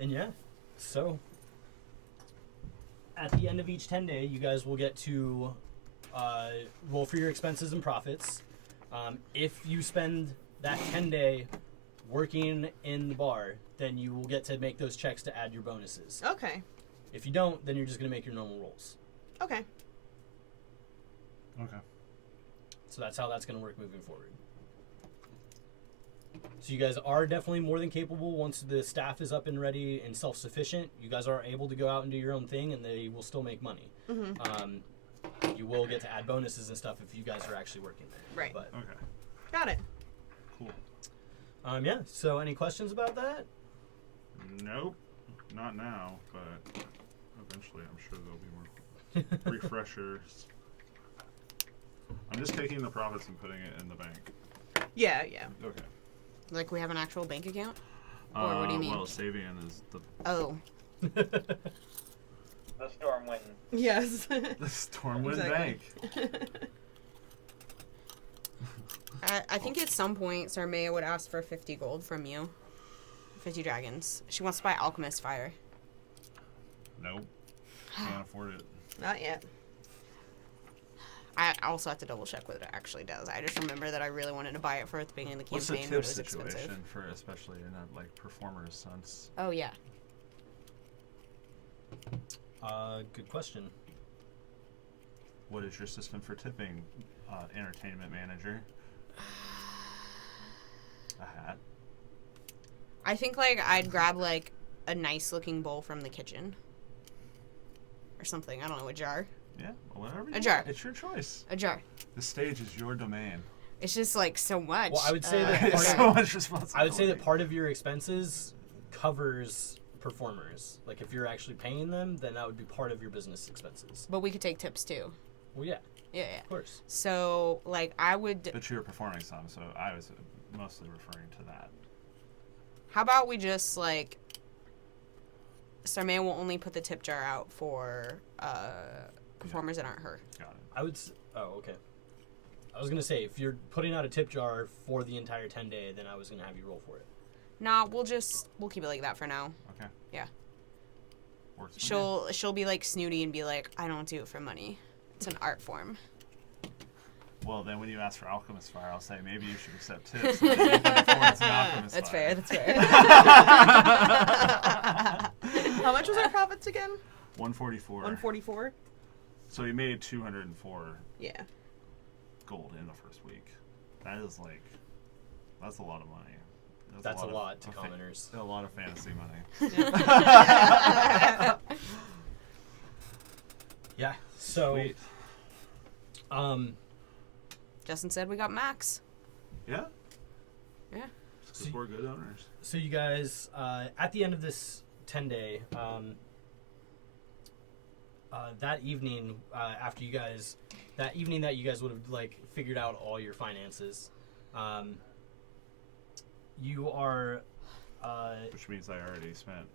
And yeah, so at the end of each 10-day, you guys will get to roll for your expenses and profits. If you spend that 10-day working in the bar, then you will get to make those checks to add your bonuses. Okay. If you don't, then you're just going to make your normal rolls. Okay. Okay. So that's how that's going to work moving forward. So you guys are definitely more than capable once the staff is up and ready and self-sufficient. You guys are able to go out and do your own thing, and they will still make money. Mm-hmm. You will get to add bonuses and stuff if you guys are actually working there. Right. But Okay. Got it. Cool. yeah. So any questions about that? Nope. Not now, but eventually I'm sure there'll be more refreshers. I'm just taking the profits and putting it in the bank. Yeah, yeah. Okay. Like, we have an actual bank account? Or what do you mean? Well, Savian is the Oh. The Stormwind. Yes. the Stormwind Exactly. Bank. I think at some point, Sarmea would ask for 50 gold from you. 50 dragons. She wants to buy Alchemist Fire. Nope. Can't afford it. Not yet. I also have to double check what it actually does. I just remember that I really wanted to buy it for at the beginning of the What's the campaign, but it tip was expensive. situation for especially in a like performer's sense? Oh, yeah. Good question. What is your system for tipping, entertainment manager? A hat. I think, like, I'd grab, like, a nice-looking bowl from the kitchen. Or something. I don't know, a jar. Yeah, whatever. A jar. It's your choice. A jar. The stage is your domain. It's just, like, so much. Well, I would say that It's part so much responsibility. I would say that part of your expenses covers performers. Like, if you're actually paying them, then that would be part of your business expenses. But we could take tips too. Well, yeah, Yeah. of course. So, like, I would. But you're performing some, so I was mostly referring to that. How about we just, like. Starman will only put the tip jar out for performers that aren't her. Got it. I would. Oh, okay. I was gonna say, if you're putting out a tip jar for the entire 10-day, then I was gonna have you roll for it. Nah, we'll keep it like that for now. Okay. Yeah. Works for me. She'll be like snooty and be like, I don't do it for money. It's an art form. Well, then when you ask for Alchemist Fire, I'll say maybe you should accept tips. So that you can afford some Alchemist That's Fire. fair. That's fair. How much was our profits again? 144. 144. So we made 204 Yeah. gold in the first week. That is like, that's a lot of money. That's a of- lot to of commoners. A lot of fantasy money. Yeah. So, Sweet. Justin said we got max. Yeah? Yeah. Because we're good owners. So you guys, at the end of this 10-day, that evening, after you guys, that evening that you guys would have like figured out all your finances, you are, Which means I already spent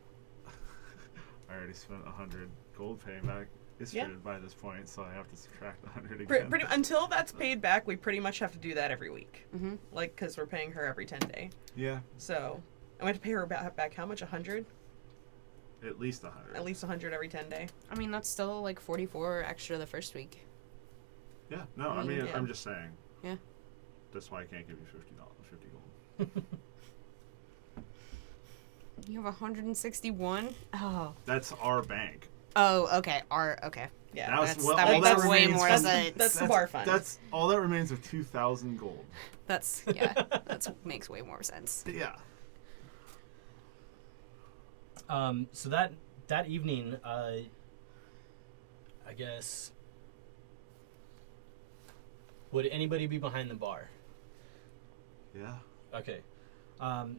100 gold paying back Istrid by this point, so I have to subtract 100 again. Until that's paid back, we pretty much have to do that every week. Mm-hmm. Like, because we're paying her every 10 day. Yeah, So, I have to pay her back how much? 100? at least 100. At least 100 every 10 day. I mean, that's still like 44 extra the first week. Yeah, no, I mean, Yeah. I'm just saying. Yeah. That's why I can't give you $50 gold. You have 161. Oh. That's our bank. Oh, okay. Okay. Yeah. That was- That's, well, that all makes that way remains more from- sense. That's the bar fund. That's all that remains of 2,000 gold. That's makes way more sense. Yeah. so that evening, I guess, would anybody be behind the bar? Yeah. Okay. I'm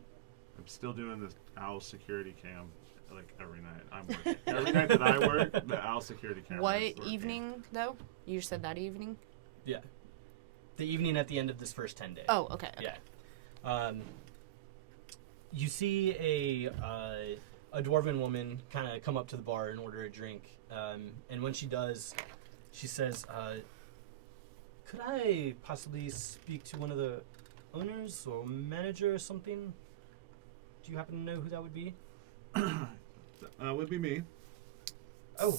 still doing this owl security cam like every night. I'm working. Every night that I work, the owl security camera. What is working. evening though? You just said that evening. Yeah. The evening at the end of this first 10 days. Oh, okay. Yeah. You see a dwarven woman kind of come up to the bar and order a drink. And when she does, she says, could I possibly speak to one of the owners or manager or something? Do you happen to know who that would be? Would be me. Oh,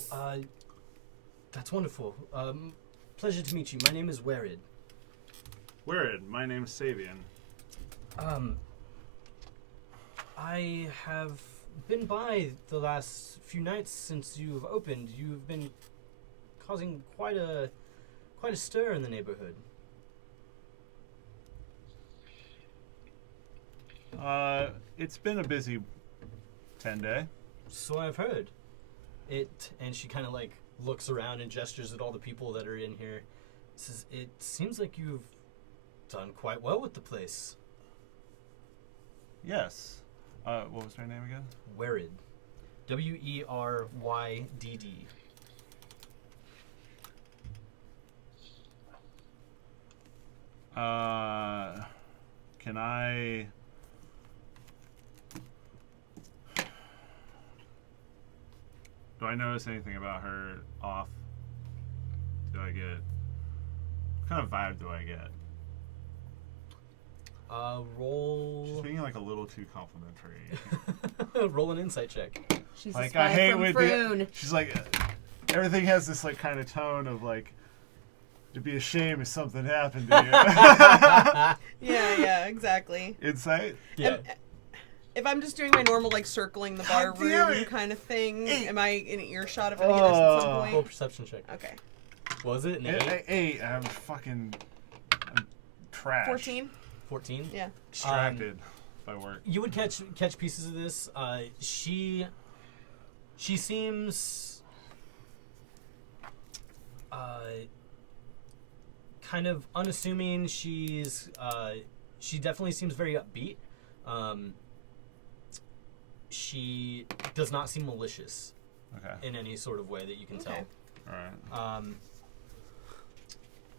that's wonderful. Pleasure to meet you. My name is Werid. Werid, my name's Sabian. I have been by the last few nights since you've opened. You've been causing quite a stir in the neighborhood. It's been a busy 10-day. So I've heard. And she kind of like looks around and gestures at all the people that are in here. Says, it seems like you've done quite well with the place. Yes. What was her name again? Werid. WerYdd. Can I... Do I notice anything about her off? Do I get... What kind of vibe do I get? Roll. She's being like a little too complimentary. Roll an insight check. She's Like, a I spy hate from with Froon. She's like, everything has this like kind of tone of like, it'd be a shame if something happened to you. Yeah, exactly. Insight? Yeah. If I'm just doing my normal, like, circling the bar God damn room it. kind of thing, 8. am I in earshot of any of this at some Roll a point? perception check. Okay. Was it an 8? 8. I'm fucking I'm trash. 14? 14? Yeah. Distracted by work. You would catch pieces of this. She seems kind of unassuming. She definitely seems very upbeat. she does not seem malicious Okay. in any sort of way that you can Okay. All right.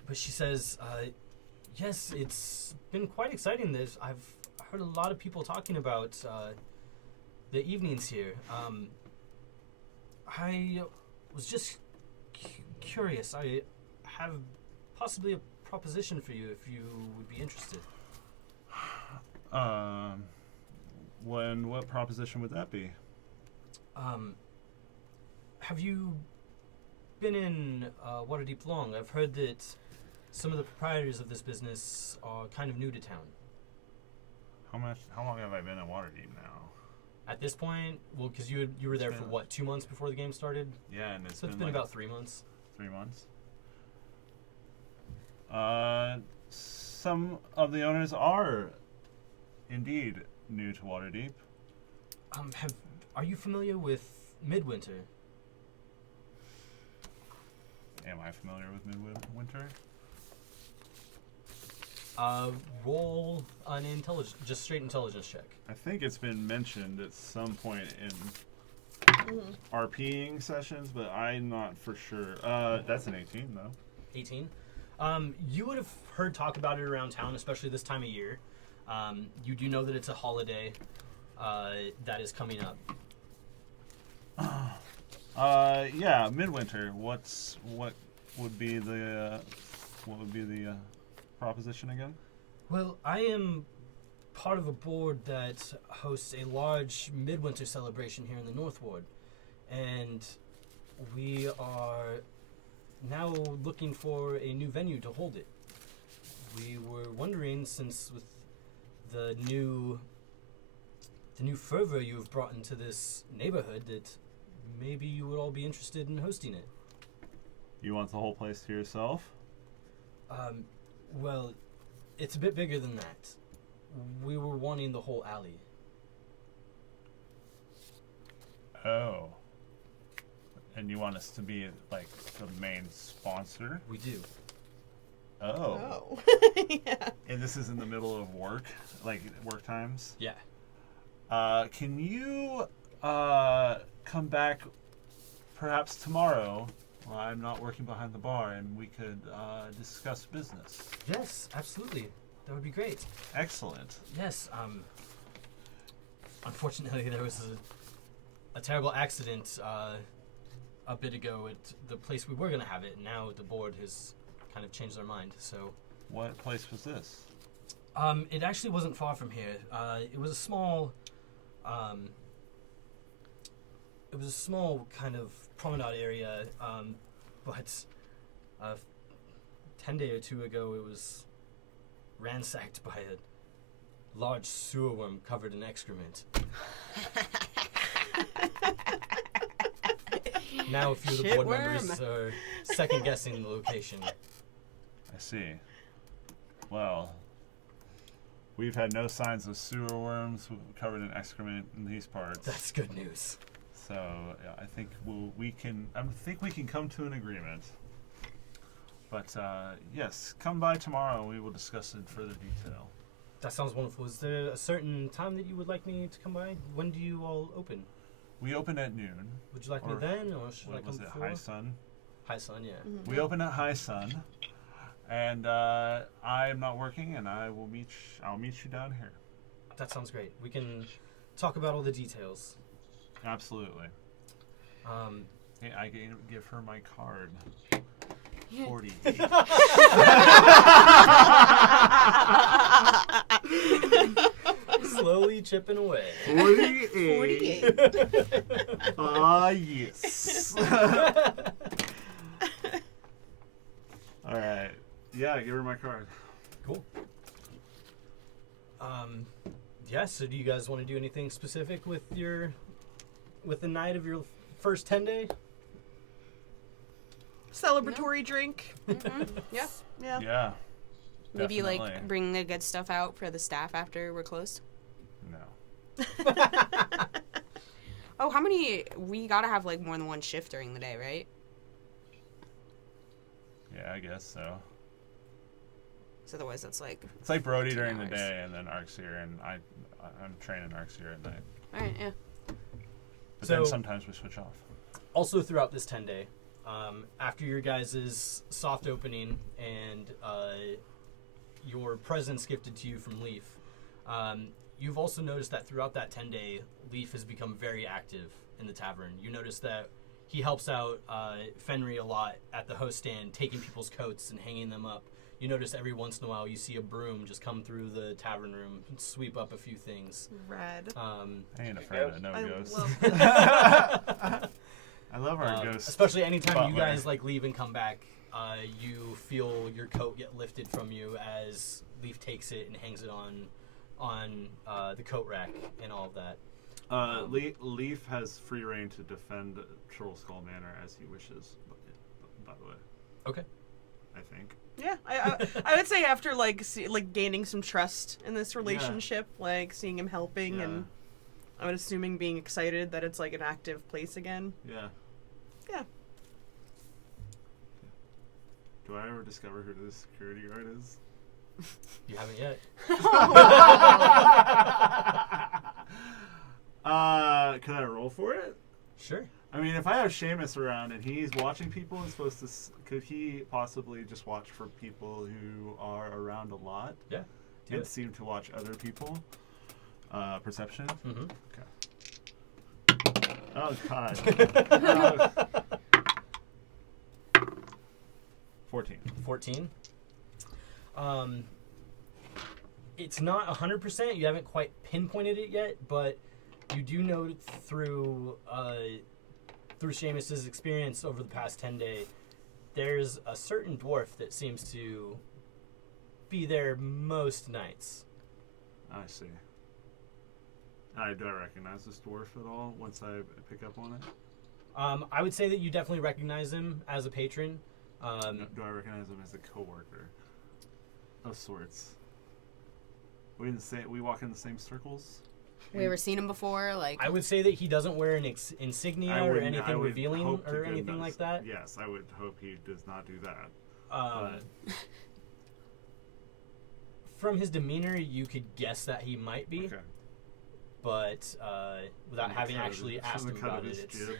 But she says, yes, it's been quite exciting. I've heard a lot of people talking about the evenings here. I was just curious. I have possibly a proposition for you if you would be interested. What proposition would that be? Have you been in Waterdeep long? I've heard that some of the proprietors of this business are kind of new to town. How long have I been in Waterdeep now? At this point, well, because you were there for what, 2 months before the game started? Yeah, and So it's it's been like about 3 months. 3 months. Some of the owners are indeed new to Waterdeep. Are you familiar with Midwinter? Am I familiar with Midwinter? Roll an intelligence, just straight intelligence check. I think it's been mentioned at some point in RPing sessions, but I'm not for sure. That's an 18 though. 18. You would have heard talk about it around town, especially this time of year. You do know that it's a holiday that is coming up. Yeah, Midwinter. What would be the proposition again? Well, I am part of a board that hosts a large Midwinter celebration here in the North Ward, and we are now looking for a new venue to hold it. We were wondering, since with the new fervor you have brought into this neighborhood, that maybe you would all be interested in hosting it. You want the whole place to yourself? Well, it's a bit bigger than that. We were wanting the whole alley. Oh. And you want us to be like the main sponsor? We do. Oh. Oh. Yeah. And this is in the middle of work, like work times? Yeah. Can you come back perhaps tomorrow while I'm not working behind the bar and we could discuss business? Yes, absolutely. That would be great. Excellent. Yes, unfortunately there was a terrible accident a bit ago at the place we were going to have it, and now the board has kind of changed their mind, so... What place was this? It actually wasn't far from here. It was a small kind of promenade area, but 10 days or 2 ago it was ransacked by a large sewer worm covered in excrement. Now a few of the board members are second guessing the location. I see. Well, we've had no signs of sewer worms covered in excrement in these parts. That's good news. So yeah, I think we can come to an agreement. But yes, come by tomorrow and we will discuss it in further detail. That sounds wonderful. Is there a certain time that you would like me to come by? When do you all open? We open at noon. Would you like me then, or should I What come was it? before? High Sun. High Sun, yeah. Mm-hmm. We open at High Sun, and I am not working, and I'll meet you down here. That sounds great. We can talk about all the details. Absolutely. Hey, I give her my card. 40. Slowly chipping away. 48. Ah, yes. All right. Yeah, give her my card. Cool. Yeah, so do you guys want to do anything specific with the night of your first 10 day? Celebratory drink. Mm-hmm. Yeah. Yeah. Yeah. Maybe definitely. like bring the good stuff out for the staff after we're closed. No. Oh, how many? We gotta have like more than one shift during the day, right? Yeah, I guess so. So otherwise, that's like. It's like Brody 10 during the hours. day, and then Arxir, and I'm training Arxir at night. All right, yeah. But So- then sometimes we switch off. Also, throughout this 10-day, after your guys' soft opening and your presents gifted to you from Leaf, you've also noticed that throughout that 10-day, Leaf has become very active in the tavern. You notice that he helps out Fenry a lot at the host stand, taking people's coats and hanging them up. You notice every once in a while you see a broom just come through the tavern room and sweep up a few things. Rad. I ain't afraid of no I ghosts. love that. I love our ghosts. Especially anytime you butler. guys like leave and come back, you feel your coat get lifted from you as Leaf takes it and hangs it on the coat rack and all of that. Leaf has free reign to defend Troll Skull Manor as he wishes. By the way, Okay. I think. Yeah, I would say after like gaining some trust in this relationship, like seeing him helping, Yeah. and I would assuming being excited that it's like an active place again. Yeah. Yeah. Do I ever discover who the security guard is? You haven't yet. Could I roll for it? Sure. I mean, if I have Seamus around and he's watching people and supposed to, could he possibly just watch for people who are around a lot? Yeah. Do And it. seem to watch other people? Perception? Mm-hmm. Oh, God. 14. 14. It's not 100%. You haven't quite pinpointed it yet, but you do know through Seamus's experience over the past 10 days, there's a certain dwarf that seems to be there most nights. I see. Do I recognize this dwarf at all once I pick up on it? I would say that you definitely recognize him as a patron. Do I recognize him as a coworker of sorts? We walk in the same circles? We ever seen him before? Like, I would say that he doesn't wear an insignia or wouldn't- anything would revealing hope to or anything goodness- like that. Yes, I would hope he does not do that. From his demeanor, you could guess that he might be, Okay. but without From the having cut of actually his- asked from him the cut about of it, his it's, jib.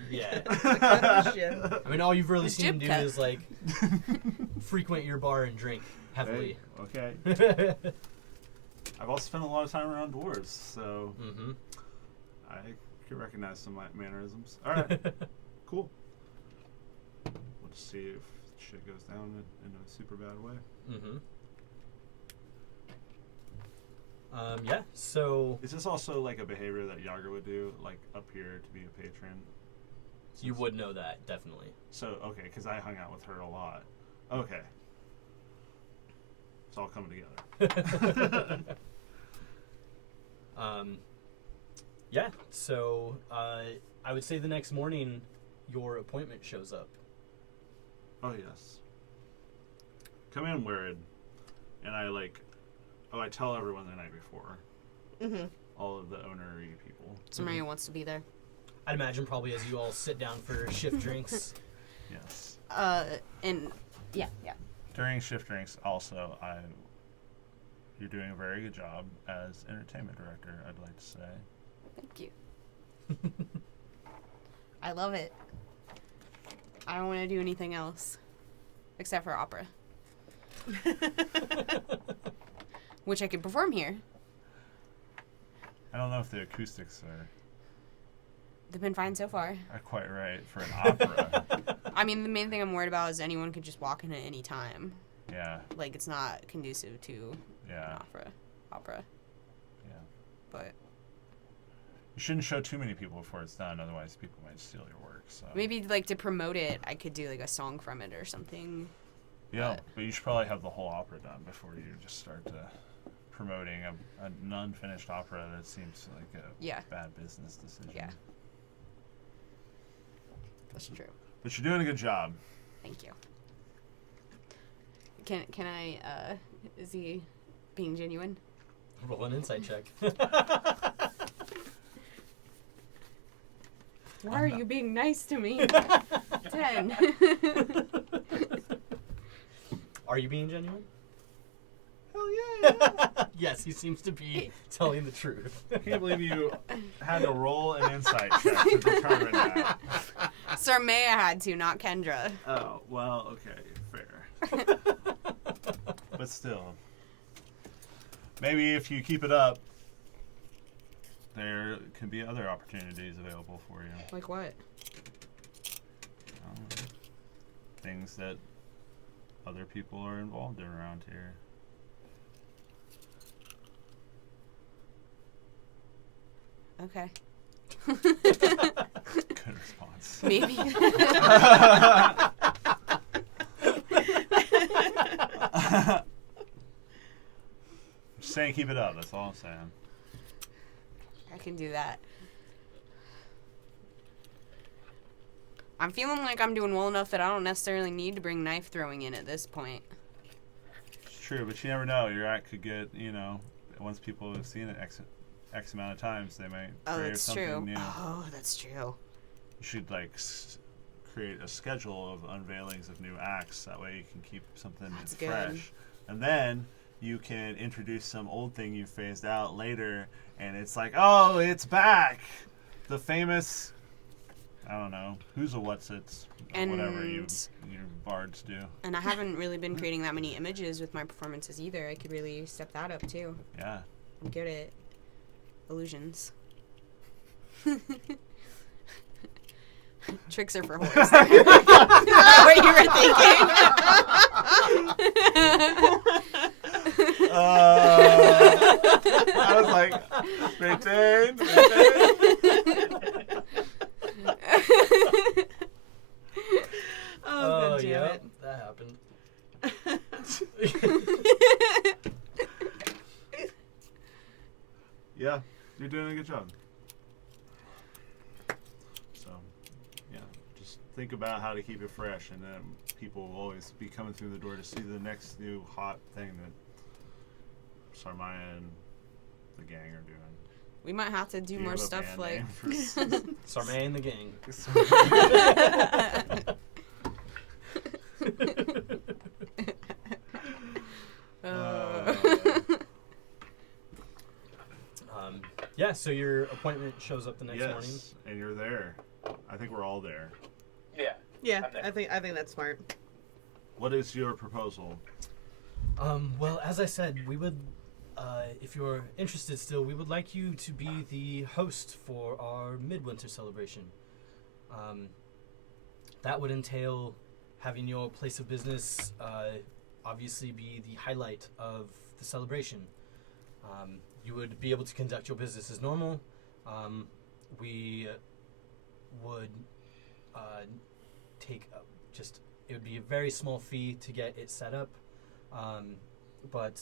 yeah. I mean, all you've really His seen him jib do cut. is like frequent your bar and drink heavily. Hey, okay. I've also spent a lot of time around dwarves, so Mm-hmm. I could recognize some mannerisms. All right, cool. We'll just see if shit goes down in a super bad way. Mm-hmm. Yeah. So Is this also like a behavior that Yager would do, like up here to be a patron? you would know that definitely. So, okay, because I hung out with her a lot. Okay. It's all coming together. Yeah. So I would say the next morning, your appointment shows up. Oh, yes. Come in, Word. And I tell everyone the night before. Mm-hmm. All of the ownery people. somebody who wants to be there. I'd imagine probably as you all sit down for shift drinks. Yes. And yeah. During shift drinks, also, you're doing a very good job as entertainment director, I'd like to say. Thank you. I love it. I don't want to do anything else except for opera, which I can perform here. I don't know if the acoustics They've been fine so far. are quite right for an opera. I mean, the main thing I'm worried about is anyone could just walk in at any time. Yeah, Like, it's not conducive to yeah, an opera. yeah. But You shouldn't show too many people before it's done, otherwise people might steal your work. So maybe, like, to promote it, I could do, like, a song from it or something. yeah, but you should probably have the whole opera done before you just start promoting an unfinished opera that seems like a Yeah. bad business decision. Yeah. That's true. But you're doing a good job. Thank you. Can I, is he being genuine? Roll an insight check. Why are you being nice to me? 10. Are you being genuine? Hell Yes, he seems to be telling the truth. I can't believe you had to roll an insight check to determine that. Sir Maya had to, not Kendra. Oh, well, okay, fair. But still. Maybe if you keep it up, there could be other opportunities available for you. Like what? Things that other people are involved in around here. Okay. Good response. Maybe. Just saying keep it up, that's all I'm saying. I can do that. I'm feeling like I'm doing well enough that I don't necessarily need to bring knife throwing in at this point. It's true, but you never know. Your act could get, once people have seen it X amount of times, they might create something true. new. Oh, that's true. You should, create a schedule of unveilings of new acts. That way you can keep something That's fresh. good. And then you can introduce some old thing you phased out later, and it's like, oh, it's back! The famous... I don't know. Who's a what's-its? Whatever your bards do. And I haven't really been creating that many images with my performances either. I could really step that up too. Yeah. I'm good at illusions. Tricks are for whores. Is that what you were thinking? I was like, maintain. Oh, God damn yeah, it. that happened. Yeah, you're doing a good job. So, yeah, just think about how to keep it fresh, and then people will always be coming through the door to see the next new hot thing that Sarmaya and the gang are doing. We might have to do more stuff like... Sarmay and the gang. Yeah, so your appointment shows up the next morning. Yes, and you're there. I think we're all there. Yeah. Yeah, I'm there. I think that's smart. What is your proposal? Well, as I said, we would, if you're interested still, we would like you to be the host for our midwinter celebration. That would entail having your place of business obviously be the highlight of the celebration. You would be able to conduct your business as normal. We would take it would be a very small fee to get it set up, but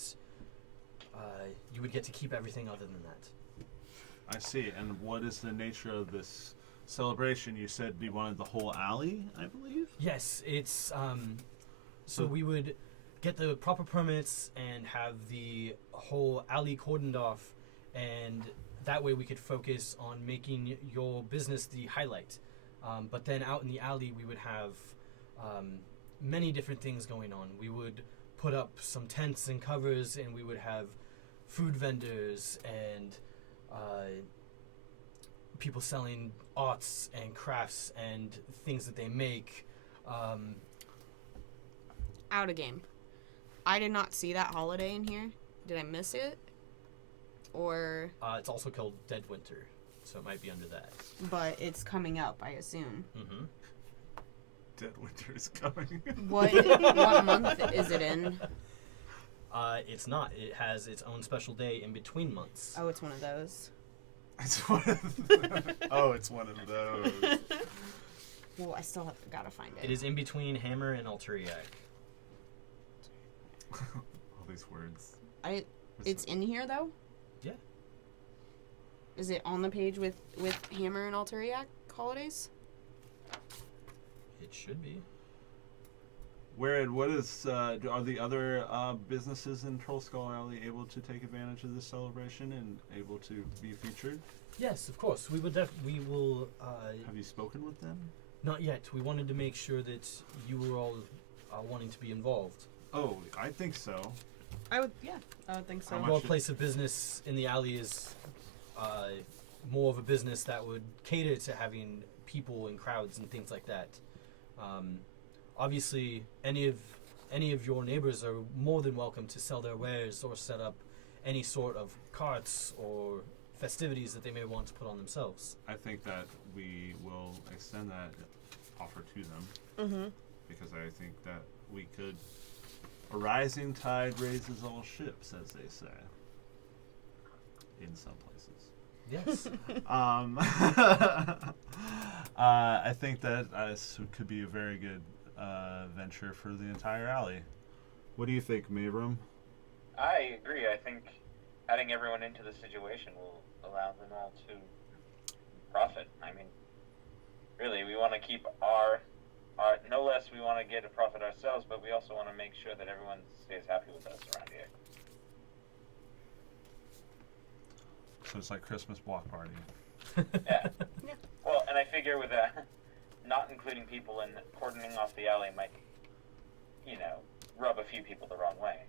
you would get to keep everything other than that. I see. And what is the nature of this celebration? You said you wanted the whole alley, I believe? Yes, it's so we would get the proper permits and have the whole alley cordoned off, and that way we could focus on making your business the highlight. But then out in the alley we would have many different things going on. We would put up some tents and covers, and we would have food vendors and people selling arts and crafts and things that they make. Out of game. I did not see that holiday in here. Did I miss it? Or... It's also called Dead Winter, so it might be under that. But it's coming up, I assume. Mm-hmm. Dead winter is coming. What month is it in? It's not. It has its own special day in between months. Oh, it's one of those. It's one of it's one of those. Well, I still gotta find it. It is in between Hammer and Alturiac. All these words. It's in here, though? Yeah. Is it on the page with Hammer and Alturiac holidays? It should be. What is, are the other businesses in Troll Skull Alley able to take advantage of this celebration and able to be featured? Yes, of course. We will. Have you spoken with them? Not yet. We wanted to make sure that you were all wanting to be involved. Oh, I think so. I would think so. How Well, much a place of business in the alley is more of a business that would cater to having people and crowds and things like that. Obviously, any of your neighbors are more than welcome to sell their wares or set up any sort of carts or festivities that they may want to put on themselves. I think that we will extend that offer to them Mm-hmm. because I think that we could. A rising tide raises all ships, as they say. In some places. Yes. I think that this could be a very good venture for the entire alley. What do you think, Mabram? I agree. I think adding everyone into the situation will allow them all to profit. I mean, really, we want to keep our no less we want to get a profit ourselves, but we also want to make sure that everyone stays happy with us around here. So it's like Christmas block party. Yeah. Well, and I figure with not including people and cordoning off the alley might, rub a few people the wrong way.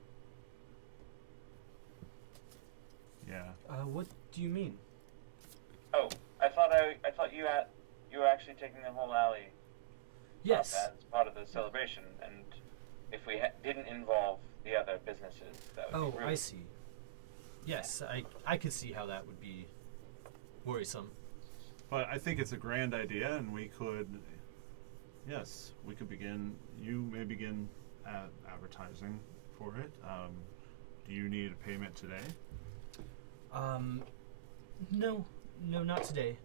Yeah. What do you mean? Oh, I thought you were actually taking the whole alley Yes. up as part of the celebration, and if we didn't involve the other businesses, that would Oh, be rude. I see. Yes, I could see how that would be worrisome. But I think it's a grand idea, and we could begin. You may begin advertising for it. Do you need a payment today? No, not today.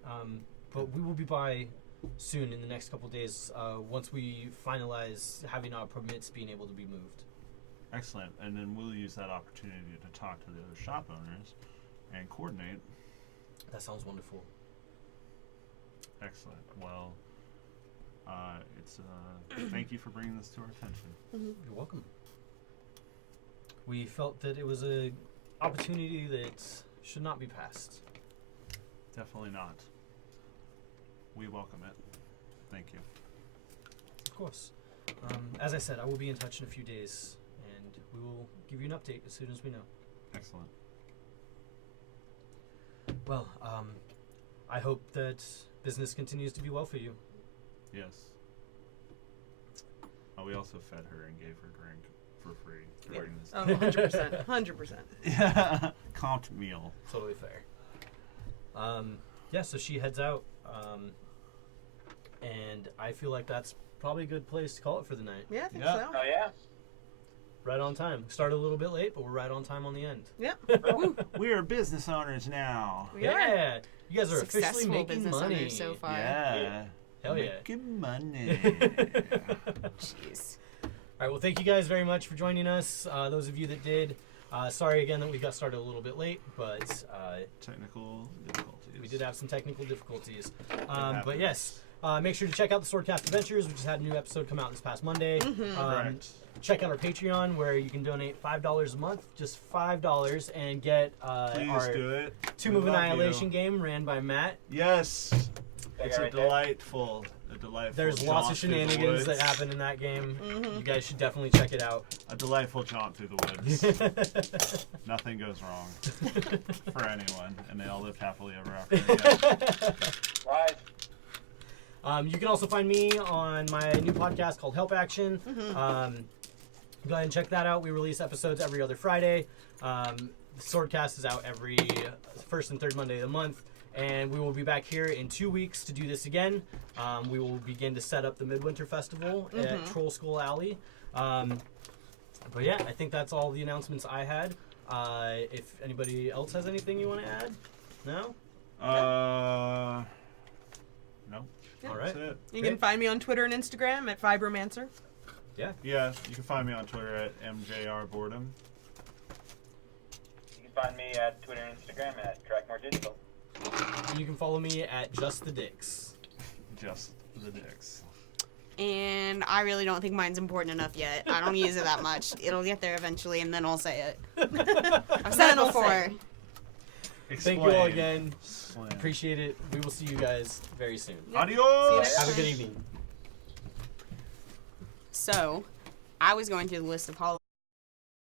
But we will be by soon in the next couple days. Once we finalize having our permits being able to be moved. Excellent. And then we'll use that opportunity to talk to the other shop owners and coordinate. That sounds wonderful. Excellent. Well, it's thank you for bringing this to our attention. Mm-hmm. You're welcome. We felt that it was a opportunity that should not be passed. Definitely not. We welcome it. Thank you. Of course. As I said, I will be in touch in a few days, and we will give you an update as soon as we know. Excellent. Well, I hope that business continues to be well for you. Yes. We also fed her and gave her drink for free during this. Oh, 100%. Yeah. Comped meal. Totally fair. Yeah, so she heads out, and I feel like that's probably a good place to call it for the night. Yeah, I think Yeah. so. Oh yeah. Right on time. Started a little bit late, but we're right on time on the end. Yeah. We are business owners now. We are. Yeah, you guys are officially Successful making business money. owners so far. Yeah. Hell yeah. Making money. Jeez. All right, well, thank you guys very much for joining us. Those of you that did, sorry again that we got started a little bit late, but Technical difficulties. we did have some technical difficulties. happens. But yes, make sure to check out the Swordcast Adventures. We just had a new episode come out this past Monday. Correct. Check out our Patreon where you can donate $5 a month, just $5, and get Please our do it. Tomb We of love Annihilation you. game ran by Matt. Yes. That It's guy a right there. delightful There's jaunt lots of through the shenanigans that woods. happen in that game. Mhm. You guys should definitely check it out. A delightful jaunt through the woods. Nothing goes wrong for anyone, and they all live happily ever after. Yeah. Live. You can also find me on my new podcast called Help Action. Go ahead and check that out. We release episodes every other Friday. The Swordcast is out every first and third Monday of the month. And we will be back here in 2 weeks to do this again. We will begin to set up the Midwinter Festival at Troll Skull Alley. But yeah, I think that's all the announcements I had. If anybody else has anything you want to add? No? No. Yeah. All right. That's it. You can find me on Twitter and Instagram at Fibromancer. Yeah, you can find me on Twitter at MJRBoredom. You can find me at Twitter and Instagram at TrackMoreDigital. And you can follow me at Just the Dicks. Just the dicks. And I really don't think mine's important enough yet. I don't use it that much. It'll get there eventually, and then I'll say it. I've said it Then I'll say before. it. Thank you all again. Slam. Appreciate it. We will see you guys very soon. Adios. See Have a good evening. So, I was going through the list of holidays.